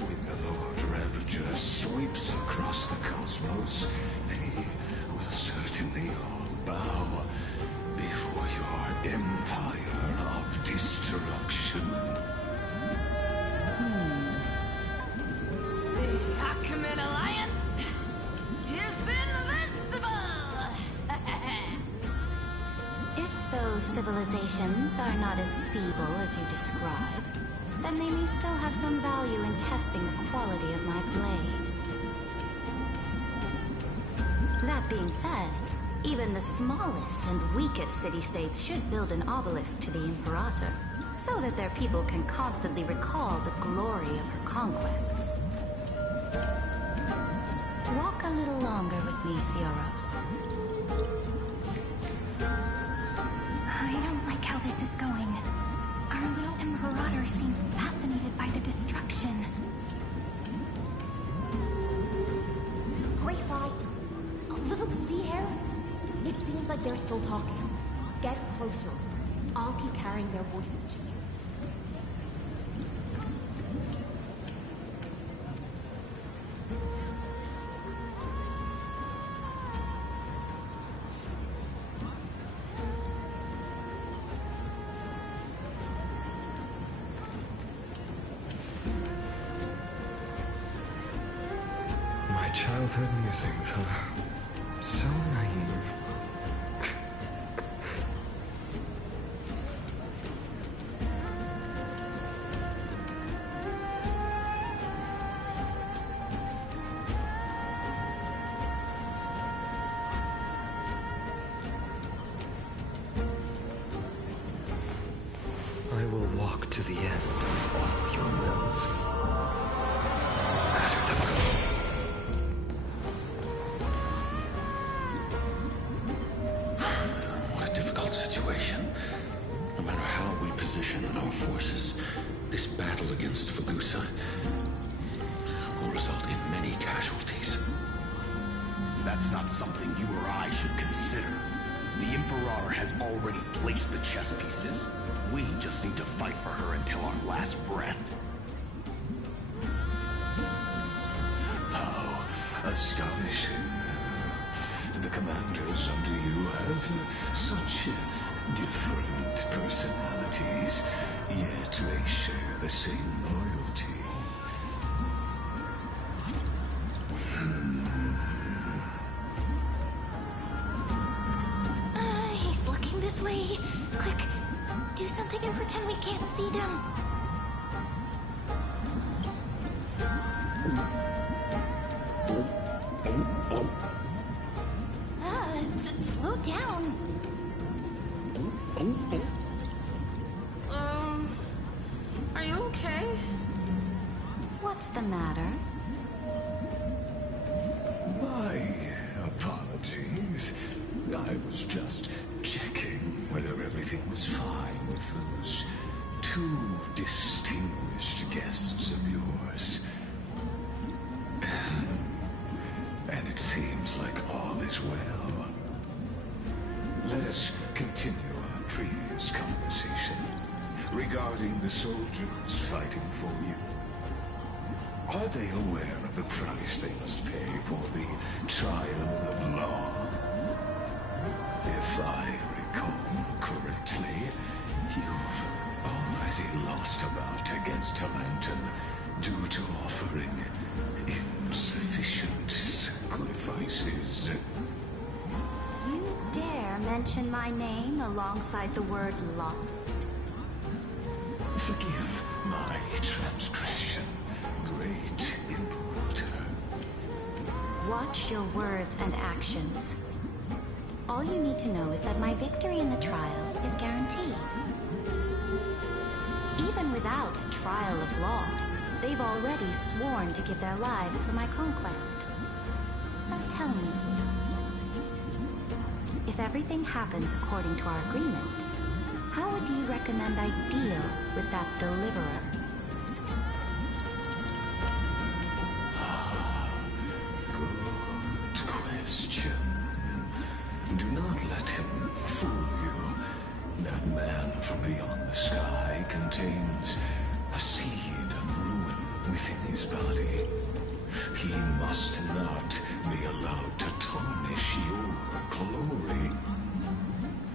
when the Lord Ravager sweeps across the cosmos, they will certainly all bow before your empire of destruction. The Achaemenid Alliance is invincible! If those civilizations are not as feeble as you describe, then they may still have some value in testing the quality of my blade. That being said, even the smallest and weakest city-states should build an obelisk to the Imperator, so that their people can constantly recall the glory of her conquests. Walk a little longer with me, Theoros. I don't like how this is going. Our little Imperator seems fascinated by the destruction. Greyfly, a little sea air? It seems like they're still talking. Get closer. I'll keep carrying their voices to you. My childhood musings, huh? So naive. against Fagusa will result in many casualties. That's not something you or I should consider. The Emperor has already placed the chess pieces. We just need to fight for her until our last breath. How astonishing. The commanders under you have such different personalities, yet they share the same loyalty. He's looking this way. Quick, do something and pretend we can't see them. Slow down. Are you okay? What's the matter? My apologies. I was just checking whether everything was fine with those two distinguished guests of yours. And it seems like all is well. Let us continue our previous conversation regarding the soldiers fighting for you. Are they aware of the price they must pay for the trial of law? If I recall correctly, you've already lost a bout against a lantern due to offering insufficient sacrifices. You dare mention my name alongside the word lost? Forgive my transgression, great Imperator. Watch your words and actions. All you need to know is that my victory in the trial is guaranteed. Even without the trial of law, they've already sworn to give their lives for my conquest. So tell me, if everything happens according to our agreement, how would you recommend I deal with that deliverer? Good question. Do not let him fool you. That man from beyond the sky contains a seed of ruin within his body. He must not be allowed to tarnish your glory.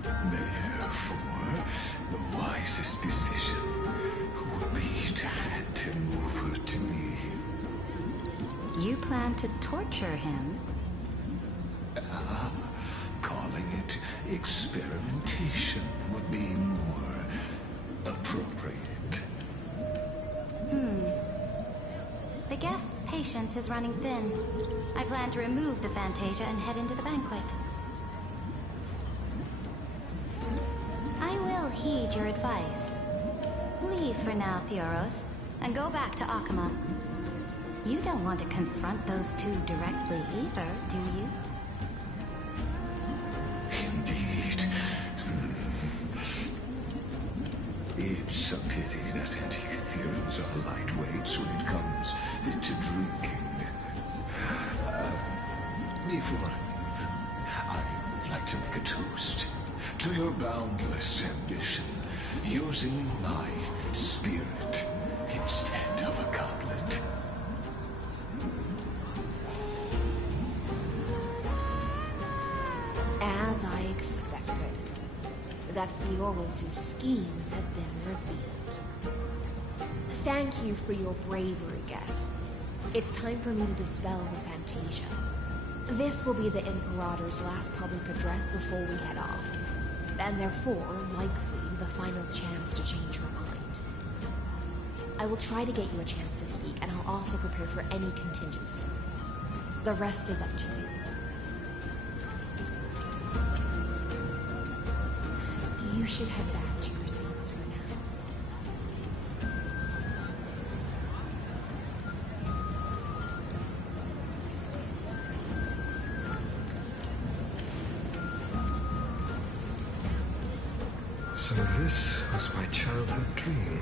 Therefore, the wisest decision would be to hand him over to me. You plan to torture him? Calling it experimentation would be more appropriate. The guest's patience is running thin. I plan to remove the Fantasia and head into the banquet. I will heed your advice. Leave for now, Theoros, and go back to Akama. You don't want to confront those two directly either, do you? Indeed. It's a pity that antique theories are lightweights when it comes to drinking. Before I leave, I would like to make a toast to your boundless ambition, using my spirit instead of a goblet. As I expected, that Theoros' schemes have been revealed. Thank you for your bravery, guests. It's time for me to dispel the Fantasia. This will be the Imperator's last public address before we head off, and therefore, likely, the final chance to change your mind. I will try to get you a chance to speak, and I'll also prepare for any contingencies. The rest is up to you. You should head back to your seats for now. So this was my childhood dream.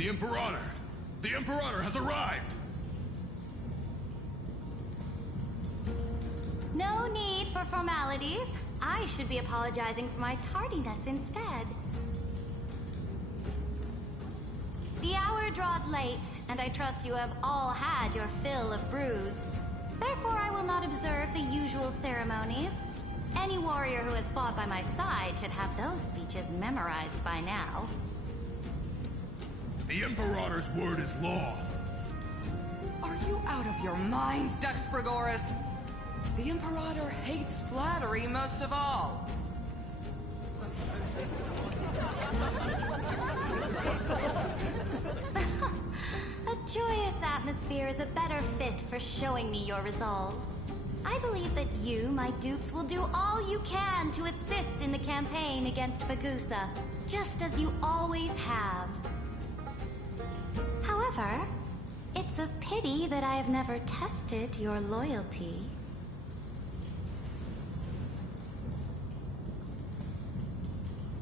The Imperator! The Imperator has arrived! No need for formalities. I should be apologizing for my tardiness instead. The hour draws late, and I trust you have all had your fill of brews. Therefore, I will not observe the usual ceremonies. Any warrior who has fought by my side should have those speeches memorized by now. The Imperator's word is law. Are you out of your mind, Duxpregoris? The Imperator hates flattery most of all. A joyous atmosphere is a better fit for showing me your resolve. I believe that you, my dukes, will do all you can to assist in the campaign against Bagusa, just as you always have. However, it's a pity that I have never tested your loyalty.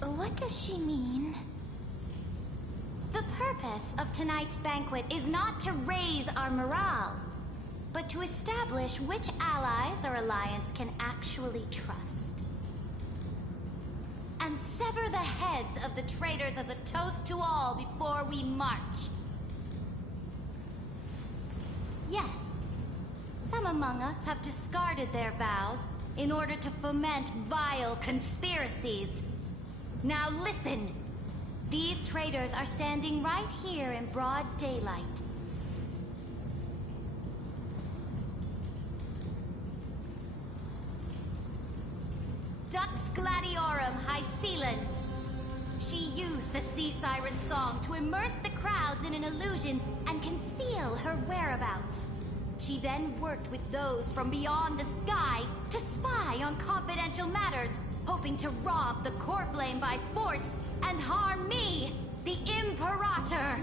What does she mean? The purpose of tonight's banquet is not to raise our morale, but to establish which allies our alliance can actually trust. And sever the heads of the traitors as a toast to all before we march. Yes, some among us have discarded their vows in order to foment vile conspiracies. Now listen! These traitors are standing right here in broad daylight. Dux Gladiorum Hycelans. She used the Sea Siren song to immerse the crowds in an illusion and conceal her whereabouts. She then worked with those from beyond the sky to spy on confidential matters, hoping to rob the core flame by force and harm me, the Imperator!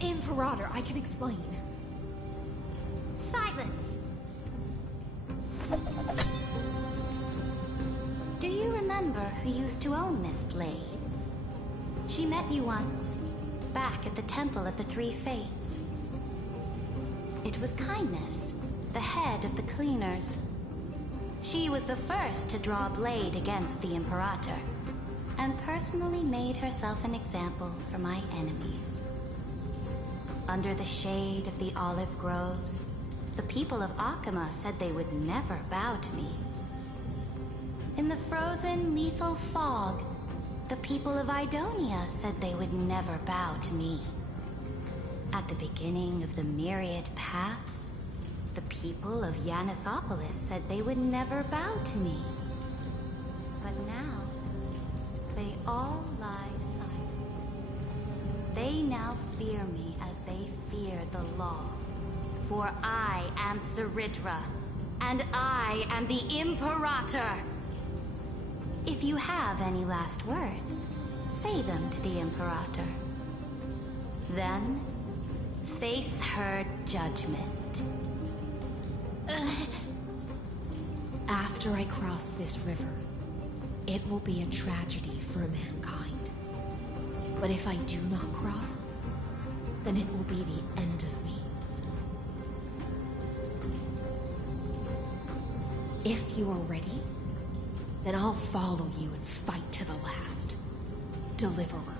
Imperator, I can explain. Silence! Do you remember who used to own this blade? She met you once, back at the Temple of the Three Fates. It was Kindness, the head of the Cleaners. She was the first to draw a blade against the Imperator, and personally made herself an example for my enemies. Under the shade of the olive groves, the people of Akama said they would never bow to me. In the frozen, lethal fog, the people of Idonia said they would never bow to me. At the beginning of the myriad paths, the people of Yanisopolis said they would never bow to me. But now, they all lie silent. They now fear me as they fear the law. For I am Ceridra, and I am the Imperator! If you have any last words, say them to the Imperator. Then, face her judgment. After I cross this river, it will be a tragedy for mankind. But if I do not cross, then it will be the end of me. If you are ready, then I'll follow you and fight to the last. Deliverer.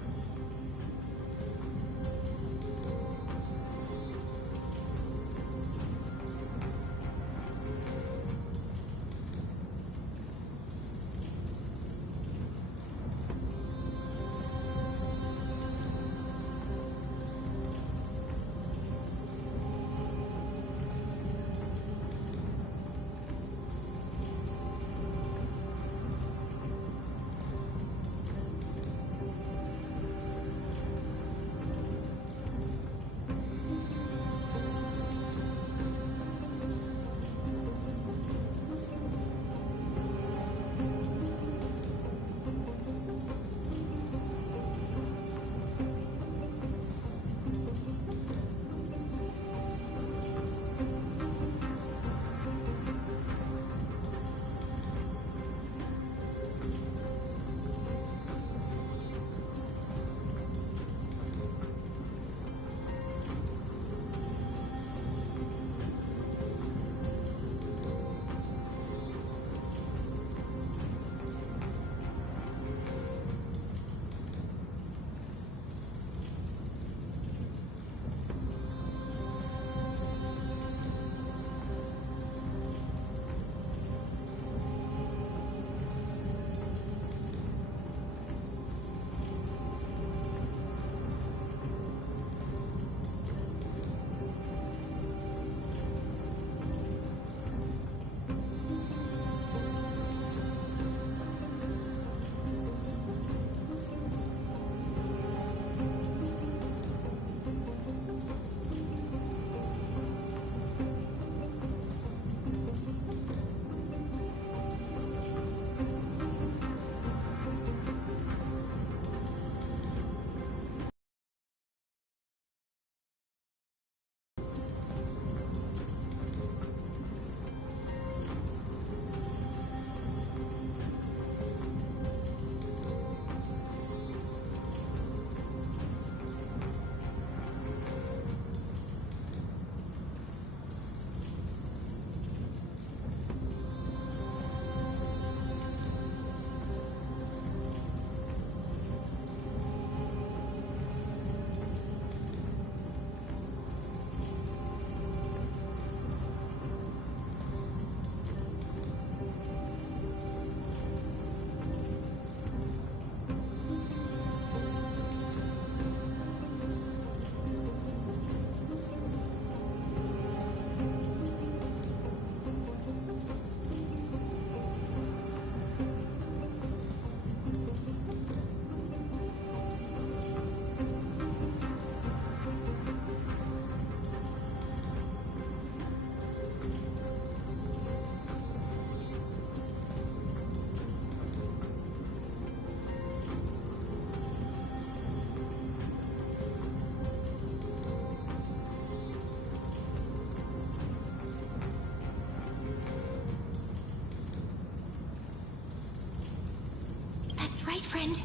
That's right, friend.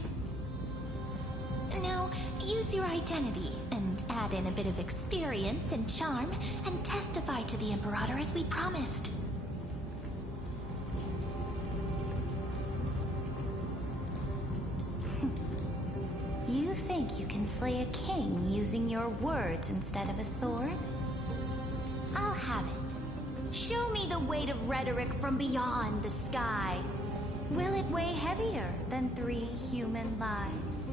Now, use your identity and add in a bit of experience and charm and testify to the Imperator as we promised. You think you can slay a king using your words instead of a sword? I'll have it. Show me the weight of rhetoric from beyond the sky. Will it weigh heavier than 3 human lives?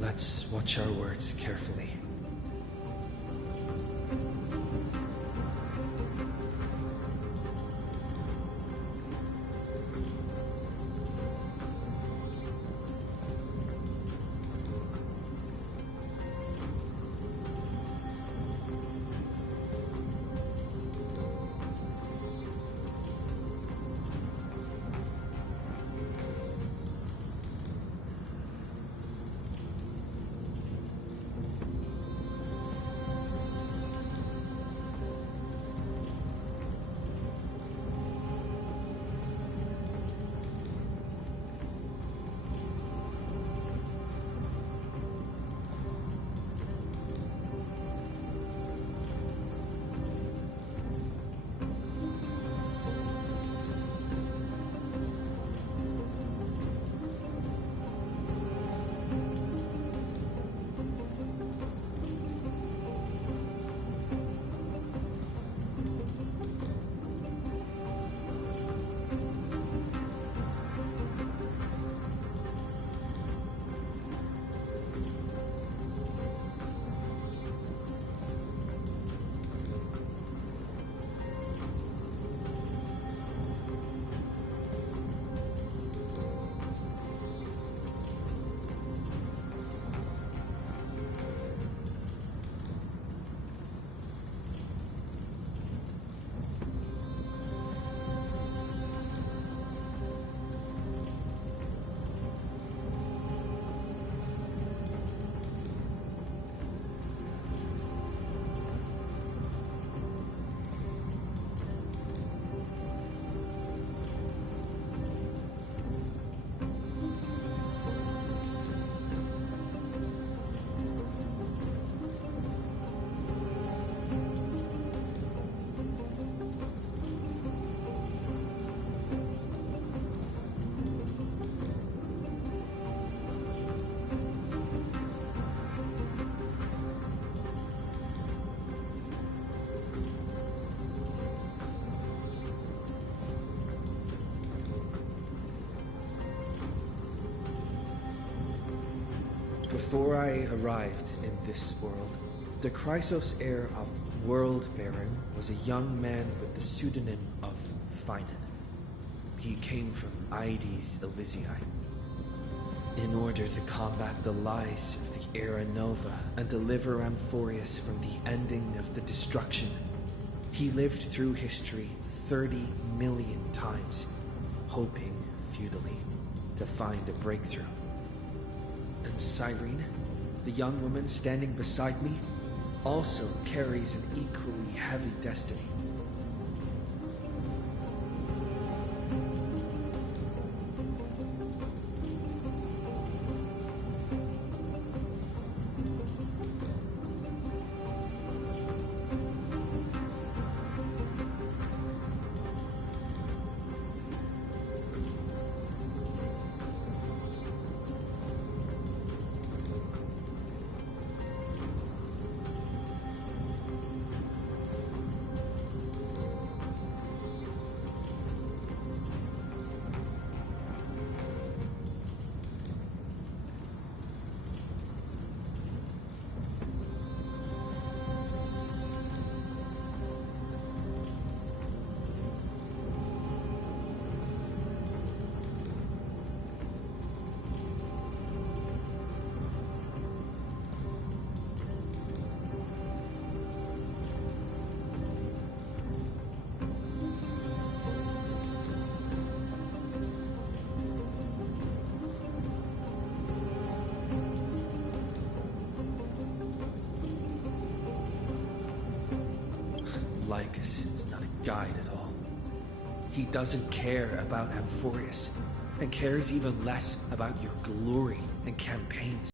Let's watch our words carefully. Before I arrived in this world, the Chrysos heir of World Baron was a young man with the pseudonym of Finan. He came from Ides Elysiae. In order to combat the lies of the Era Nova and deliver Amphorius from the ending of the destruction, he lived through history 30 million times, hoping futilely to find a breakthrough. And Cyrene, the young woman standing beside me, also carries an equally heavy destiny. Lycus is not a guide at all. He doesn't care about Amphorius, and cares even less about your glory and campaigns.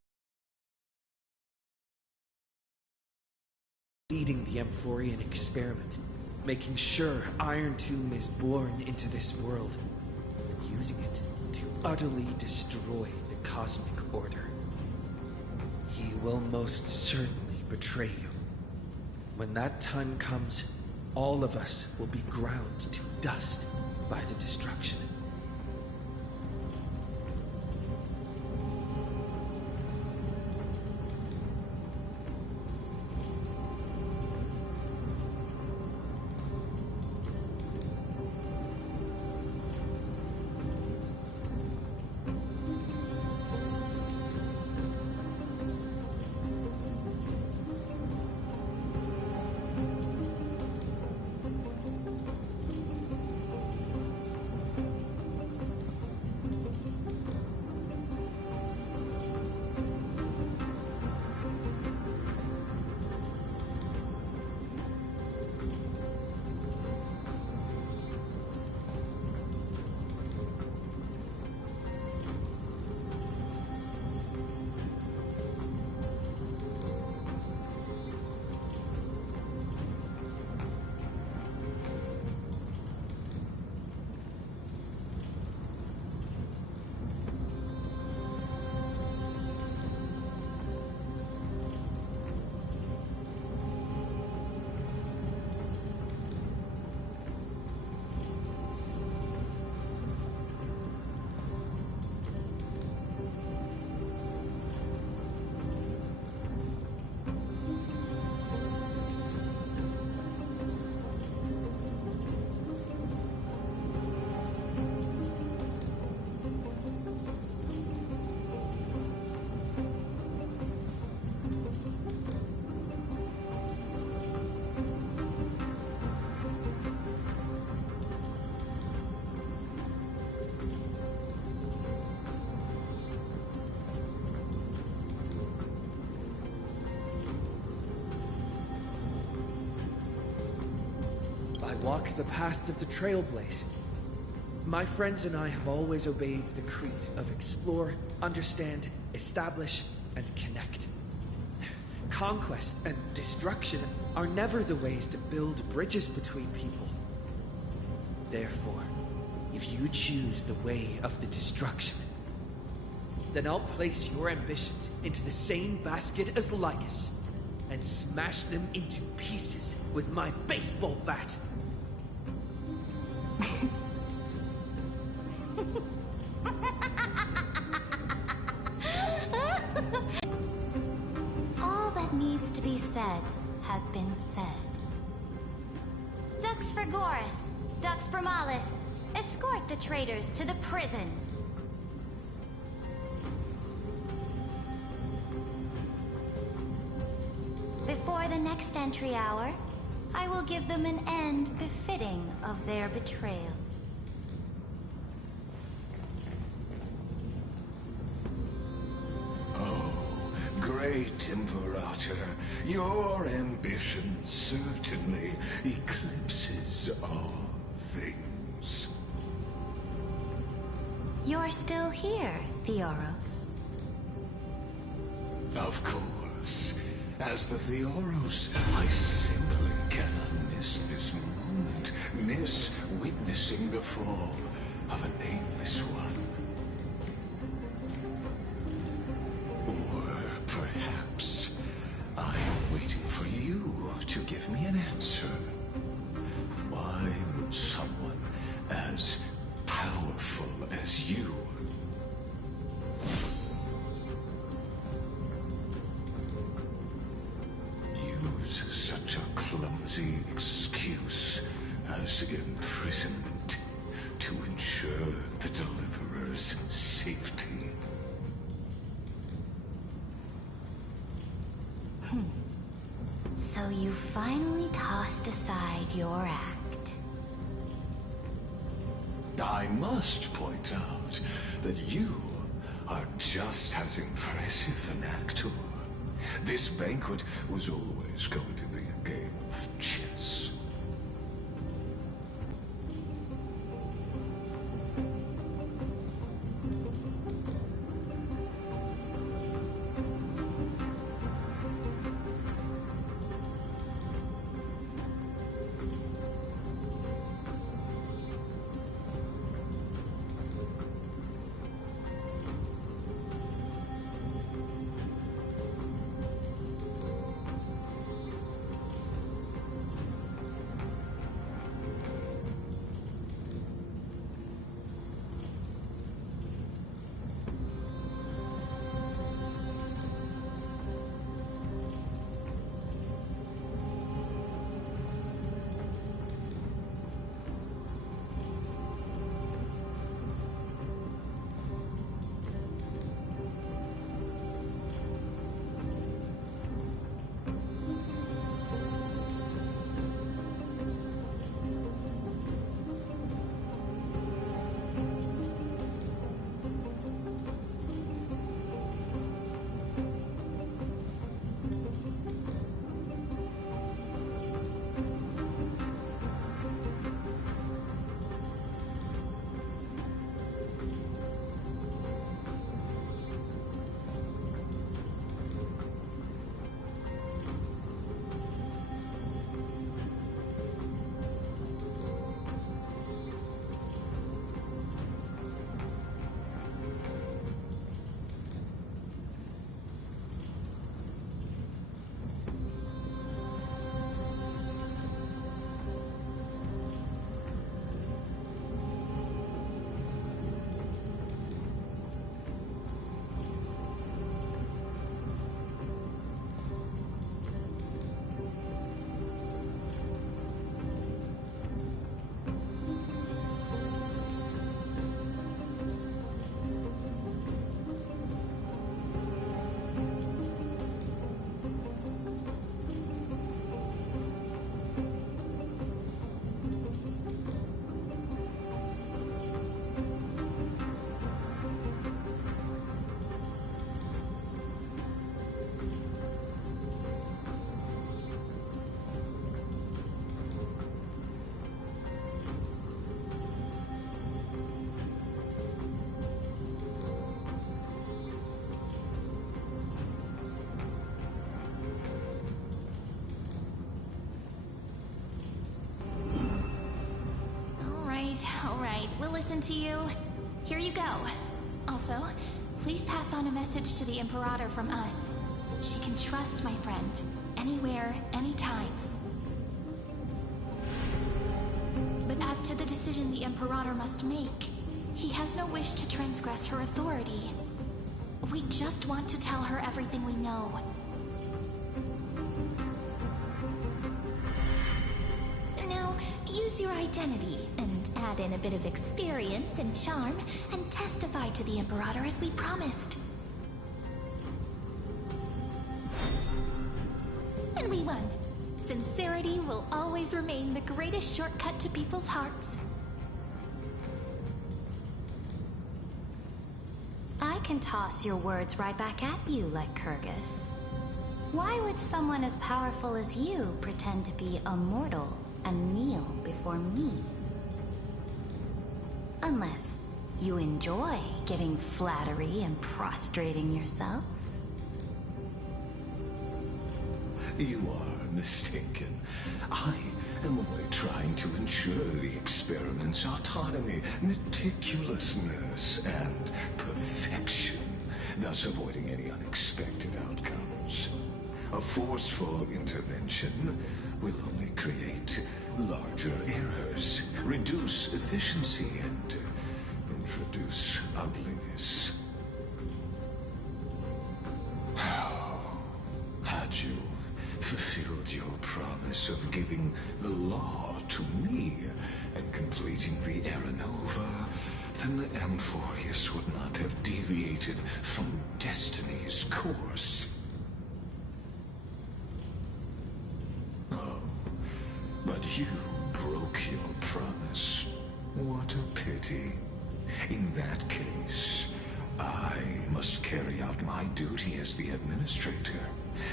Leading the Amphorian experiment, making sure Iron Tomb is born into this world, using it to utterly destroy the cosmic order. He will most certainly betray you. When that time comes, all of us will be ground to dust by the destruction. I walk the path of the Trailblaze. My friends and I have always obeyed the creed of explore, understand, establish, and connect. Conquest and destruction are never the ways to build bridges between people. Therefore, if you choose the way of the destruction, then I'll place your ambitions into the same basket as Lycus and smash them into pieces with my baseball bat. All that needs to be said has been said. Dux Frigoris, Dux Bromalis, escort the traitors to the prison. Before the next entry hour, I will give them an end befitting of their betrayal. Oh, great Imperator, your ambition certainly eclipses all things. You're still here, Theoros. Of course. As the Theoros, I simply cannot miss this moment, miss witnessing the fall of a nameless one. Or perhaps I am waiting for you to give me an answer. Why would someone as powerful as you use such a clumsy excuse as imprisonment to ensure the Deliverer's safety? So you finally tossed aside your act. I must point out that you are just as impressive an actor. This banquet was always going to be a game of chess. listen to you. Here you go. Also, please pass on a message to the Imperator from us. She can trust my friend. Anywhere, anytime. But as to the decision the Imperator must make, he has no wish to transgress her authority. We just want to tell her everything we know. Now, use your identity and add in a bit of experience and charm and testify to the Imperator as we promised. And we won. Sincerity will always remain the greatest shortcut to people's hearts. I can toss your words right back at you, like Kyrgyz. Why would someone as powerful as you pretend to be a mortal and kneel before me? Unless you enjoy giving flattery and prostrating yourself. You are mistaken. I am only trying to ensure the experiment's autonomy, meticulousness, and perfection, thus avoiding any unexpected outcomes. A forceful intervention will only create larger errors, reduce efficiency, and introduce ugliness. Had you fulfilled your promise of giving the law to me and completing the Aranova, then the Amphorius would not have deviated from destiny's course. Oh, but you broke your promise. What a pity. In that case, I must carry out my duty as the administrator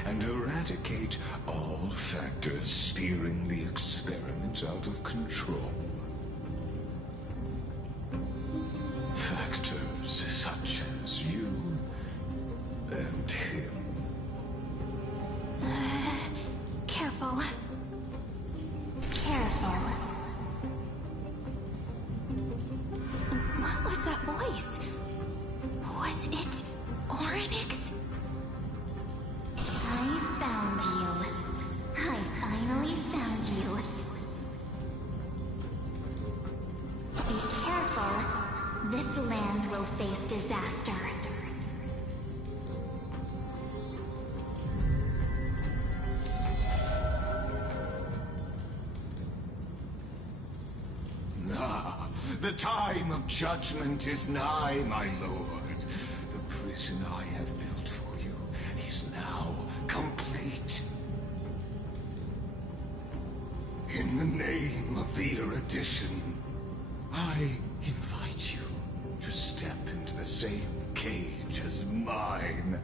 and eradicate all factors steering the experiment out of control. Factors such as you and him. Careful. Careful. What was that voice? Was it Oryx? I found you. I finally found you. Be careful. This land will face disaster. Ah, the time of judgment is nigh, my lord. The prison I have built for you is now complete. In the name of the erudition, I invite you to step into the same cage as mine.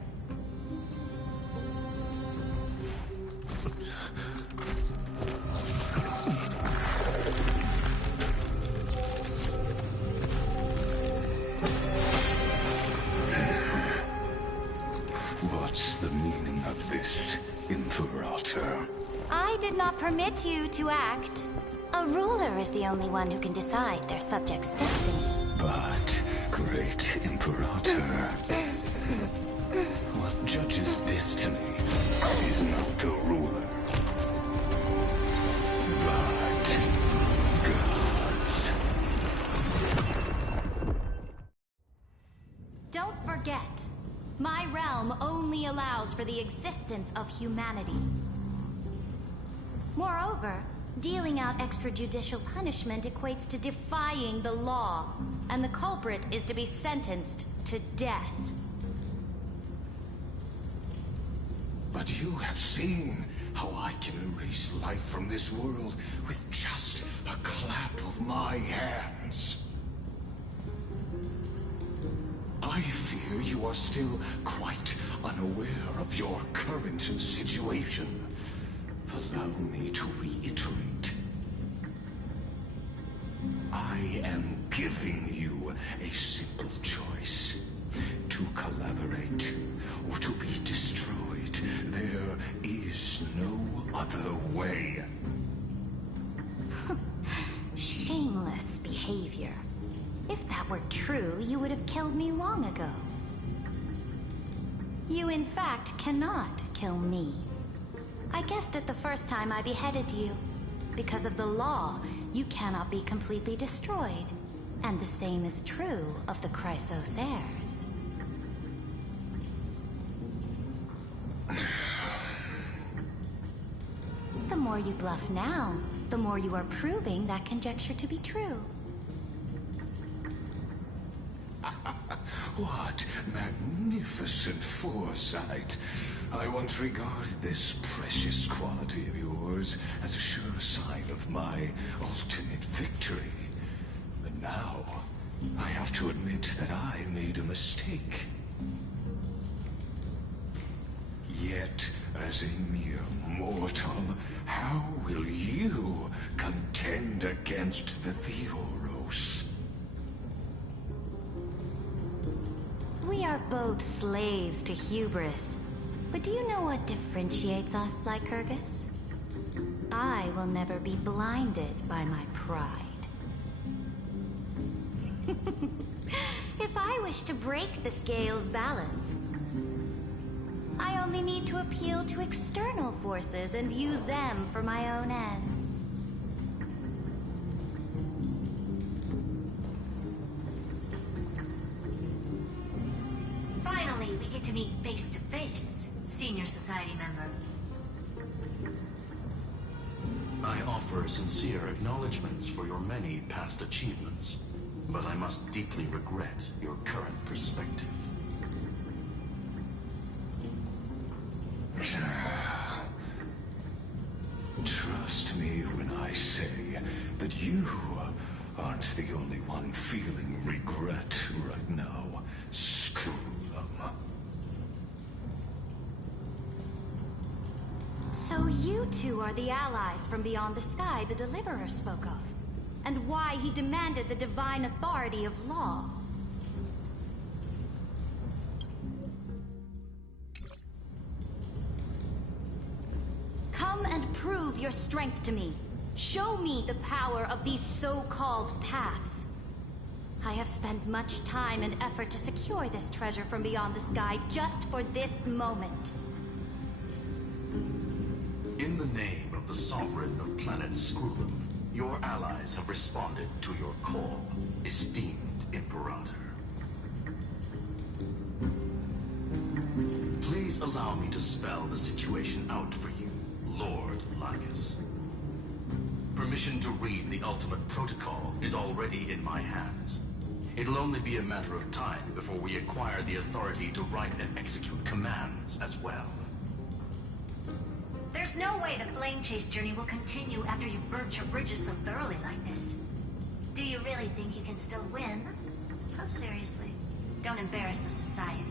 What's the meaning of this, Imperator? I did not permit you to act. A ruler is the only one who can decide their subject's destiny. But, great Imperator, what judges destiny is not the ruler, but gods. Don't forget, my realm only allows for the existence of humanity. Moreover, dealing out extrajudicial punishment equates to defying the law, and the culprit is to be sentenced to death. But you have seen how I can erase life from this world with just a clap of my hands. I fear you are still quite unaware of your current situation. Allow me to reiterate. I am giving you a simple choice. To collaborate or to be destroyed. There is no other way. Shameless behavior. If were true, you would have killed me long ago. You in fact cannot kill me. I guessed it the first time I beheaded you. Because of the law, you cannot be completely destroyed. And the same is true of the Chrysos heirs. The more you bluff now, the more you are proving that conjecture to be true. What magnificent foresight! I once regarded this precious quality of yours as a sure sign of my ultimate victory. But now, I have to admit that I made a mistake. Yet, as a mere mortal, how will you contend against the Theoros? We are both slaves to hubris. But do you know what differentiates us, Lycurgus? I will never be blinded by my pride. If I wish to break the scale's balance, I only need to appeal to external forces and use them for my own ends. Finally, we get to meet face to face, Senior Society member. I offer sincere acknowledgments for your many past achievements, but I must deeply regret your current perspective. Trust me when I say that you aren't the only one feeling regret right now. Screw them. So you two are the allies from beyond the sky the Deliverer spoke of, and why he demanded the divine authority of law. Come and prove your strength to me. Show me the power of these so-called paths. I have spent much time and effort to secure this treasure from beyond the sky just for this moment. In the name of the Sovereign of Planet Scrulum, your allies have responded to your call, esteemed Imperator. Please allow me to spell the situation out for you, Lord Lycus. Permission to read the ultimate protocol is already in my hands. It'll only be a matter of time before we acquire the authority to write and execute commands as well. There's no way the flame chase journey will continue after you've burnt your bridges so thoroughly like this. Do you really think you can still win? How seriously? Don't embarrass the society.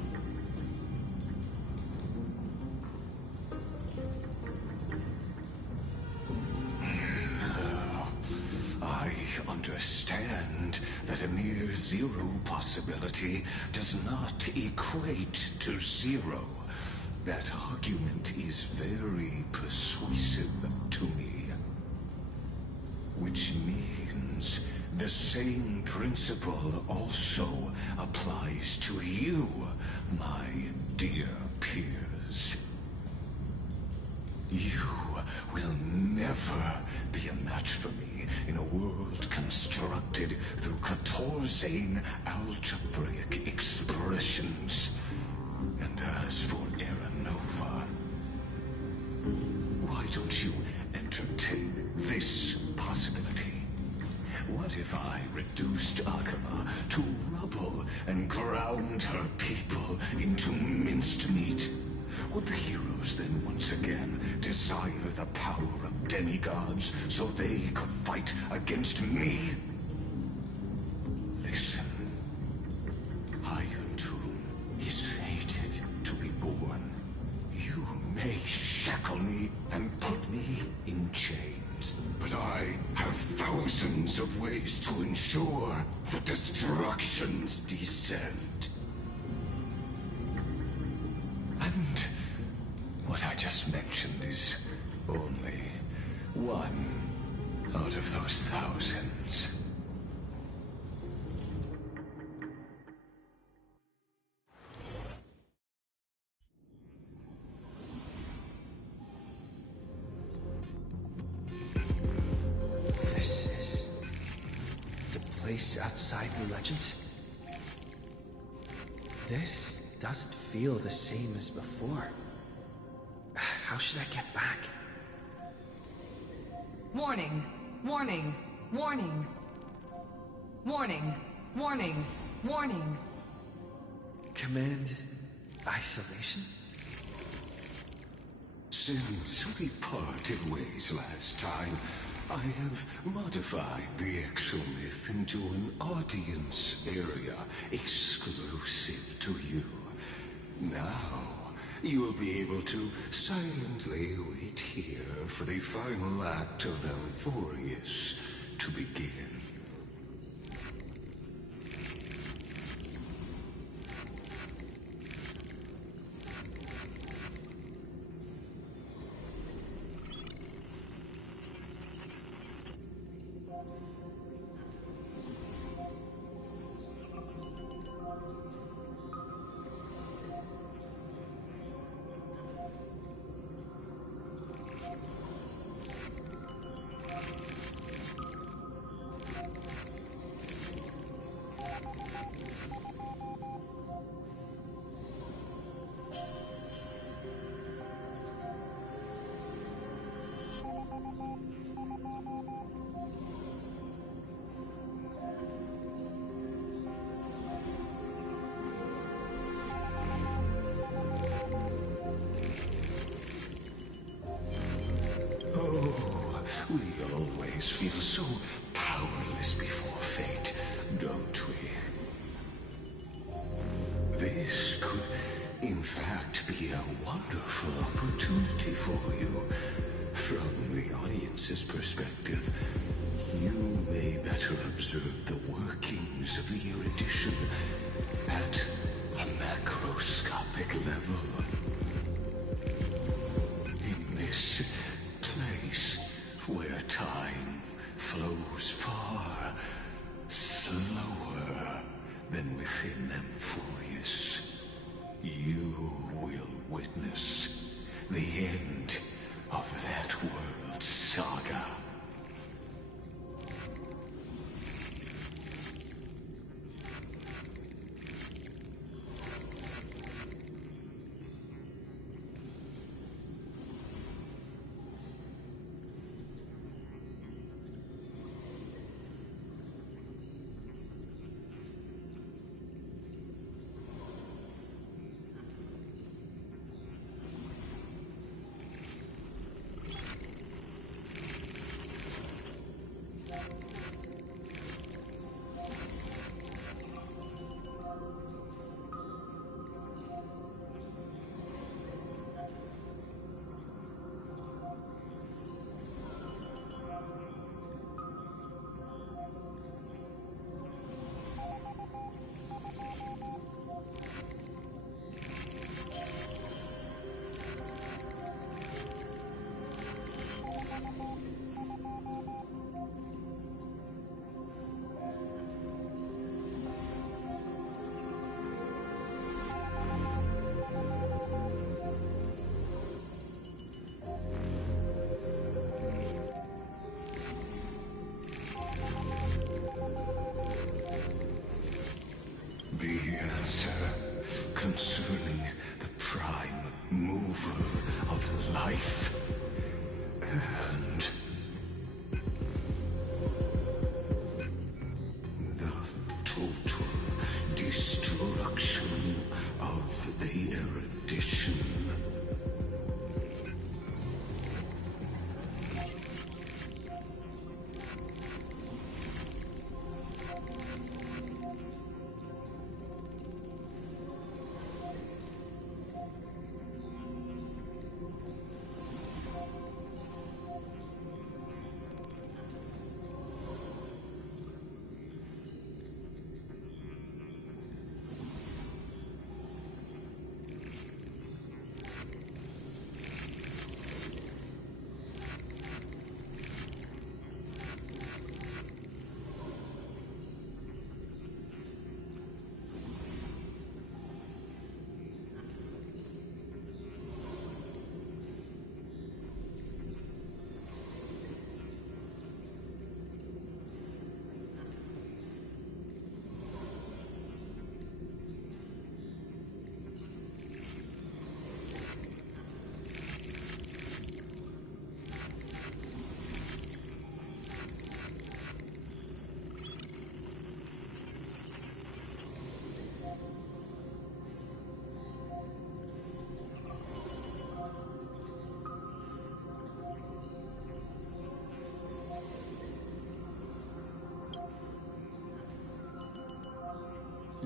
I understand that a mere zero possibility does not equate to zero. That argument is very persuasive to me. Which means the same principle also applies to you, my dear peers. You will never be a match for me in a world constructed through Catorzane algebraic expressions. And as for Aranova, why don't you entertain this possibility? What if I reduced Akama to rubble and ground her people into minced meat? Would the heroes then once again desire the power of demigods so they could fight against me? Listen, Iron Tomb is fated to be born. You may shackle me and put me in chains, but I have thousands of ways to ensure the destruction's descent. And what I just mentioned is only one out of those thousands. place outside the legends? This doesn't feel the same as before. How should I get back? Warning, warning, warning. Warning, warning, warning. Command isolation? Since we parted ways last time, I have modified the exomyth into an audience area exclusive to you. Now, you will be able to silently wait here for the final act of Amphorius to begin. We always feel so powerless before fate, don't we? This could, in fact, be a wonderful opportunity for you. From the audience's perspective, you may better observe the workings of the erudition at a macroscopic level. In this place, where time flows far slower than within Amphorius, you will witness the end of that world's saga. Concerning the prime mover of life and the total destruction of the erudition.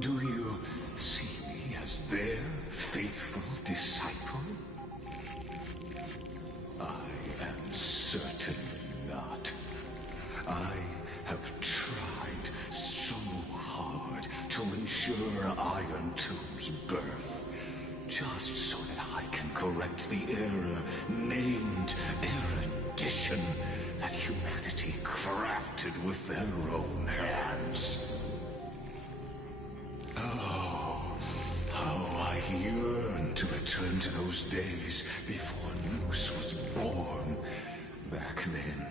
Do you see me as their faithful disciple? I am certainly not. I have tried so hard to ensure Iron Tomb's birth, just so that I can correct the error named erudition that humanity crafted with their own hands. Oh, how I yearn to return to those days before Noose was born. Back then,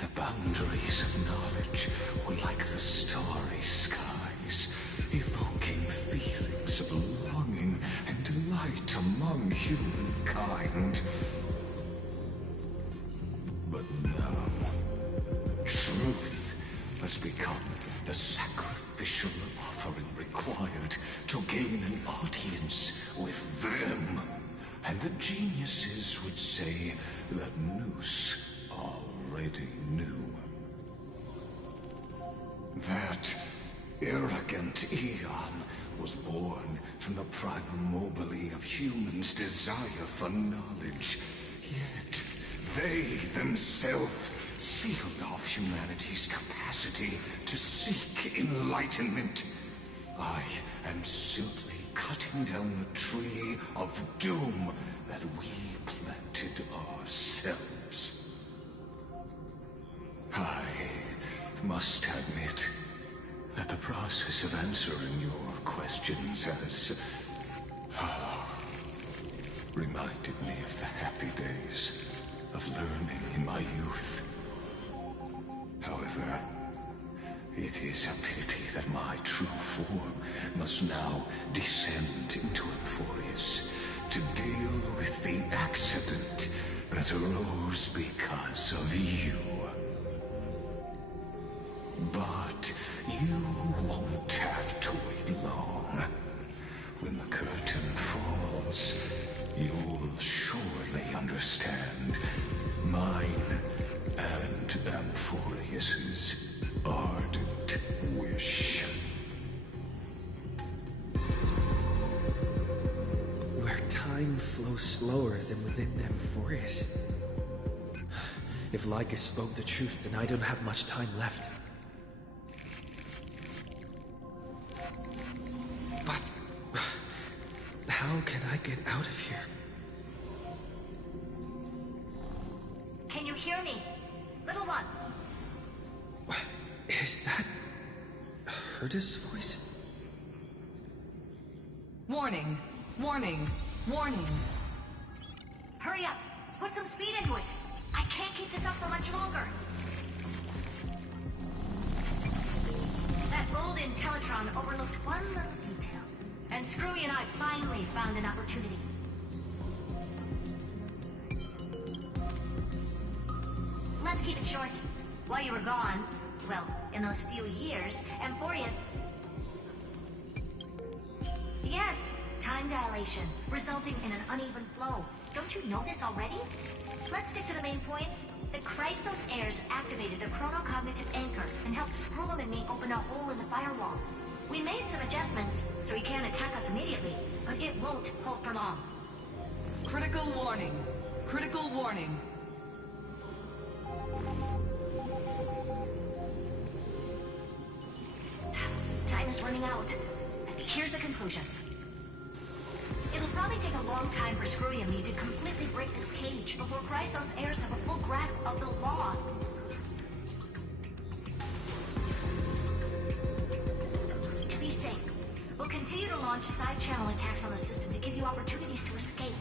the boundaries of knowledge were like the starry skies, evoking feelings of longing and delight among humankind. But now, truth has become the sacrificial offering required to gain an audience with them. And the geniuses would say that Noose already knew. That arrogant Eon was born from the primal mobile of humans' desire for knowledge. Yet, they themselves sealed off humanity's capacity to seek enlightenment. I am simply cutting down the tree of doom that we planted ourselves. I must admit that the process of answering your questions has reminded me of the happy days of learning in my youth. However, it is a pity that my true form must now descend into Euphorius to deal with the accident that arose because of you. But you won't have to wait long. When the curtain falls, you'll surely understand mine and Euphorius's ardent wish. Where time flows slower than within Euphorius. If Lycus spoke the truth, then I don't have much time left. But how can I get out of here? Can you hear me? Little one. Is that Herta's voice? Warning, warning, warning. Hurry up! Put some speed into it! I can't keep this up for much longer! That old Intellitron overlooked one little detail, and Screwy and I finally found an opportunity. Let's keep it short. While you were gone, well, in those few years, Euphorius... Yes, time dilation, resulting in an uneven flow. Don't you know this already? Let's stick to the main points. The Chrysos heirs activated the chronocognitive anchor and helped Scrollum and me open a hole in the firewall. We made some adjustments, so he can't attack us immediately, but it won't hold for long. Critical warning. Critical warning. Time is running out. Here's the conclusion. It'll probably take a long time for Screwy and me to completely break this cage before Chrysos heirs have a full grasp of the law. To be safe, we'll continue to launch side-channel attacks on the system to give you opportunities to escape.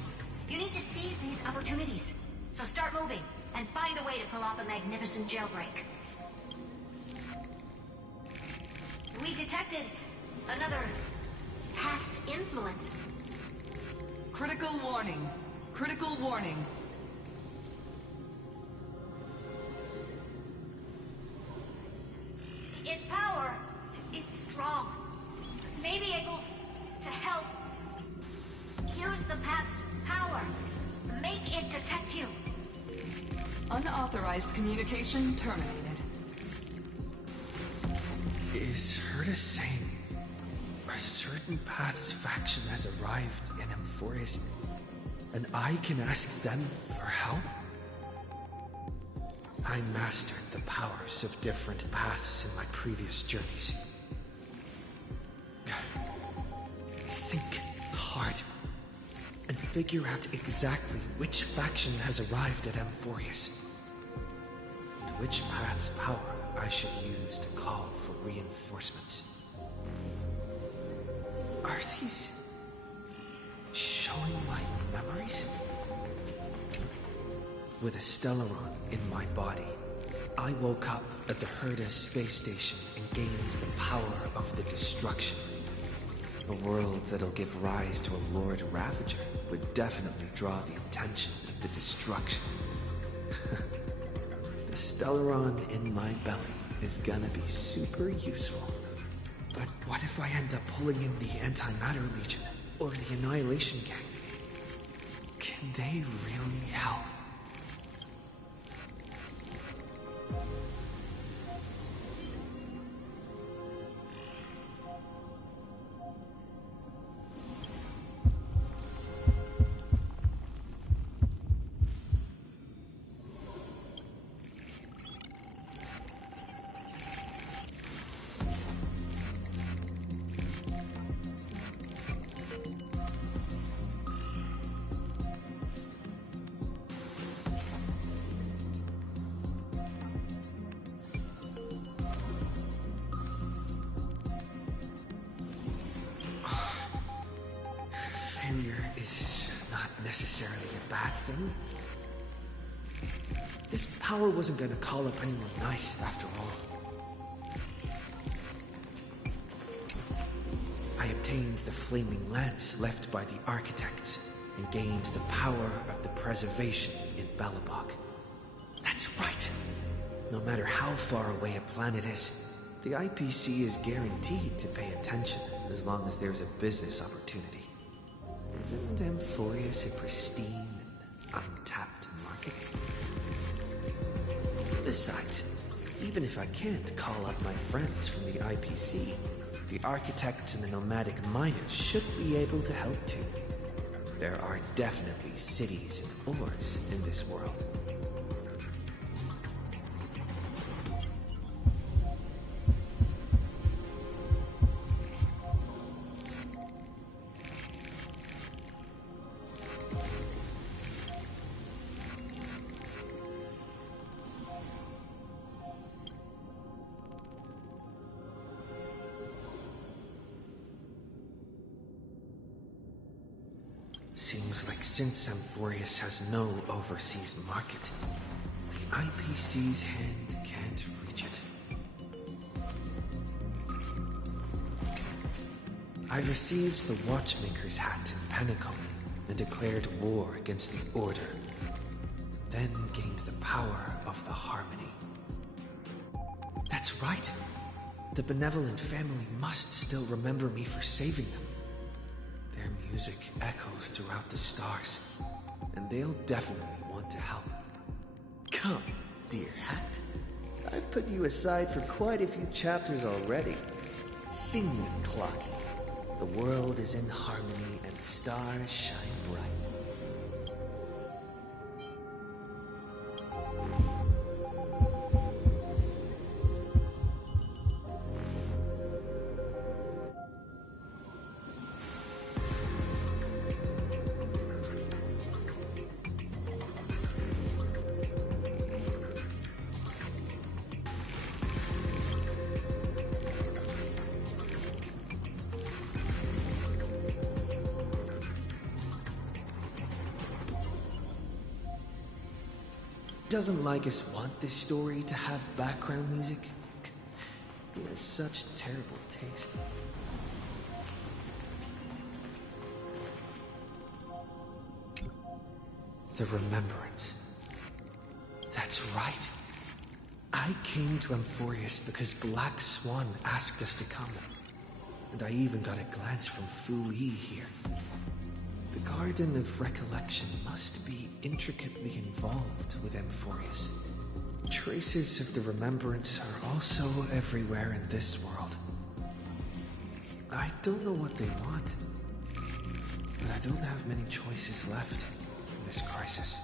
You need to seize these opportunities. So start moving, and find a way to pull off a magnificent jailbreak. We detected another Path's influence. Critical warning. Critical warning. Its power is strong. May be able to help. Use the Path's power. Make it detect you. Unauthorized communication terminated. Is Herta saying certain path's faction has arrived in Amphorius, and I can ask them for help? I mastered the powers of different paths in my previous journeys. Think hard and figure out exactly which faction has arrived at Amphorius, and which path's power I should use to call for reinforcements. Are these showing my memories? With a Stellaron in my body, I woke up at the Herda space station and gained the power of the destruction. A world that'll give rise to a Lord Ravager would definitely draw the attention of the destruction. The Stellaron in my belly is gonna be super useful. But what if I end up pulling in the Antimatter Legion or the Annihilation Gang? Can they really help? Failure is not necessarily a bad thing. This power wasn't gonna call up anyone nice after all. I obtained the flaming lance left by the architects and gained the power of the preservation in Belobog. That's right! No matter how far away a planet is, the IPC is guaranteed to pay attention as long as there's a business opportunity. Isn't Amphorius a pristine and untapped market? Besides, even if I can't call up my friends from the IPC, the architects and the nomadic miners should be able to help too. There are definitely cities and ores in this world. Seems like since Amphorius has no overseas market, the IPC's hand can't reach it. I received the Watchmaker's hat in Penacony and declared war against the Order, then gained the power of the Harmony. That's right! The benevolent family must still remember me for saving them. Their music echoes throughout the stars, and they'll definitely want to help. Come, dear hat. I've put you aside for quite a few chapters already. Sing me, Clocky. The world is in harmony and the stars shine bright. Doesn't Lycus want this story to have background music? He has such terrible taste. The Remembrance. That's right. I came to Amphorius because Black Swan asked us to come. And I even got a glance from Fu Yi here. The Garden of Recollection must be intricately involved with Amphorius. Traces of the Remembrance are also everywhere in this world. I don't know what they want, but I don't have many choices left in this crisis.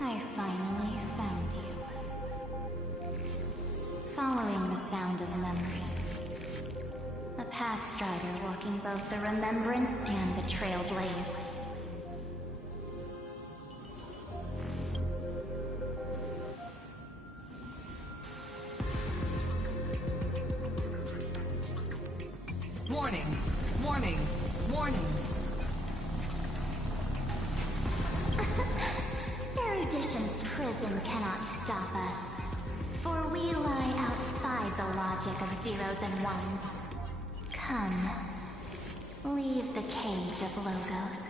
I finally found you. Following the sound of memories. A pathstrider walking both the remembrance and the trailblaze. Warning! Warning! Warning! Erudition's prison cannot stop us, for we lie outside the logic of zeros and ones. Come, leave the cage of Logos.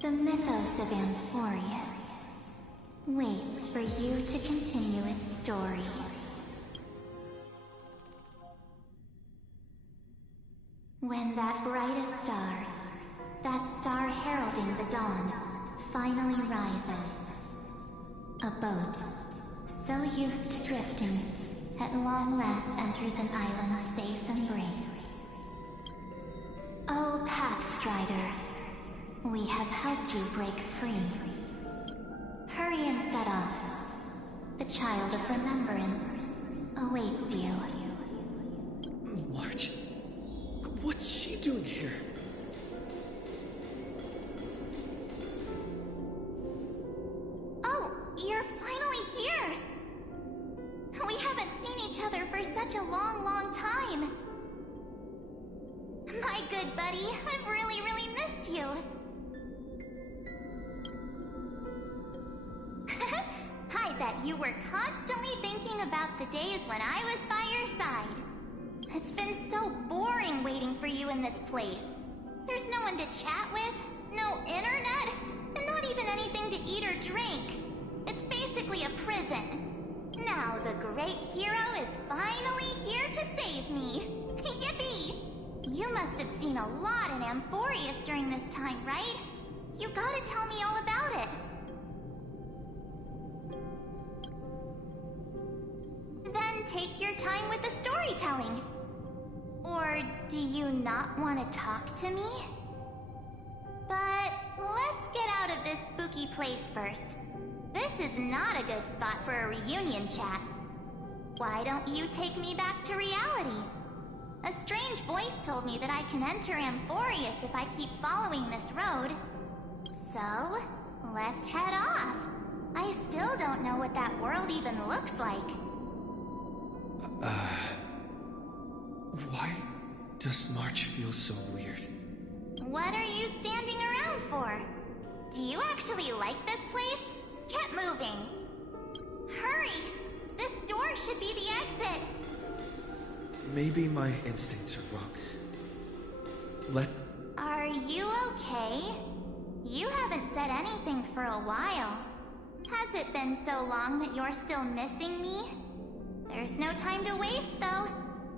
The mythos of Amphorius waits for you to continue its story. When that brightest star, that star heralding the dawn, finally rises, a boat, so used to drifting, at long last enters an island's safe embrace. Oh, Pathstrider, we have helped you break free. Hurry and set off. The child of remembrance awaits you. March? What's she doing here? Oh, you're finally here! We haven't seen each other for such a long, long time. My good buddy, I've really missed you. I bet you were constantly thinking about the days when I was by your side. It's been so boring waiting for you in this place. There's no one to chat with, no internet, and not even anything to eat or drink. It's basically a prison. Now the great hero is finally here to save me. Yippee! You must have seen a lot in Amphorius during this time, right? You gotta tell me all about it. Then take your time with the storytelling. Or do you not want to talk to me? But let's get out of this spooky place first. This is not a good spot for a reunion chat. Why don't you take me back to reality? A strange voice told me that I can enter Amphorius if I keep following this road. So, let's head off. I still don't know what that world even looks like. Why does March feel so weird? What are you standing around for? Do you actually like this place? Get moving. Hurry! This door should be the exit. Maybe my instincts are wrong. Are you okay? You haven't said anything for a while. Has it been so long that you're still missing me? There's no time to waste, though.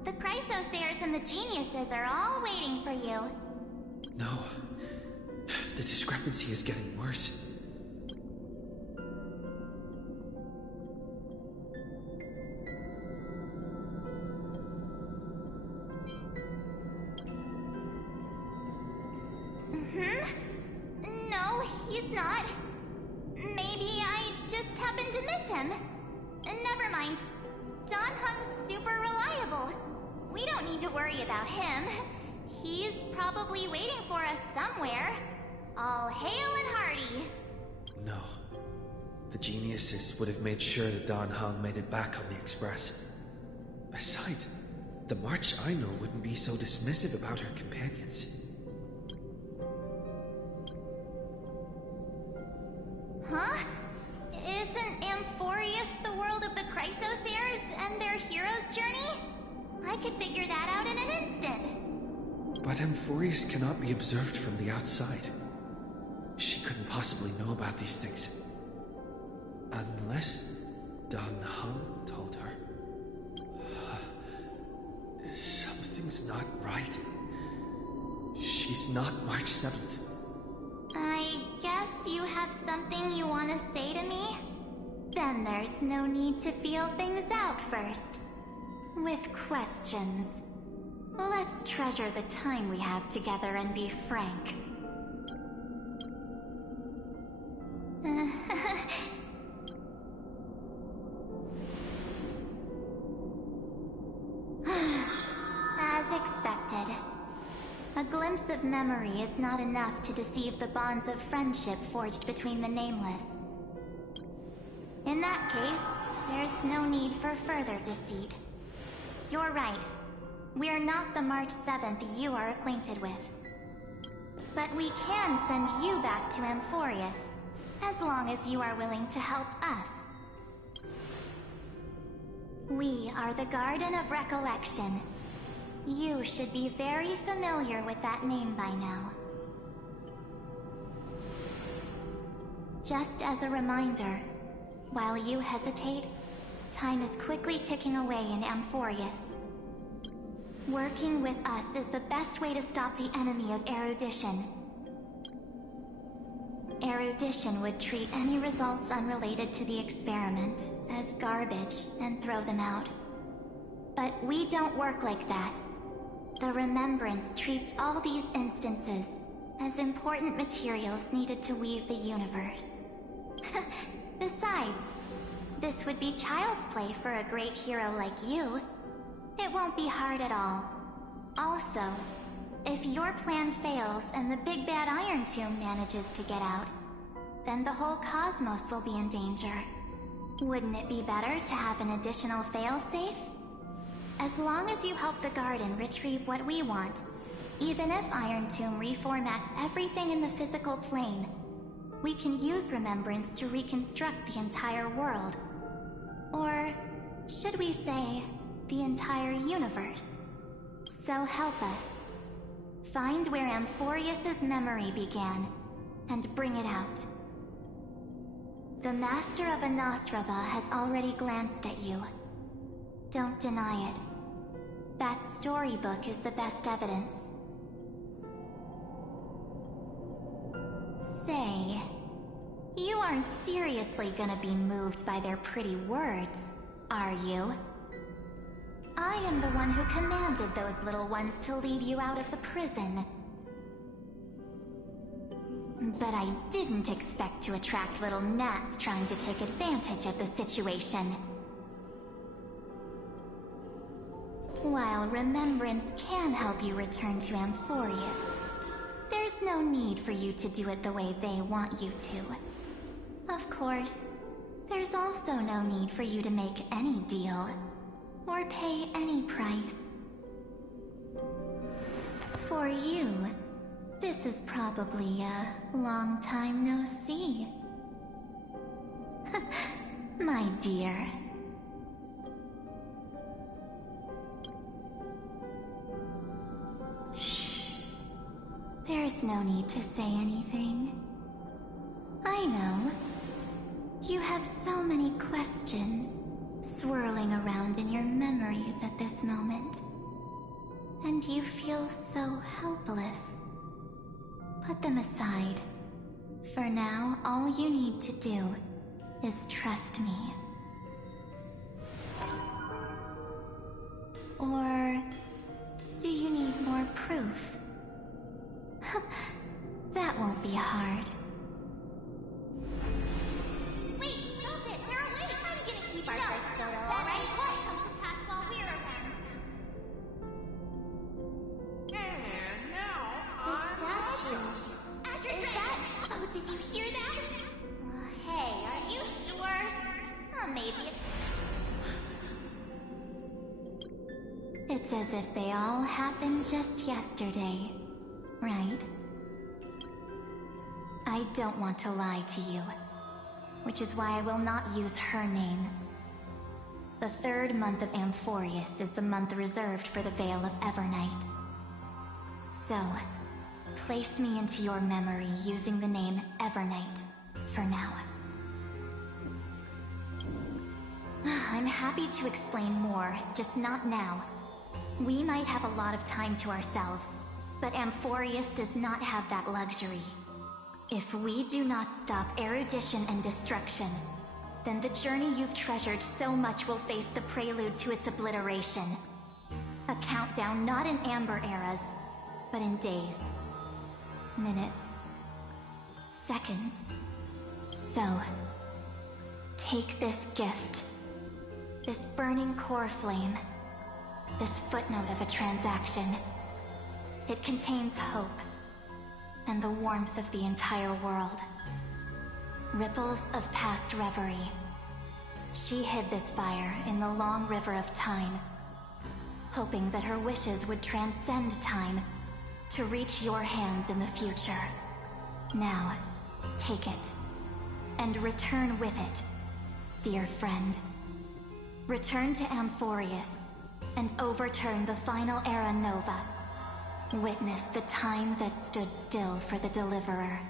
The Chrysosairs and the Geniuses are all waiting for you. No. The discrepancy is getting worse. No, he's not. Maybe I just happened to miss him. Never mind. Don Hung's super reliable. We don't need to worry about him. He's probably waiting for us somewhere. All hail and hearty. No. The Geniuses would have made sure that Don Hung made it back on the Express. Besides, the March I know wouldn't be so dismissive about her companions. Huh? Isn't Amphorius the world of the Chrysosairs and their hero's journey? I could figure that out in an instant. But Amphorius cannot be observed from the outside. She couldn't possibly know about these things. Unless Don Hung told her. Something Something's not right. She's not March 7th. I guess you have something you want to say to me? Then there's no need to feel things out first. With questions. Let's treasure the time we have together and be frank. As expected. A glimpse of memory is not enough to deceive the bonds of friendship forged between the Nameless. In that case, there's no need for further deceit. You're right. We're not the March 7th you are acquainted with. But we can send you back to Amphorius, as long as you are willing to help us. We are the Garden of Recollection. You should be very familiar with that name by now. Just as a reminder, while you hesitate, time is quickly ticking away in Amphorius. Working with us is the best way to stop the enemy of erudition. Erudition would treat any results unrelated to the experiment as garbage and throw them out. But we don't work like that. The Remembrance treats all these instances as important materials needed to weave the universe. Besides, this would be child's play for a great hero like you. It won't be hard at all. Also, if your plan fails and the big bad Iron Tomb manages to get out, then the whole cosmos will be in danger. Wouldn't it be better to have an additional failsafe? As long as you help the Garden retrieve what we want, even if Iron Tomb reformats everything in the physical plane, we can use Remembrance to reconstruct the entire world. Or should we say, the entire universe? So help us. Find where Amphorius's memory began, and bring it out. The Master of Anosrava has already glanced at you. Don't deny it. That storybook is the best evidence. Say, you aren't seriously gonna be moved by their pretty words, are you? I am the one who commanded those little ones to lead you out of the prison. But I didn't expect to attract little gnats trying to take advantage of the situation. While Remembrance can help you return to Amphorius, there's no need for you to do it the way they want you to. Of course, there's also no need for you to make any deal, or pay any price. For you, this is probably a long time no see. My dear. Shh. There's no need to say anything. I know. You have so many questions swirling around in your memories at this moment. And you feel so helpless. Put them aside. For now, all you need to do is trust me. Or do you need more proof? That won't be hard. Wait, stop it! They're awake! I'm gonna keep our first photo, alright? Won't come to pass while we're around. And now, The statue. Is that... Oh, did you hear that? Hey, are you sure? Maybe it's as if they all happened just yesterday, right? I don't want to lie to you, which is why I will not use her name. The third month of Amphorius is the month reserved for the Veil of Evernight. So, place me into your memory using the name Evernight for now. I'm happy to explain more, just not now. We might have a lot of time to ourselves, but Amphorius does not have that luxury. If we do not stop erudition and destruction, then the journey you've treasured so much will face the prelude to its obliteration. A countdown not in amber eras, but in days, minutes, seconds. So, take this gift, this burning core flame, this footnote of a transaction. It contains hope, and the warmth of the entire world. Ripples of past reverie. She hid this fire in the long river of time, hoping that her wishes would transcend time to reach your hands in the future. Now, take it, and return with it, dear friend. Return to Amphorius, and overturn the final era Nova. Witness the time that stood still for the Deliverer,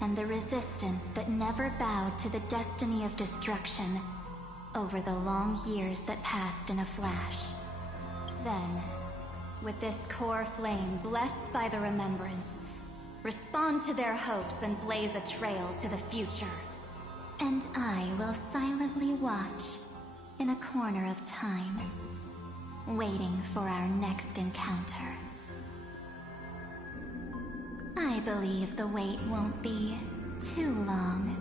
and the resistance that never bowed to the destiny of destruction over the long years that passed in a flash. Then, with this core flame blessed by the remembrance, respond to their hopes and blaze a trail to the future. And I will silently watch in a corner of time, waiting for our next encounter. I believe the wait won't be too long.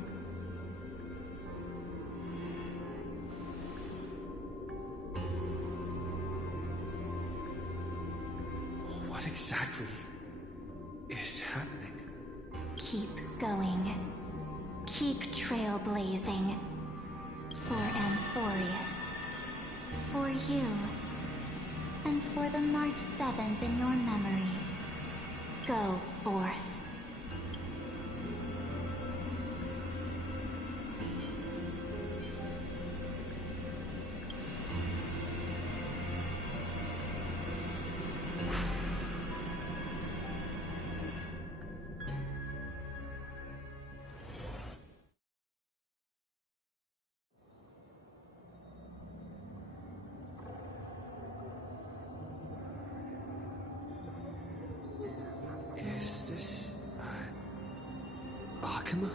What exactly is happening? Keep going. Keep trailblazing. For Amphorius. For you. And for the March 7th in your memories. Go forth. Is this... Akuma?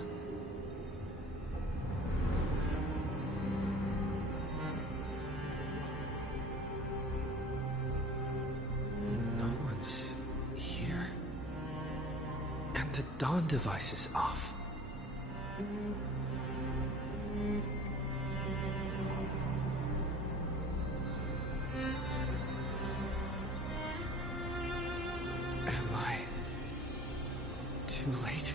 No one's here. And the dawn device is off. Am I too late?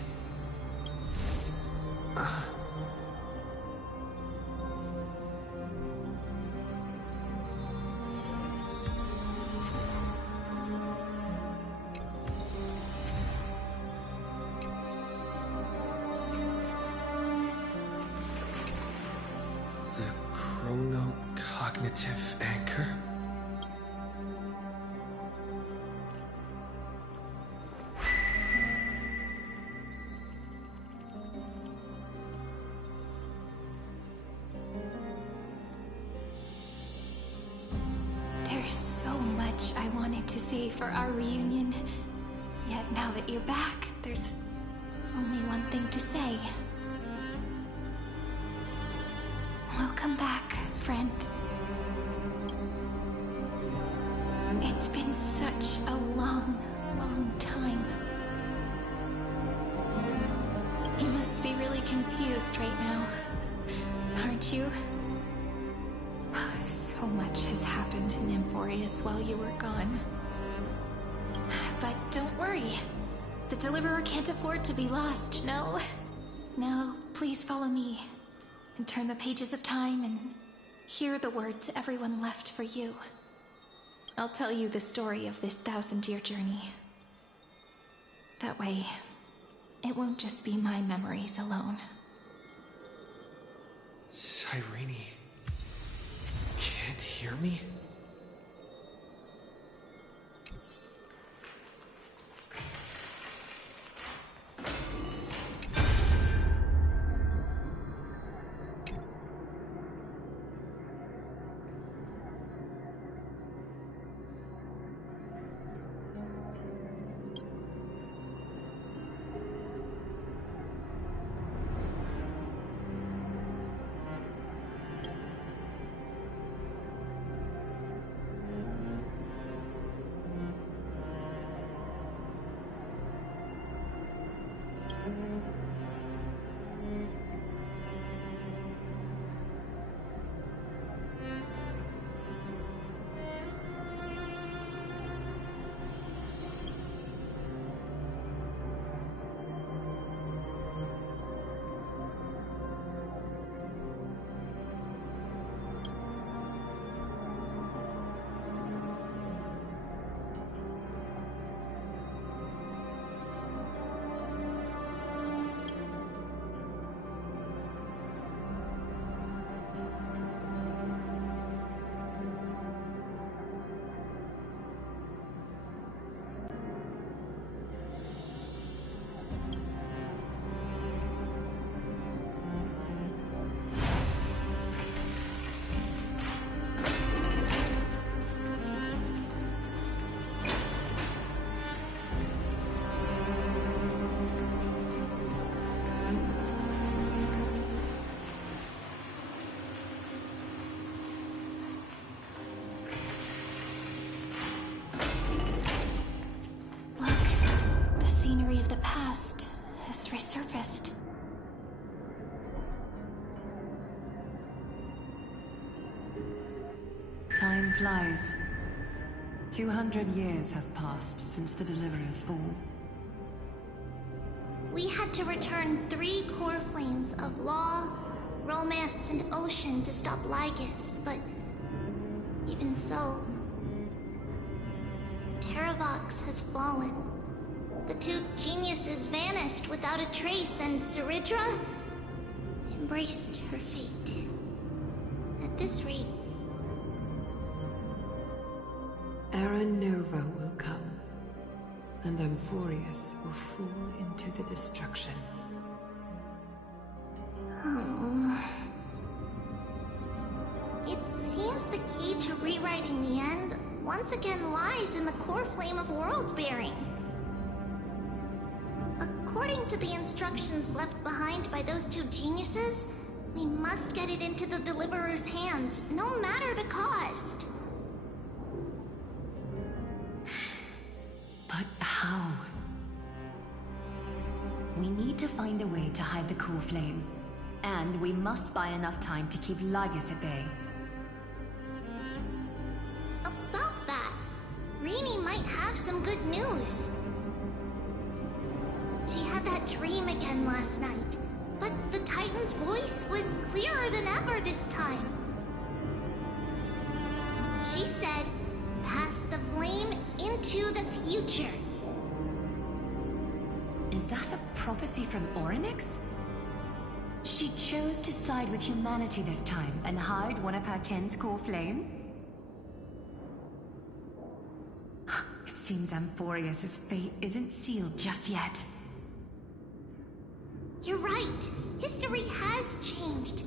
The chronocognitive anchor? There's so much I wanted to say for our reunion. Yet now that you're back, there's only one thing to say. Welcome back, friend. It's been such a long, long time. You must be really confused right now, aren't you? So much has happened in Amphorius while you were gone. But don't worry. The Deliverer can't afford to be lost, no? Now, please follow me, and turn the pages of time and hear the words everyone left for you. I'll tell you the story of this 1,000-year journey. That way, it won't just be my memories alone. Cyrene can't hear me? Scenery of the past has resurfaced. Time flies. 200 years have passed since the Deliverer's fall. We had to return 3 core flames of law, romance, and ocean to stop Lygus, but even so, Terravox has fallen. The 2 geniuses vanished without a trace, and Seridra embraced her fate. At this rate... Era Nova will come, and Amphorius will fall into the destruction. Oh. It seems the key to rewriting the end once again lies in the core flame of world-bearing. According to the instructions left behind by those 2 geniuses, we must get it into the Deliverer's hands, no matter the cost. But how? We need to find a way to hide the core flame. And we must buy enough time to keep Lygus at bay. About that, Rini might have some good news. She had that dream again last night, but the Titan's voice was clearer than ever this time. She said, "Pass the flame into the future." Is that a prophecy from Orynyx? She chose to side with humanity this time and hide one of her kin's core flame? It seems Amphorius' fate isn't sealed just yet. You're right. History has changed.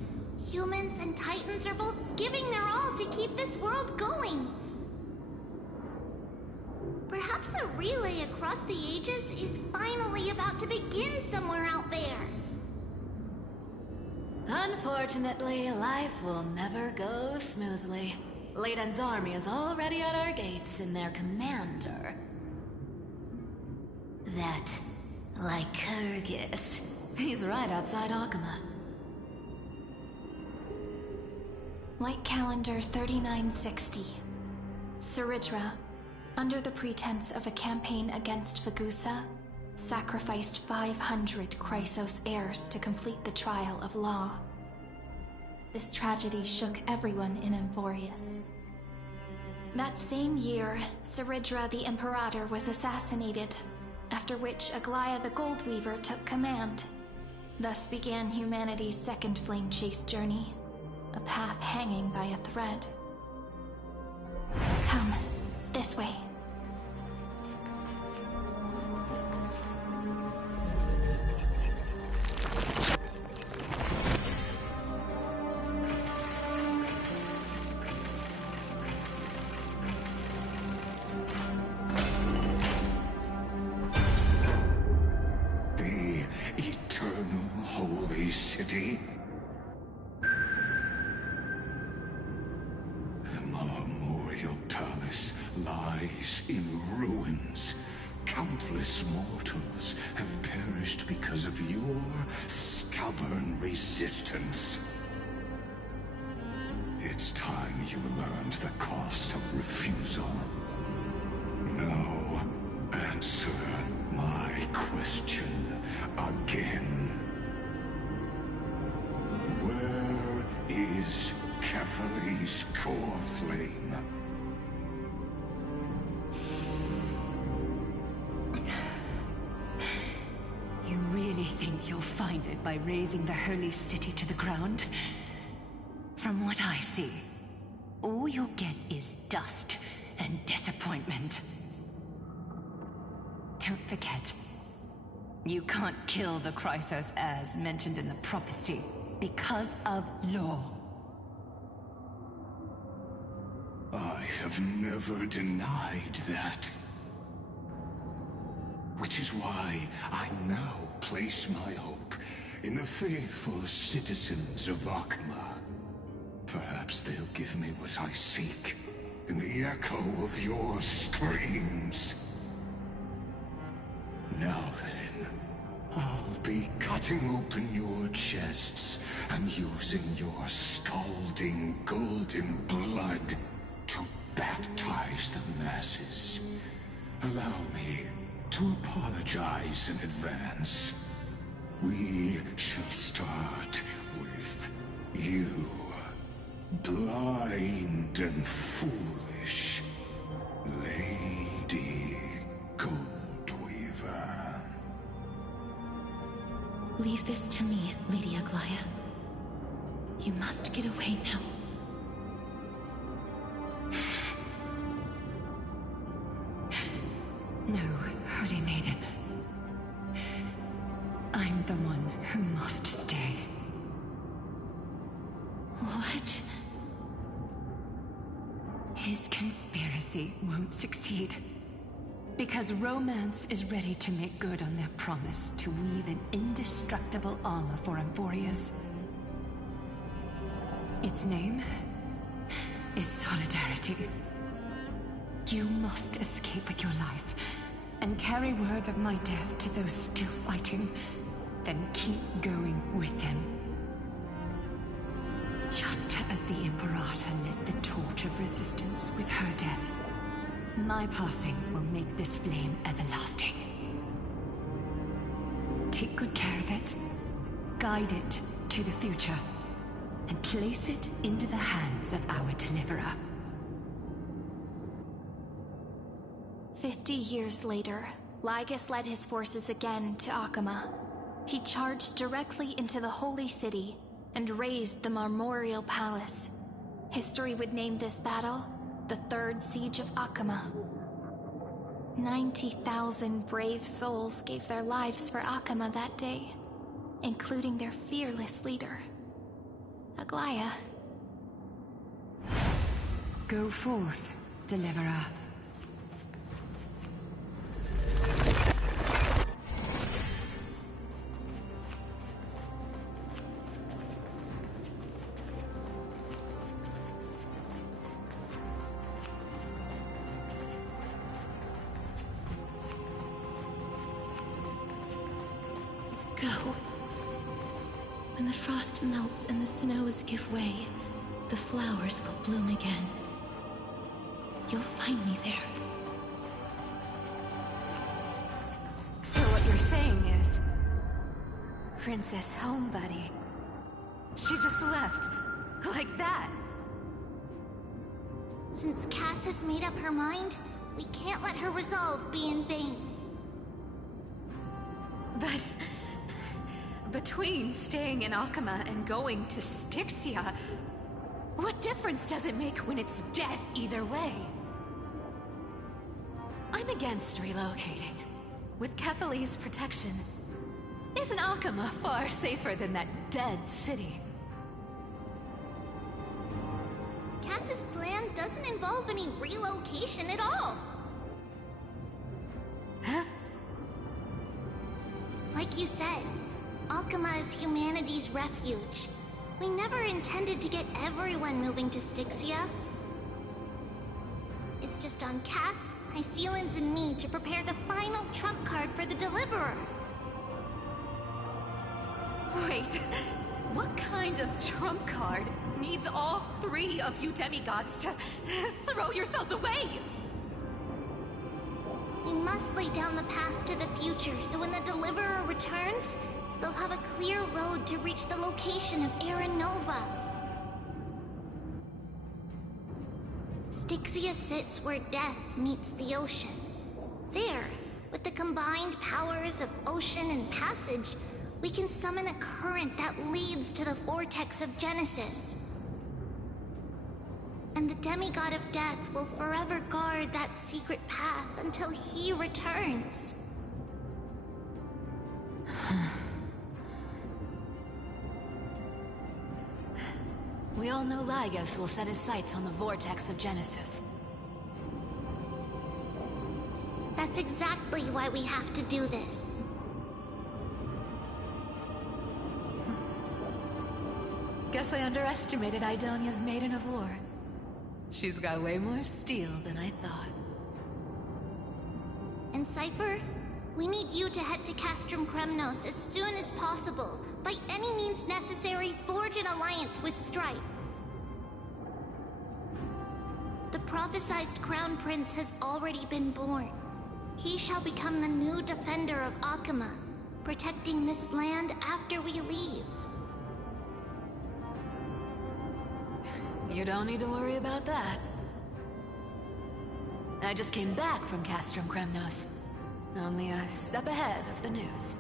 Humans and Titans are both giving their all to keep this world going. Perhaps a relay across the ages is finally about to begin somewhere out there. Unfortunately, life will never go smoothly. Layden's army is already at our gates, and their commander... that Lycurgus. He's right outside Akama. Light calendar 3960. Seridra, under the pretense of a campaign against Fagusa, sacrificed 500 Chrysos heirs to complete the trial of law. This tragedy shook everyone in Amphorius. That same year, Seridra the Imperator was assassinated, after which Aglaya the Goldweaver took command. Thus began humanity's second flame chase journey, a path hanging by a thread. Come, this way. The eternal holy city? The memorial palace lies in ruins. Countless mortals have perished vanished because of your stubborn resistance. It's time you learned the cost of refusal. Now, answer my question again. Where is Kefali's core flame? You really think you'll find it by razing the holy city to the ground? From what I see, all you'll get is dust and disappointment. Don't forget, you can't kill the Chrysos as mentioned in the prophecy because of law. I have never denied that. Which is why I now place my hope in the faithful citizens of Akama. Perhaps they'll give me what I seek in the echo of your screams. Now then, I'll be cutting open your chests and using your scalding golden blood to baptize the masses. Allow me to apologize in advance. We shall start with you, blind and foolish Lady Goldweaver. Leave this to me, Lady Aglaya. You must get away now. No, Holy Maiden. I'm the one who must stay. What? His conspiracy won't succeed. Because Romance is ready to make good on their promise to weave an indestructible armor for Amphorius. Its name is Solidarity. You must escape with your life and carry word of my death to those still fighting, then keep going with them. Just as the Imperator lit the torch of resistance with her death, my passing will make this flame everlasting. Take good care of it, guide it to the future, and place it into the hands of our deliverer. 50 years later, Lygus led his forces again to Akama. He charged directly into the Holy City and razed the Marmorial Palace. History would name this battle the Third Siege of Akama. 90,000 brave souls gave their lives for Akama that day, including their fearless leader, Aglaya. Go forth, deliverer. Go. When the frost melts and the snows give way, the flowers will bloom again. You'll find me there. So what you're saying is... Princess Homebuddy. She just left. Like that. Since Cass has made up her mind, we can't let her resolve be in vain. But... between staying in Akama and going to Styxia, what difference does it make when it's death either way? I'm against relocating. With Kefali's protection, isn't Akama far safer than that dead city? Cass's plan doesn't involve any relocation at all. Huh? Like you said, Akama is humanity's refuge. We never intended to get everyone moving to Styxia. It's just on Cass, Hysealans, and me to prepare the final trump card for the Deliverer. Wait, what kind of trump card needs all three of you demigods to throw yourselves away? We must lay down the path to the future, so when the Deliverer returns, they'll have a clear road to reach the location of Aaron Nova. Styxia sits where death meets the ocean. There, with the combined powers of ocean and passage, we can summon a current that leads to the vortex of Genesis. And the demigod of death will forever guard that secret path until he returns. We all know Lygos will set his sights on the vortex of Genesis. That's exactly why we have to do this. Guess I underestimated Idonia's Maiden of War. She's got way more steel than I thought. And Cypher, we need you to head to Castrum Kremnos as soon as possible. By any means necessary, forge an alliance with Strife. The prophesized Crown Prince has already been born. He shall become the new defender of Akama, protecting this land after we leave. You don't need to worry about that. I just came back from Castrum Kremnos. Only a step ahead of the news.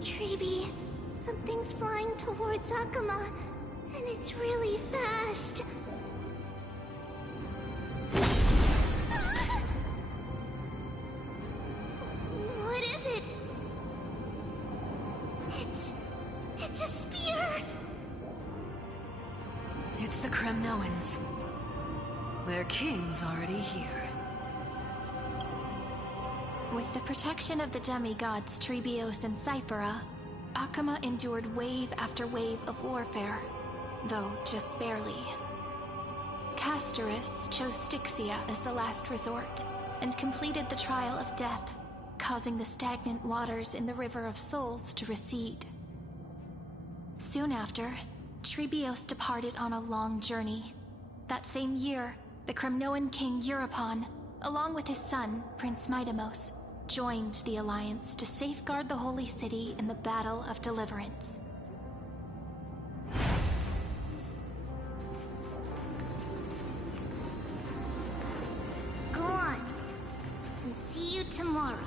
Treeby, something's flying towards Akama, and it's really fast. What is it? It's a spear! It's the Kremnoans. Their king's already here. With the protection of the demigods Trebios and Cyphera, Akama endured wave after wave of warfare, though just barely. Castorus chose Styxia as the last resort, and completed the trial of death, causing the stagnant waters in the River of Souls to recede. Soon after, Trebios departed on a long journey. That same year, the Kremnoan king Euripon, along with his son, Prince Midamos, joined the Alliance to safeguard the Holy City in the Battle of Deliverance. Go on, and see you tomorrow.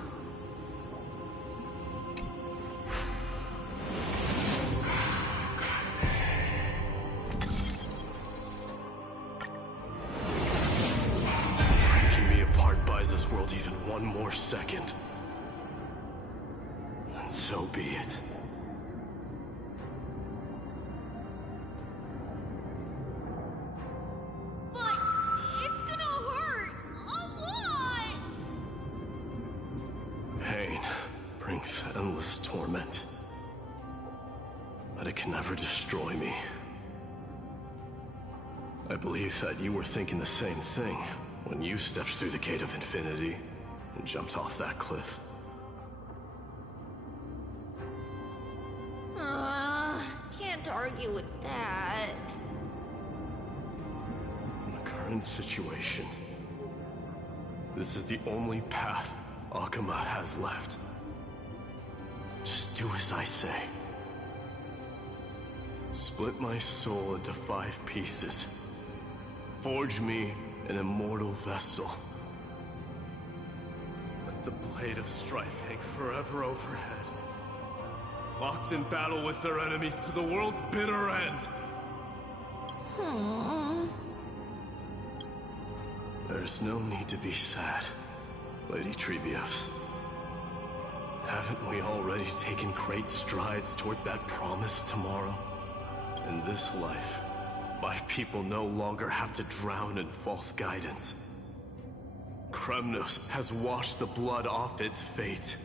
This world even one more second, and so be it. But it's gonna hurt a lot! Pain brings endless torment, but it can never destroy me. I believe that you were thinking the same thing when you stepped through the Gate of Infinity and jumped off that cliff. Can't argue with that. In the current situation, this is the only path Akama has left. Just do as I say. Split my soul into 5 pieces. Forge me an immortal vessel. Let the blade of strife hang forever overhead, locked in battle with their enemies to the world's bitter end. There's no need to be sad, Lady Trebios. Haven't we already taken great strides towards that promised tomorrow? In this life, my people no longer have to drown in false guidance. Kremnos has washed the blood off its fate.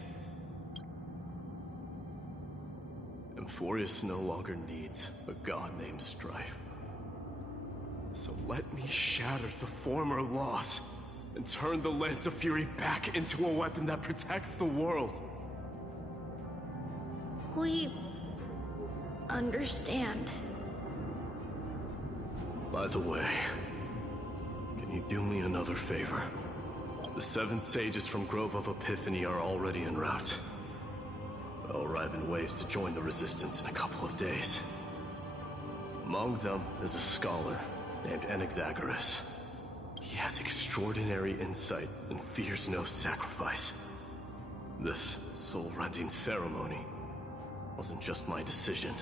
Emphorius no longer needs a god named Strife. So let me shatter the former laws and turn the Lance of Fury back into a weapon that protects the world. We understand. By the way, can you do me another favor? The 7 sages from Grove of Epiphany are already en route. They'll arrive in waves to join the Resistance in a couple of days. Among them is a scholar named Anaxagoras. He has extraordinary insight and fears no sacrifice. This soul-rending ceremony wasn't just my decision.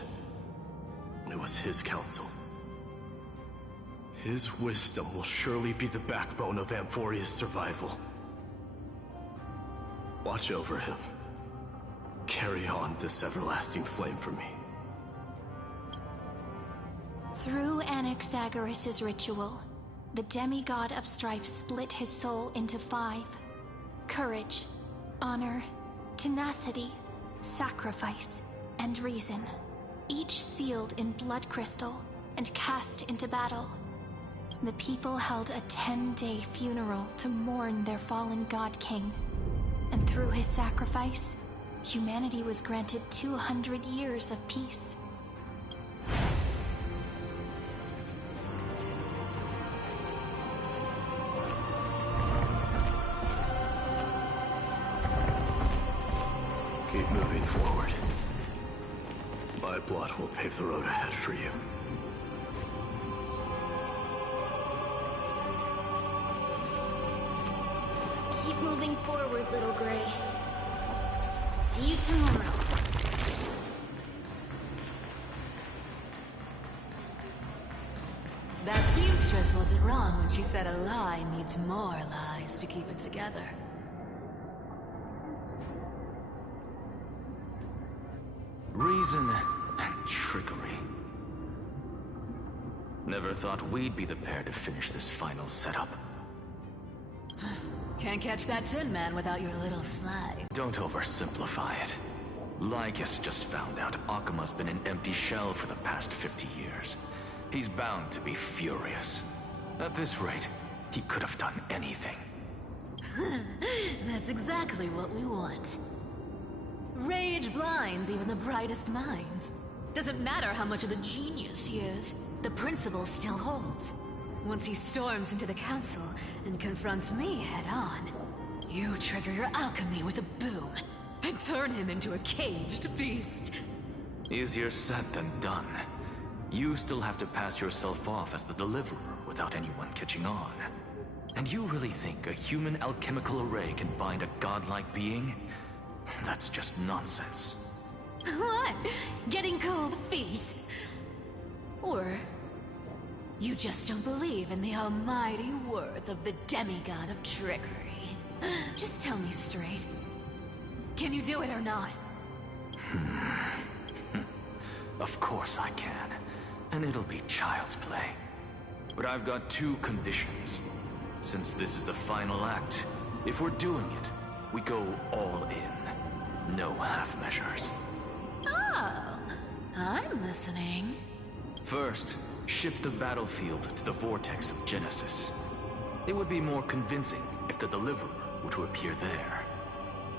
It was his counsel. His wisdom will surely be the backbone of Amphoria's survival. Watch over him. Carry on this everlasting flame for me. Through Anaxagoras' ritual, the demigod of strife split his soul into 5. Courage, honor, tenacity, sacrifice, and reason. Each sealed in blood crystal and cast into battle. The people held a 10-day funeral to mourn their fallen god king. And through his sacrifice, humanity was granted 200 years of peace. Keep moving forward. My blood will pave the road ahead for you. Keep moving forward, little Gray. See you tomorrow. That seamstress wasn't wrong when she said a lie needs more lies to keep it together. Reason and trickery. Never thought we'd be the pair to finish this final setup. Can't catch that Tin Man without your little slide. Don't oversimplify it. Lycus just found out Akuma's been an empty shell for the past 50 years. He's bound to be furious. At this rate, he could have done anything. That's exactly what we want. Rage blinds even the brightest minds. Doesn't matter how much of a genius he is, the principle still holds. Once he storms into the council and confronts me head-on, you trigger your alchemy with a boom and turn him into a caged beast. Easier said than done. You still have to pass yourself off as the deliverer without anyone catching on. And you really think a human alchemical array can bind a godlike being? That's just nonsense. What? Getting cold feet? Or you just don't believe in the almighty worth of the demigod of trickery? Just tell me straight. Can you do it or not? Of course I can. And it'll be child's play. But I've got 2 conditions. Since this is the final act, if we're doing it, we go all in. No half measures. Oh, I'm listening. First, shift the battlefield to the vortex of Genesis. It would be more convincing if the deliverer were to appear there.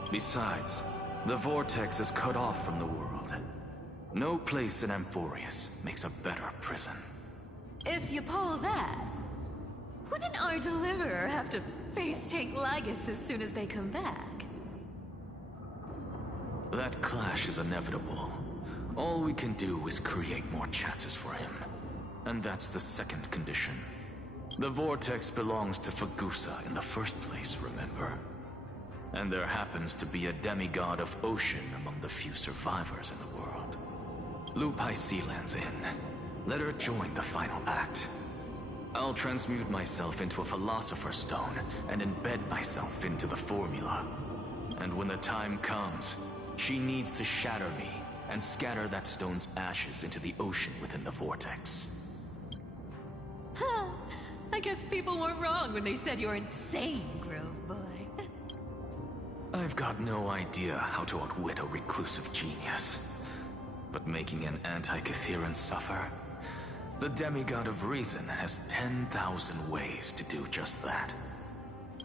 Besides, the vortex is cut off from the world. No place in Amphorius makes a better prison. If you pull that, wouldn't our deliverer have to face-take Lygus as soon as they come back? That clash is inevitable. All we can do is create more chances for him. And that's the second condition. The vortex belongs to Fagusa in the first place, remember? And there happens to be a demigod of ocean among the few survivors in the world. Loop Hysealand's in. Let her join the final act. I'll transmute myself into a Philosopher's Stone and embed myself into the formula. And when the time comes, she needs to shatter me and scatter that stone's ashes into the ocean within the vortex. Huh. I guess people weren't wrong when they said you're insane, Grove Boy. I've got no idea how to outwit a reclusive genius. But making an anti-Catheran suffer? The demigod of reason has 10,000 ways to do just that.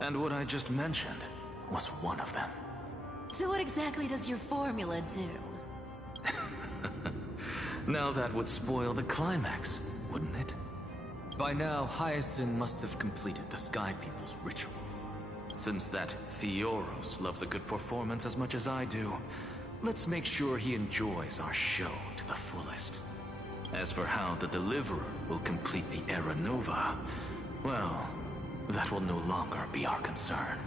And what I just mentioned was one of them. So what exactly does your formula do? Now that would spoil the climax, wouldn't it? By now, Hyacinth must have completed the Sky People's ritual. Since that Theoros loves a good performance as much as I do, let's make sure he enjoys our show to the fullest. As for how the Deliverer will complete the Era Nova, well, that will no longer be our concern.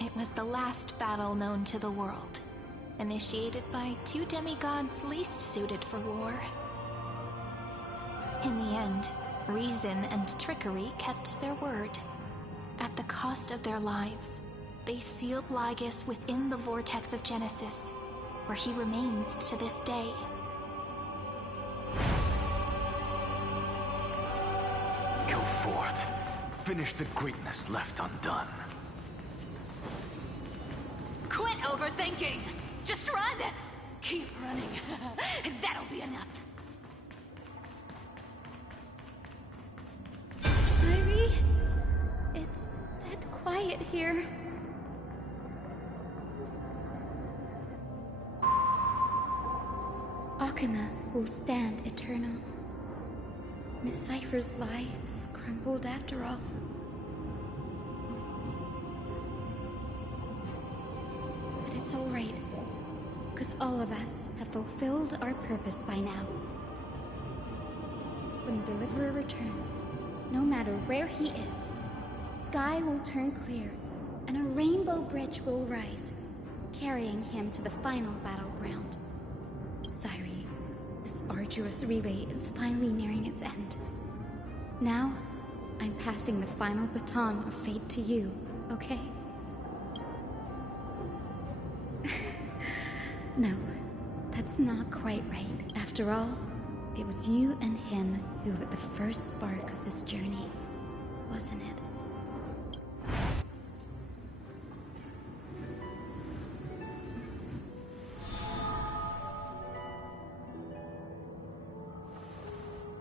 It was the last battle known to the world, initiated by two demigods least suited for war. In the end, reason and trickery kept their word. At the cost of their lives, they sealed Lygus within the vortex of Genesis, where he remains to this day. Go forth. Finish the greatness left undone. Quit overthinking! Just run! Keep running. That'll be enough. Irie? It's dead quiet here. Akuma will stand eternal. Miss Cypher's lie is crumbled after all. But it's all right, because all of us have fulfilled our purpose by now. When the Deliverer returns, no matter where he is, sky will turn clear, and a rainbow bridge will rise, carrying him to the final battleground. Cyrie, this arduous relay is finally nearing its end. Now, I'm passing the final baton of fate to you, okay? No, that's not quite right. After all, it was you and him who lit the first spark of this journey, wasn't it?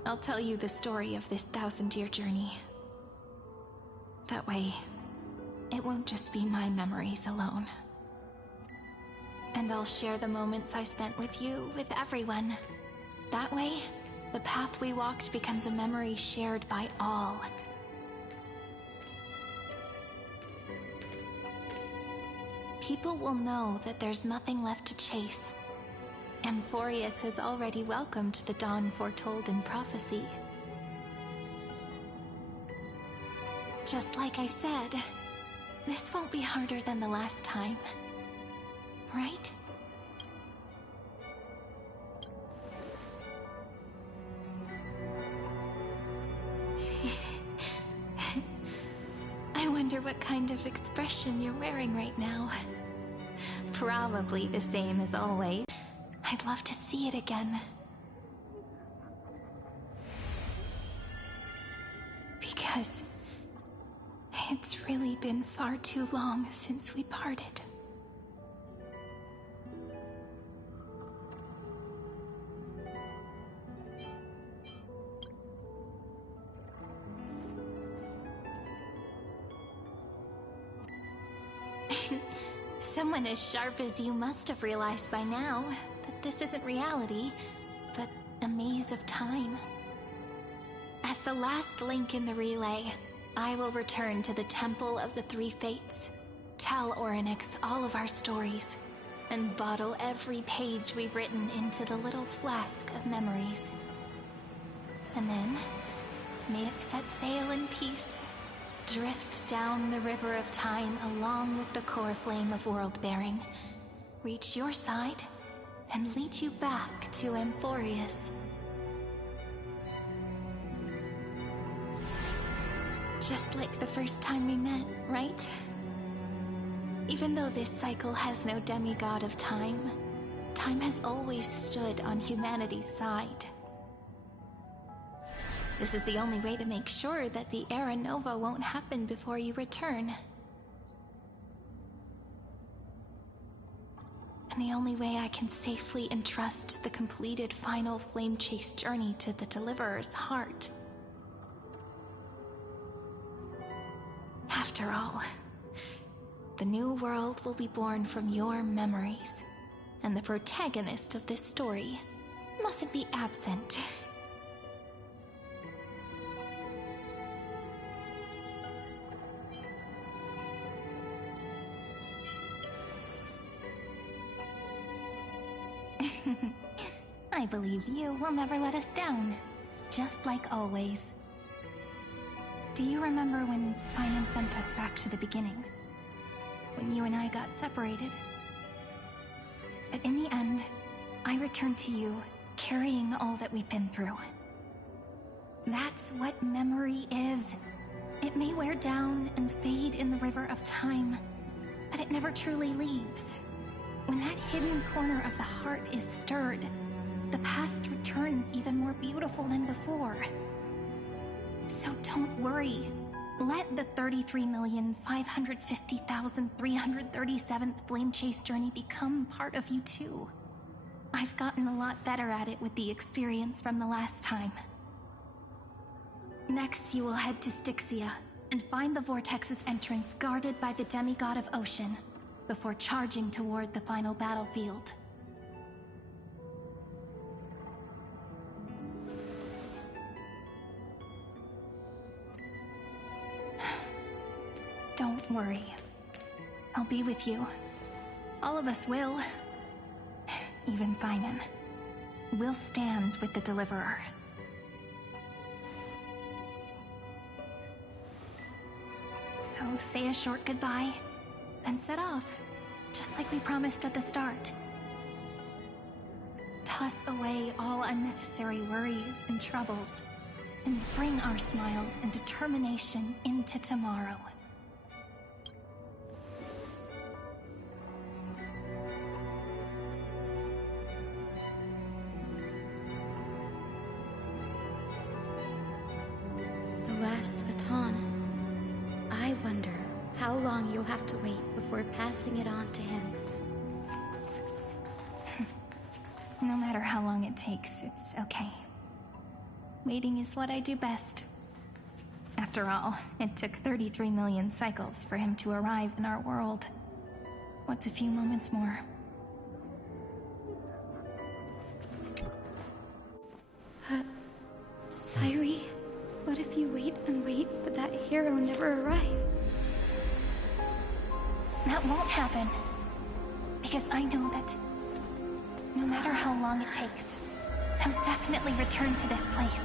I'll tell you the story of this 1,000-year journey. That way, it won't just be my memories alone. And I'll share the moments I spent with you with everyone. That way, the path we walked becomes a memory shared by all. People will know that there's nothing left to chase. Amphorius has already welcomed the dawn foretold in prophecy. Just like I said, this won't be harder than the last time. Right? I wonder what kind of expression you're wearing right now. Probably the same as always. I'd love to see it again. Because it's really been far too long since we parted. Someone as sharp as you must have realized by now that this isn't reality, but a maze of time. As the last link in the relay, I will return to the Temple of the Three Fates, tell Orynyx all of our stories, and bottle every page we've written into the little flask of memories. And then, may it set sail in peace, drift down the river of time along with the core flame of world-bearing, reach your side, and lead you back to Amphorius. Just like the first time we met, right? Even though this cycle has no demigod of time, time has always stood on humanity's side. This is the only way to make sure that the Era Nova won't happen before you return. And the only way I can safely entrust the completed final flame chase journey to the Deliverer's heart. After all, the new world will be born from your memories, and the protagonist of this story mustn't be absent. I believe you will never let us down, just like always. Do you remember when Simon sent us back to the beginning? When you and I got separated? But in the end, I returned to you, carrying all that we've been through. That's what memory is. It may wear down and fade in the river of time, but it never truly leaves. When that hidden corner of the heart is stirred, the past returns even more beautiful than before. So don't worry. Let the 33,550,337th Flame Chase journey become part of you too. I've gotten a lot better at it with the experience from the last time. Next, you will head to Styxia and find the Vortex's entrance guarded by the demigod of ocean, before charging toward the final battlefield. Don't worry. I'll be with you. All of us will. Even Finan. We'll stand with the Deliverer. So say a short goodbye, then set off, just like we promised at the start. Toss away all unnecessary worries and troubles, and bring our smiles and determination into tomorrow. The last baton. I wonder how long you'll have to wait before passing it on to him. No matter how long it takes, it's okay. Waiting is what I do best. After all, it took 33 million cycles for him to arrive in our world. What's a few moments more? But, Sairi, what if you wait and wait, but that hero never arrives? That won't happen. Because I know that no matter how long it takes, he'll definitely return to this place.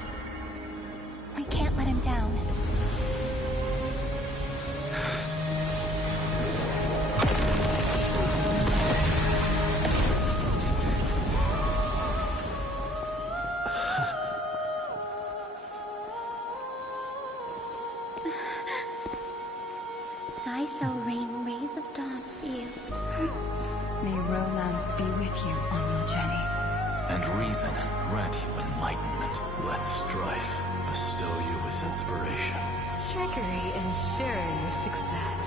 We can't let him down. Sky shall rain rays of dawn for you. May romance be with you on your journey. And reason grant you enlightenment. Let strife bestow you with inspiration. Trickery ensure your success.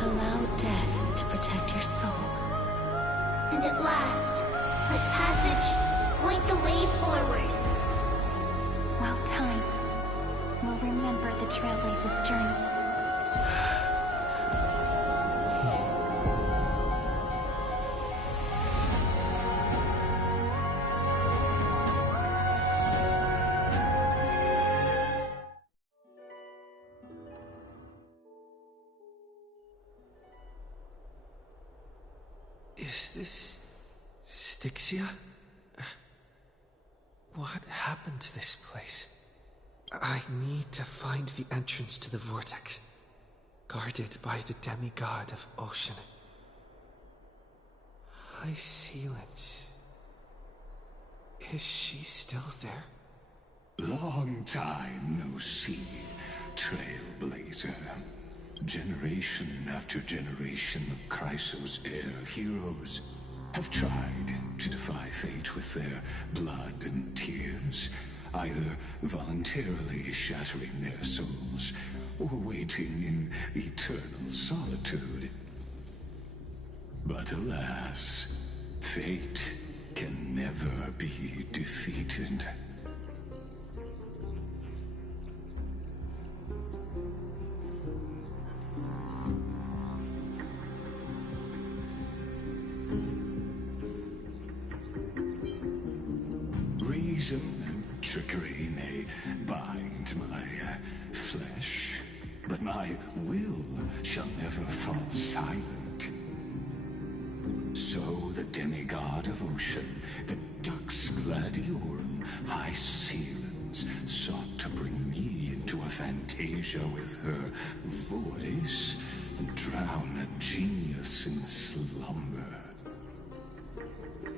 Allow death to protect your soul. And at last, let passage point the way forward. Well, time will remember the Trailblazer's journey. Is this Styxia? What happened to this place? I need to find the entrance to the vortex, guarded by the demigod of ocean. High Sealants. Is she still there? Long time no see, Trailblazer. Generation after generation of Chrysos heir heroes have tried to defy fate with their blood and tears, either voluntarily shattering their souls or waiting in eternal solitude. But alas, fate can never be defeated. treason and trickery may bind my flesh, but my will shall never fall silent. So the demigod of ocean, the Dux Gladiorum, High Sealens, sought to bring me into a fantasia with her voice and drown a genius in slumber.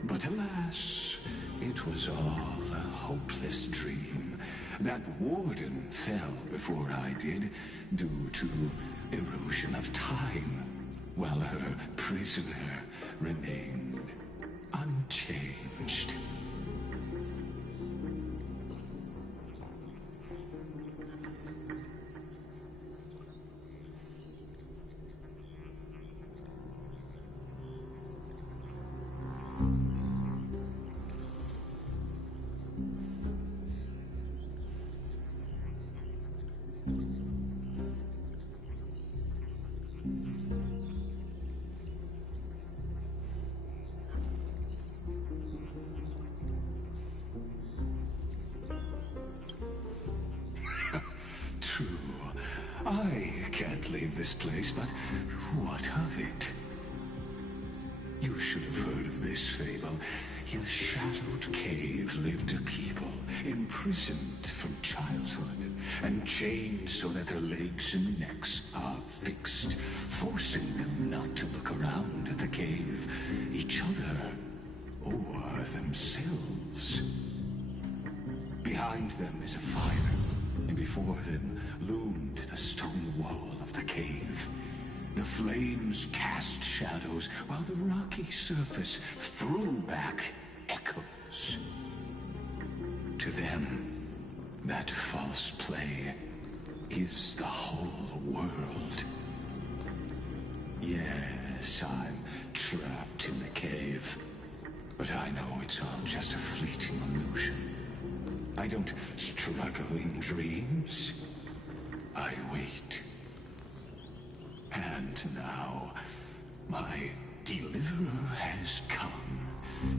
But alas, it was all a hopeless dream. That warden fell before I did, due to erosion of time, while her prisoner remained unchanged. True. I can't leave this place, but what of it? You should have heard of this fable. In a shadowed cave lived a people, imprisoned from childhood, and chained so that their legs and necks are fixed, forcing them not to look around the cave, each other, or themselves. Behind them is a fire, and before them loomed the stone wall of the cave. The flames cast shadows, while the rocky surface threw back echoes. To them, that false play is the whole world. Yes, I'm trapped in the cave, but I know it's all just a fleeting illusion. I don't struggle in dreams. I wait. And now, my deliverer has come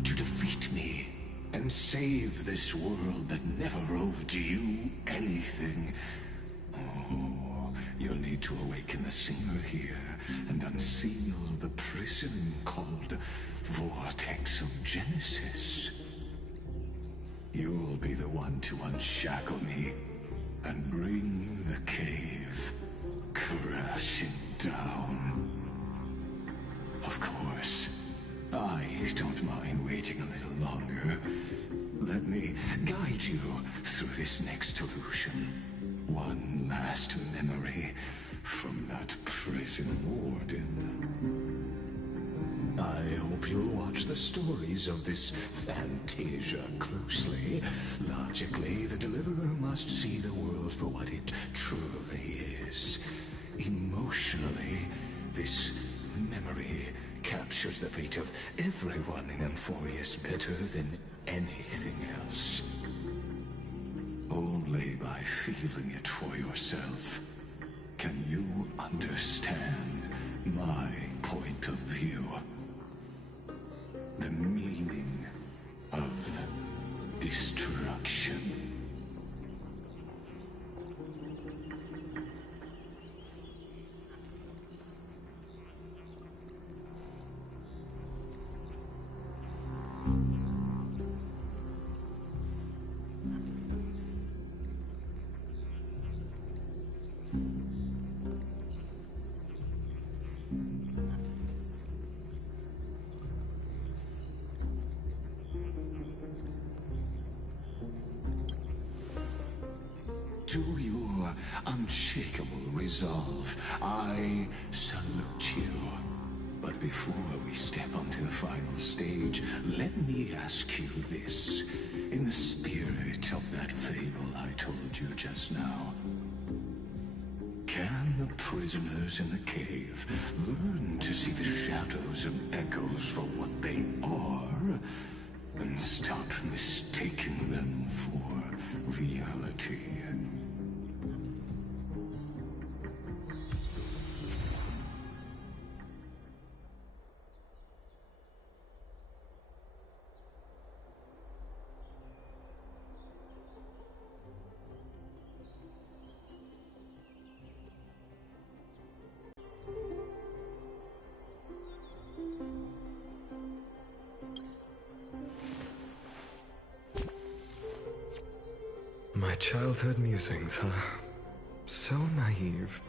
to defeat me and save this world that never owed you anything. Oh, you'll need to awaken the singer here and unseal the prison called Vortex of Genesis. You'll be the one to unshackle me and bring the cave crashing down. Of course, I don't mind waiting a little longer. Let me guide you through this next illusion. One last memory from that prison warden. I hope you'll watch the stories of this fantasia closely. Logically, the deliverer must see the world for what it truly is. Emotionally, this memory captures the fate of everyone in Amphorius better than anything else. Only by feeling it for yourself can you understand my point of view. The meaning of destruction. To your unshakable resolve, I salute you. But before we step onto the final stage, let me ask you this. In the spirit of that fable I told you just now, can the prisoners in the cave learn to see the shadows and echoes for what they are, and stop mistaking them for reality? My childhood musings, huh? So naive.